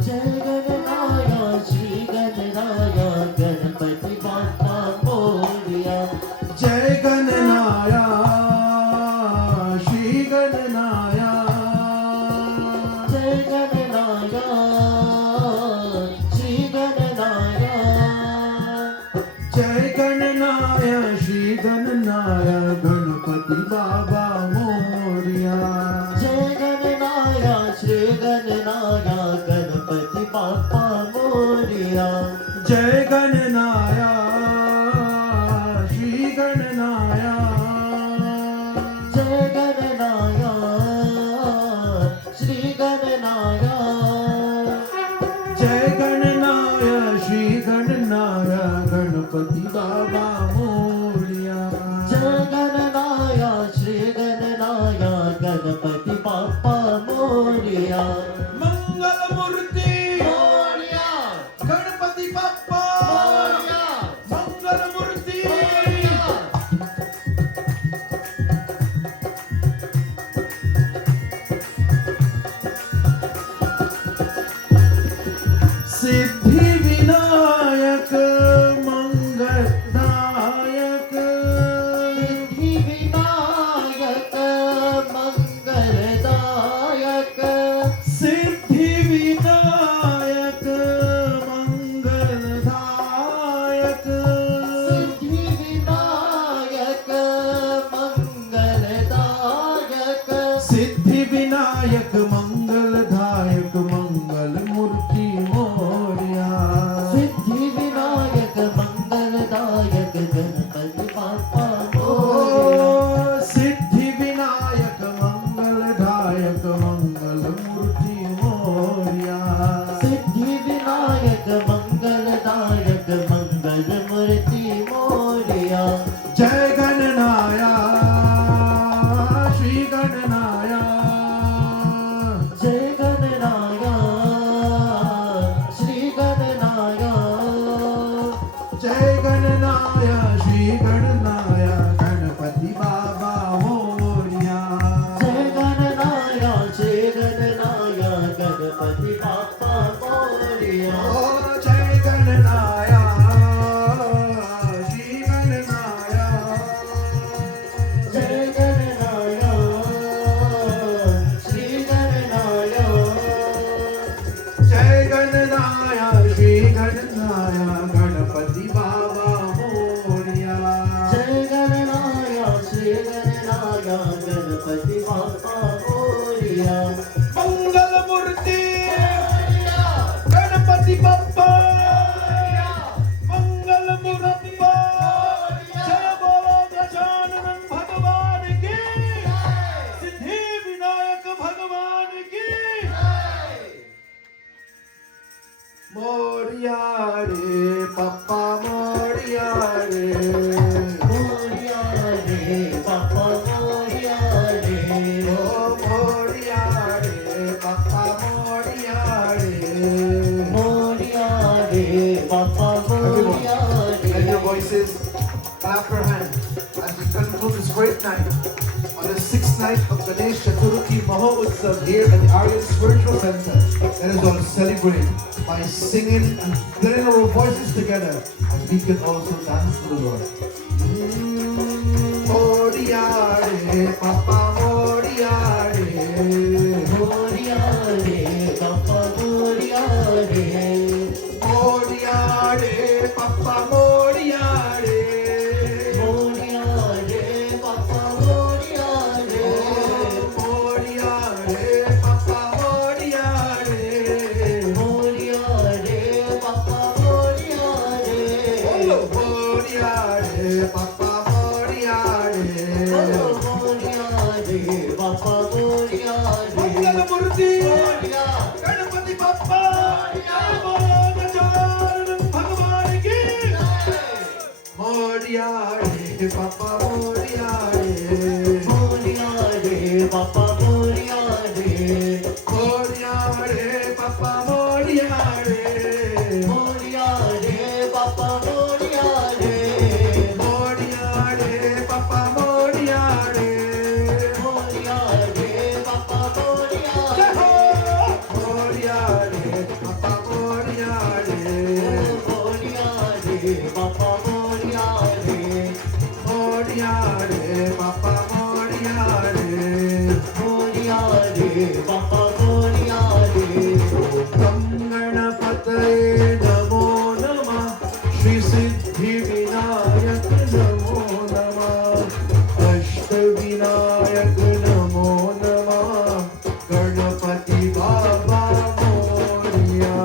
जय गणनाया श्री गणनाया गणपति बाबा मोरिया जय गणनाया श्री गणनाया जय गणनाया श्री गणनाया जय गणनाया श्री गणनाया गणपति बाबा मोरिया जय गणनाया श्री गणनाया गणपति बाबा मोरिया जय गणनाया श्री गणनाया जय गणनाया श्री गणनाया जय गणनाया श्री गणनाया गणपति बाबा मोरिया जय गणनाया श्री गणनाया गणपति बाबा मोरिया मंगल मूर्ति मोरिया गणपति बाप्पा मोरिया मंगल मूर्ति मोरिया सिद्धि विनायक मंगलदायक सिद्धि विनायक मंगलदायक सिद्धि विनायक मंगलदायक सिद्धि विनायक मंगलदायक सिद्धि विनायक मंगलदायक मंगल मूर्ति मोरिया सिद्धि विनायक मंगलदायक गणपति बाबा ओ सिद्धि विनायक मंगलदायक मंगल मूर्ति मोरिया सिद्धि विनायक मंगलदायक मंगल मूर्ति मोरिया जय गणनाया श्री गणनाया जय गणनाया श्री गणनाया जय गणनाया श्री गण Moria re, Papa Moria re. Oh Moria re, Papa Moria re. Moria re, Papa Moria re. Let your voices clap your hands as we conclude this great night on the 6th night of Ganesh Chaturthi Maha Utsav here at the Aryan Spiritual Center. Let us all celebrate by singing and putting our voices together as we can also dance to the Lord. Moria re, Papa Moria re. Moria re, Papa Moria re. Moria re, Papa Moria re. Moria re, Papa Moria re. Moria re, Papa Moria re. Moria re, Papa Moria re. Moria re, Papa Moria re. Moria re, Papa Moria re. Mangala Murti, Moria. Ganapati Bappa, Narayan Bhagwan ki. Moria re, Papa Moria re. Moria re, Papa Moria re. Moria re, Papa Moria re. Moria re, Papa Moria re. Moria re, Papa Moria re. Moria re, Papa Moria Jai re. Ho! Moria re, Papa Moria re. Moria re, Papa Moria re. Moria re, Papa Moria re. Moria re, Papa Moria re. Ganapataye namo namah, Shri Siddhi Vinayak namo namah, Ashtavinayak namo namah, Ganapati Baba Moria.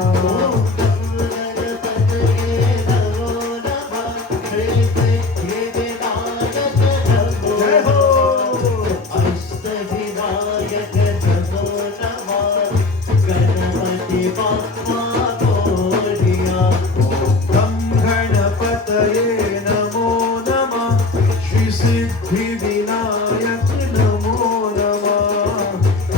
Jai Ho! Gam Ganapataye namo namah, Shri Siddhi Vinayak namo namah,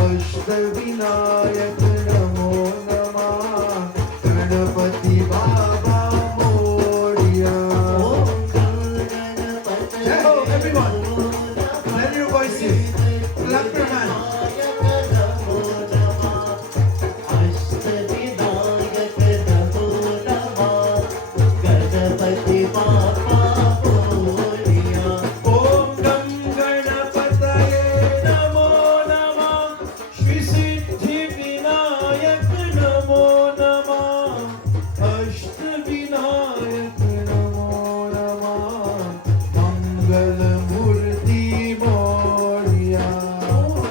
Ashtavinayak namo namah, Ganapati Baba Moria. Jai Ho, everyone! Let your voices clap your hands. Om Gam Ganapataye namo namah, Shri Siddhi Vinayak namo namah, Ashtavinayak namo namah, Mangala Murti Moria. Om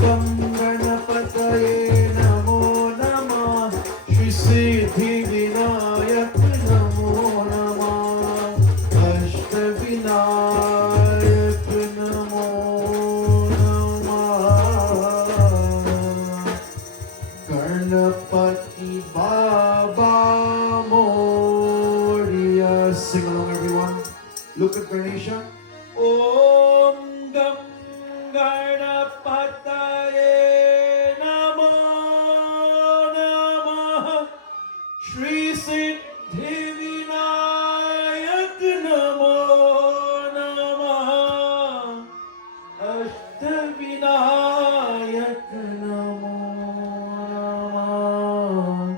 Gam Ganapataye namo namah, Shri Siddhi Vinayak namo namah, Ashtavinayak namo namah, Ganapati Baba Moria. Sing along, everyone. Look at Ganesha. Om Gam Ganapataye namo namah, Shri Siddhi Vinayak namo namah, Ashtavinayak namo namah,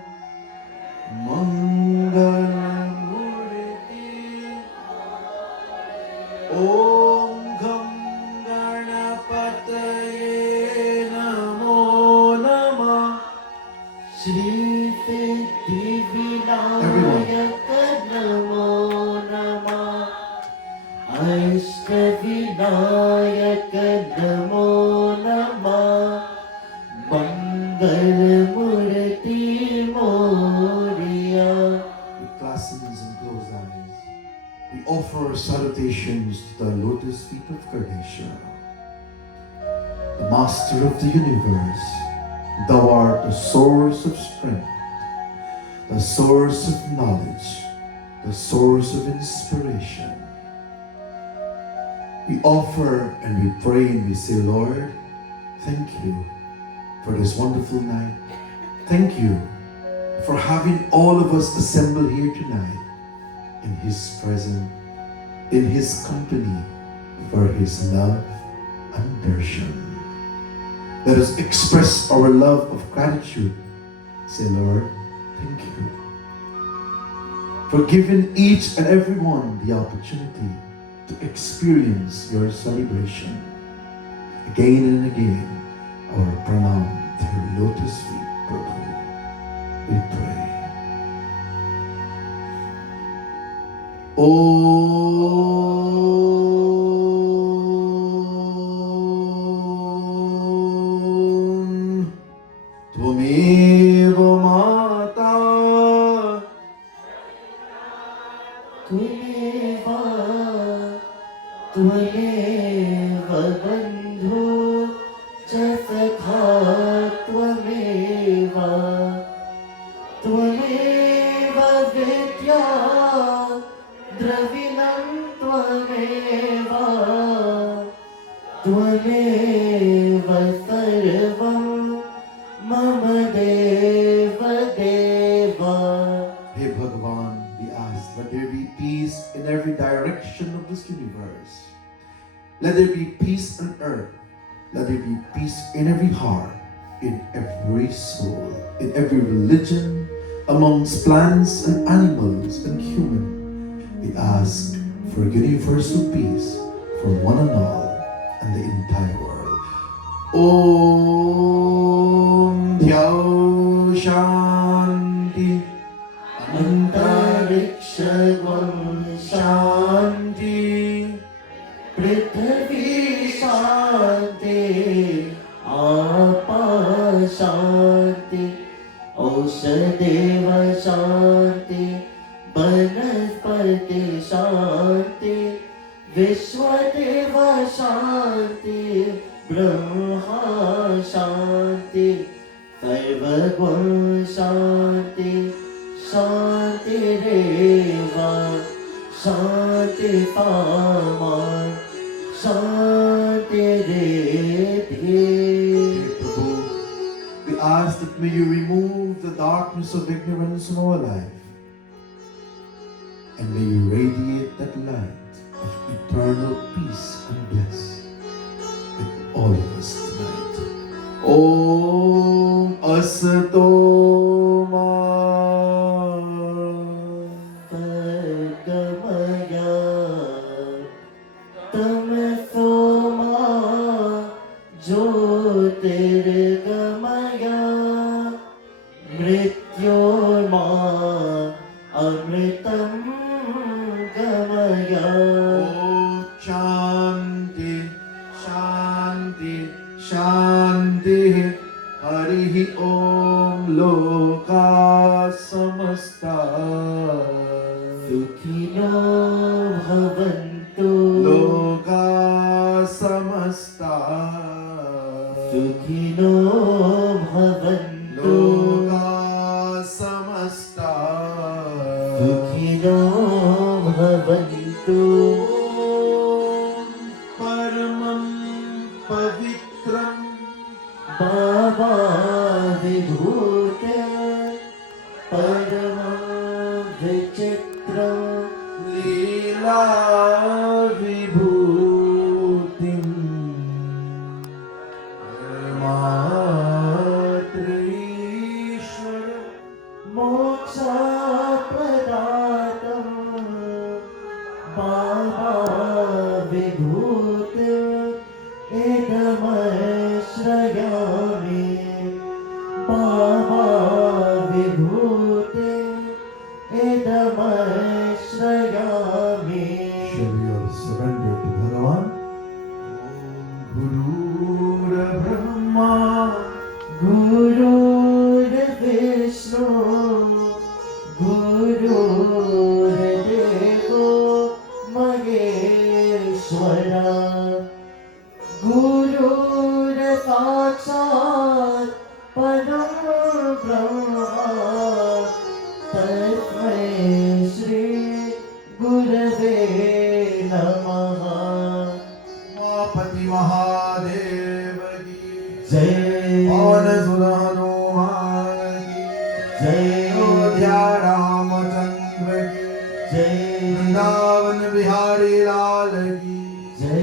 Mangala Murti. Om Gam Ganapataye namo namah, Shri Siddhi Everyone. Vinayak unfastened and closed eyes, we offer our salutations to the lotus feet of Ganesha. The Master of the universe, thou art the source of strength, the source of knowledge, the source of inspiration. We offer and we pray and we say, Lord, thank you for this wonderful night. Thank you for having all of us assemble here tonight in His presence, in His company, for His love and darshan. Let us express our love of gratitude. Say, Lord, thank you for giving each and every one the opportunity to experience your celebration. Again and again, our pranam to your lotus feet, Prabhu. We pray. Om Tvameva Mata Tvameva, Tvameva Bandhu, Jasakha Tvameva, Tvameva Vidya, Dravinam Tvameva, Tvameva Sarvam, Mama Deva Deva. Hey Bhagavan, we ask, let there be peace in every direction of this universe. Let there be peace on earth. Let there be peace in every heart, in every soul, in every religion, amongst plants and animals and human. We ask for universal peace for one and all and the entire world. Om Dhyau Shanti Antarikshagam Shanti Prithvi Shanti, Apa Shanti, Oshadeva Shanti, Banaspati Shanti, Vishwadeva Shanti, Brahma Shanti, Sarvagwan Shanti, Shanti Reva, Shanti Pama, Shanti Redhi. Prabhu, we ask that may you remove the darkness of ignorance in our life, and may you radiate that light of eternal peace and bliss with all of us tonight. Om Asato Ma Gadgamaya, Tamasoma, Jyotirgamaya, Mrityorma, Amritam Gamaya. Om Shanti, Shanti, Shanti. Harihi Om Loka Samasta Sukhino bhavantu, Loka Samasta Sukhino bhavantu, Loka Samasta Sukhino bhavantu. Om Paramam Pavitram Baba Vibhuta, Parama Vichitra, Leela Vibhutim Matrishwara Moksha Pradatam, Baba Vibhuta, Idamashayami, Baba Vibhuti, Idamashayami. Shall we all surrender to Bhagavan? Guru Brahma, Guru Vishnu, Guru जय वृंदावन बिहारी लाल की जय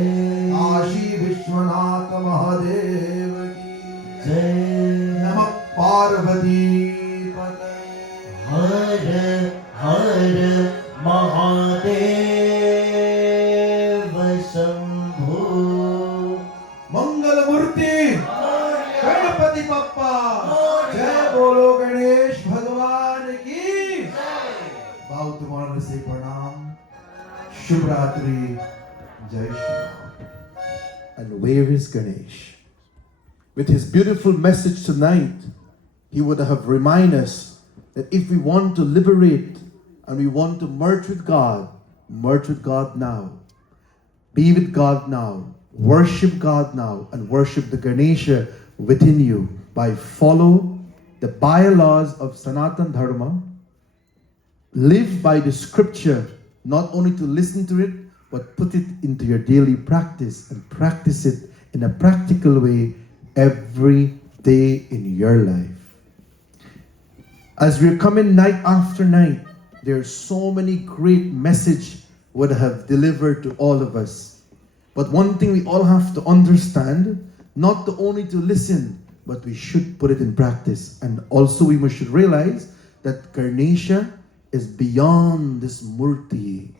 काशी विश्वनाथ महादेव की जय नमः पार्वती पते हर हर महादेव शंभो मंगल मूर्ति गणपति बप्पा जय बोलो गणेश भगवान की भाव तुम्हारे से प्रणाम शुभ रात्रि जय Shri Ram. And where is Ganesh? With his beautiful message tonight, he would have reminded us that if we want to liberate and we want to merge with God now. Be with God now. Worship God now and worship the Ganesha within you by follow the bylaws of Sanatan Dharma. Live by the scripture, not only to listen to it, but put it into your daily practice and practice it in a practical way every day in your life. As we're coming night after night, there's so many great message would have delivered to all of us. But one thing we all have to understand, not only to listen, but we should put it in practice. And also we should realize that Ganesha is beyond this murti.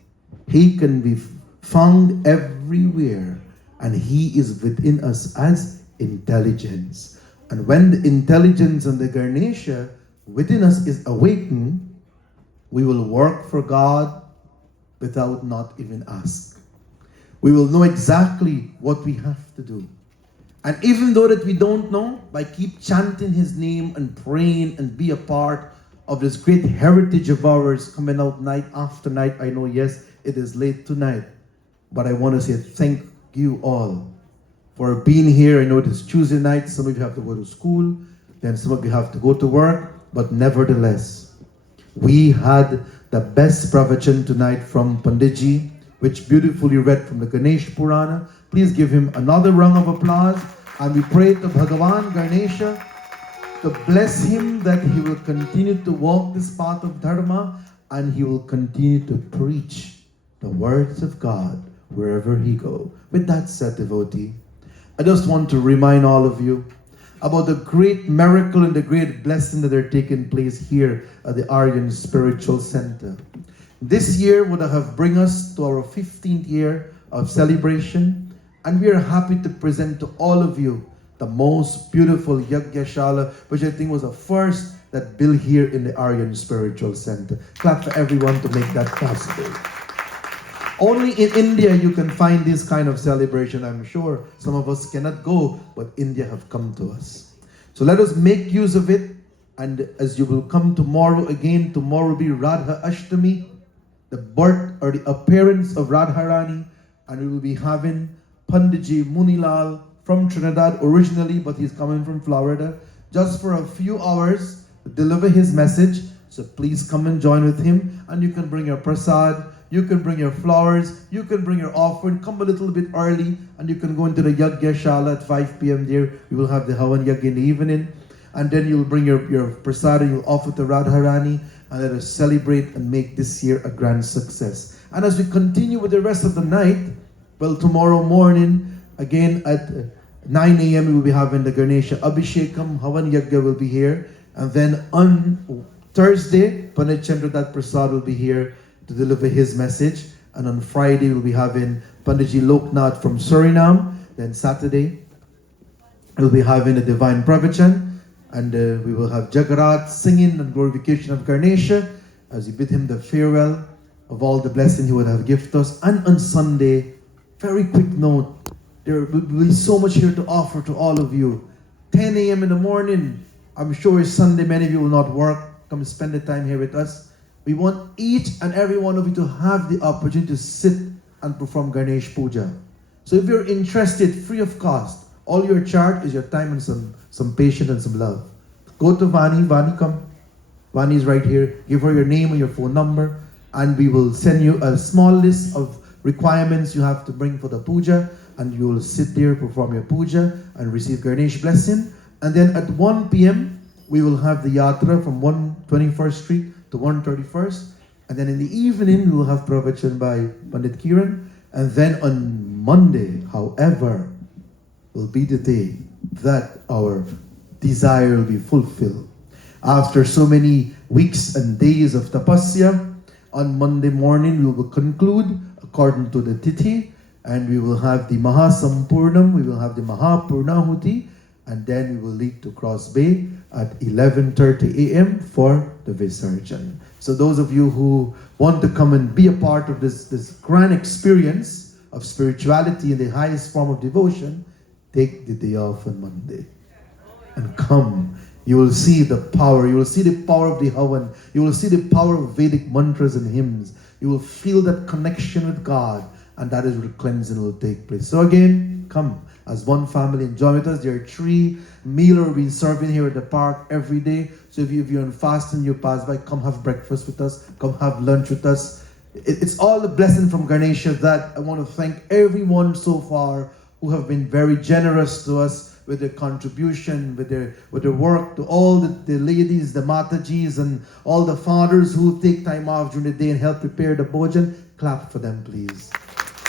He can be found everywhere, and he is within us as intelligence. And when the intelligence and the Ganesha within us is awakened, we will work for God without not even ask. We will know exactly what we have to do. And even though that we don't know, by keep chanting his name and praying and be a part of this great heritage of ours coming out night after night. I know, yes, it is late tonight, but I want to say thank you all for being here. I know it is Tuesday night. Some of you have to go to school, then some of you have to go to work, but nevertheless, we had the best pravachan tonight from Panditji, which beautifully read from the Ganesh Purana. Please give him another round of applause, and we pray to Bhagavan Ganesha to bless him that he will continue to walk this path of Dharma, and he will continue to preach the words of God wherever he go. With that said, devotee, I just want to remind all of you about the great miracle and the great blessing that are taking place here at the Aryan Spiritual Center. This year would have bring us to our 15th year of celebration, and we are happy to present to all of you the most beautiful Yagyashala, which I think was the first that built here in the Aryan Spiritual Center. Clap for everyone to make that possible. Only in India you can find this kind of celebration. I'm sure some of us cannot go, but India have come to us. So let us make use of it. And as you will come tomorrow again, tomorrow will be Radha Ashtami, the birth or the appearance of Radharani. And we will be having Panditji Munilal from Trinidad originally, but he's coming from Florida, just for a few hours to deliver his message. So please come and join with him, and you can bring your prasad, you can bring your flowers, you can bring your offering. Come a little bit early, and you can go into the Yagya Shala at 5 p.m. there. We will have the Havan Yagya in the evening, and then you'll bring your prasad and you'll offer to Radharani, and let us celebrate and make this year a grand success. And as we continue with the rest of the night, well, tomorrow morning, again at 9 a.m. we will be having the Ganesha Abhishekam, Havan Yagya will be here. And then on Thursday, Pandit Chandradat Prasad will be here to deliver his message. And on Friday, we'll be having Panditji Loknath from Suriname. Then Saturday, we'll be having a Divine Pravachan. And we will have Jagarat singing and glorification of Ganesha as we bid him the farewell of all the blessing he would have gifted us. And on Sunday, very quick note, there will be so much here to offer to all of you. 10 a.m. in the morning, I'm sure it's Sunday, many of you will not work. Come spend the time here with us. We want each and every one of you to have the opportunity to sit and perform Ganesh Puja. So if you're interested, free of cost, all your charge is your time and some patience and some love. Go to Vani, come. Vani is right here. Give her your name and your phone number, and we will send you a small list of requirements you have to bring for the puja, and you will sit there, perform your puja, and receive Ganesh blessing. And then at 1 p.m., we will have the yatra from 121st Street to 131st, And then in the evening, we'll have pravachan by Pandit Kiran. And then on Monday, however, will be the day that our desire will be fulfilled. After so many weeks and days of tapasya, on Monday morning we will conclude according to the tithi, and we will have the Mahasampurnam, we will have the Mahapurnahuti, and then we will leave to Cross Bay at 11:30 a.m. for the Visarjan. So those of you who want to come and be a part of this grand experience of spirituality in the highest form of devotion, take the day off on Monday and come. You will see the power. You will see the power of the Havan. You will see the power of Vedic mantras and hymns. You will feel that connection with God, and that is where cleansing will take place. So again, come as one family and join with us. There are 3 meals we've been serving here at the park every day. So if you're on fasting, you pass by, come have breakfast with us. Come have lunch with us. It's all a blessing from Ganesha that I want to thank everyone so far who have been very generous to us with their contribution, with their work, to all the ladies, the Matajis, and all the fathers who take time off during the day and help prepare the bhojan. Clap for them, please.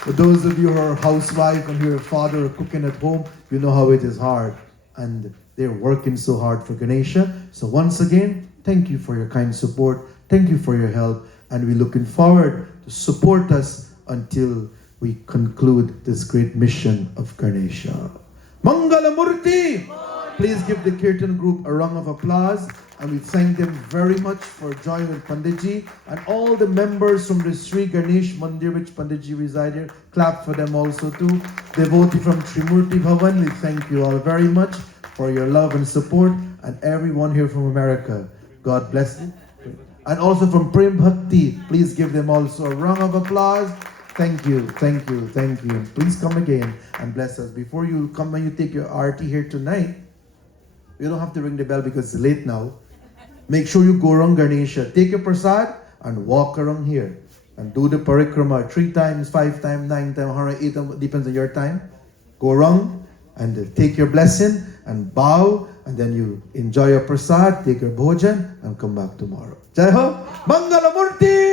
For those of you who are housewife and your father are cooking at home, you know how it is hard. And they're working so hard for Ganesha. So once again, thank you for your kind support. Thank you for your help. And we're looking forward to support us until we conclude this great mission of Ganesha. Mangala Murti! Please give the Kirtan group a round of applause, and we thank them very much for joining with Panditji and all the members from the Sri Ganesh Mandir which Panditji reside here. Clap for them also too. Devotee from Trimurti Bhavan, we thank you all very much for your love and support, and everyone here from America. God bless you. And also from Prem Bhakti, please give them also a round of applause. Thank you, thank you, thank you. Please come again and bless us. Before you come and you take your aarti here tonight, you don't have to ring the bell because it's late now. Make sure you go around Ganesha. Take your prasad and walk around here. And do the parikrama 3 times, 5 times, 9 times, 108 times, depends on your time. Go around and take your blessing and bow, and then you enjoy your prasad, take your bhojan, and come back tomorrow. Jai Ho! Mangala Murti!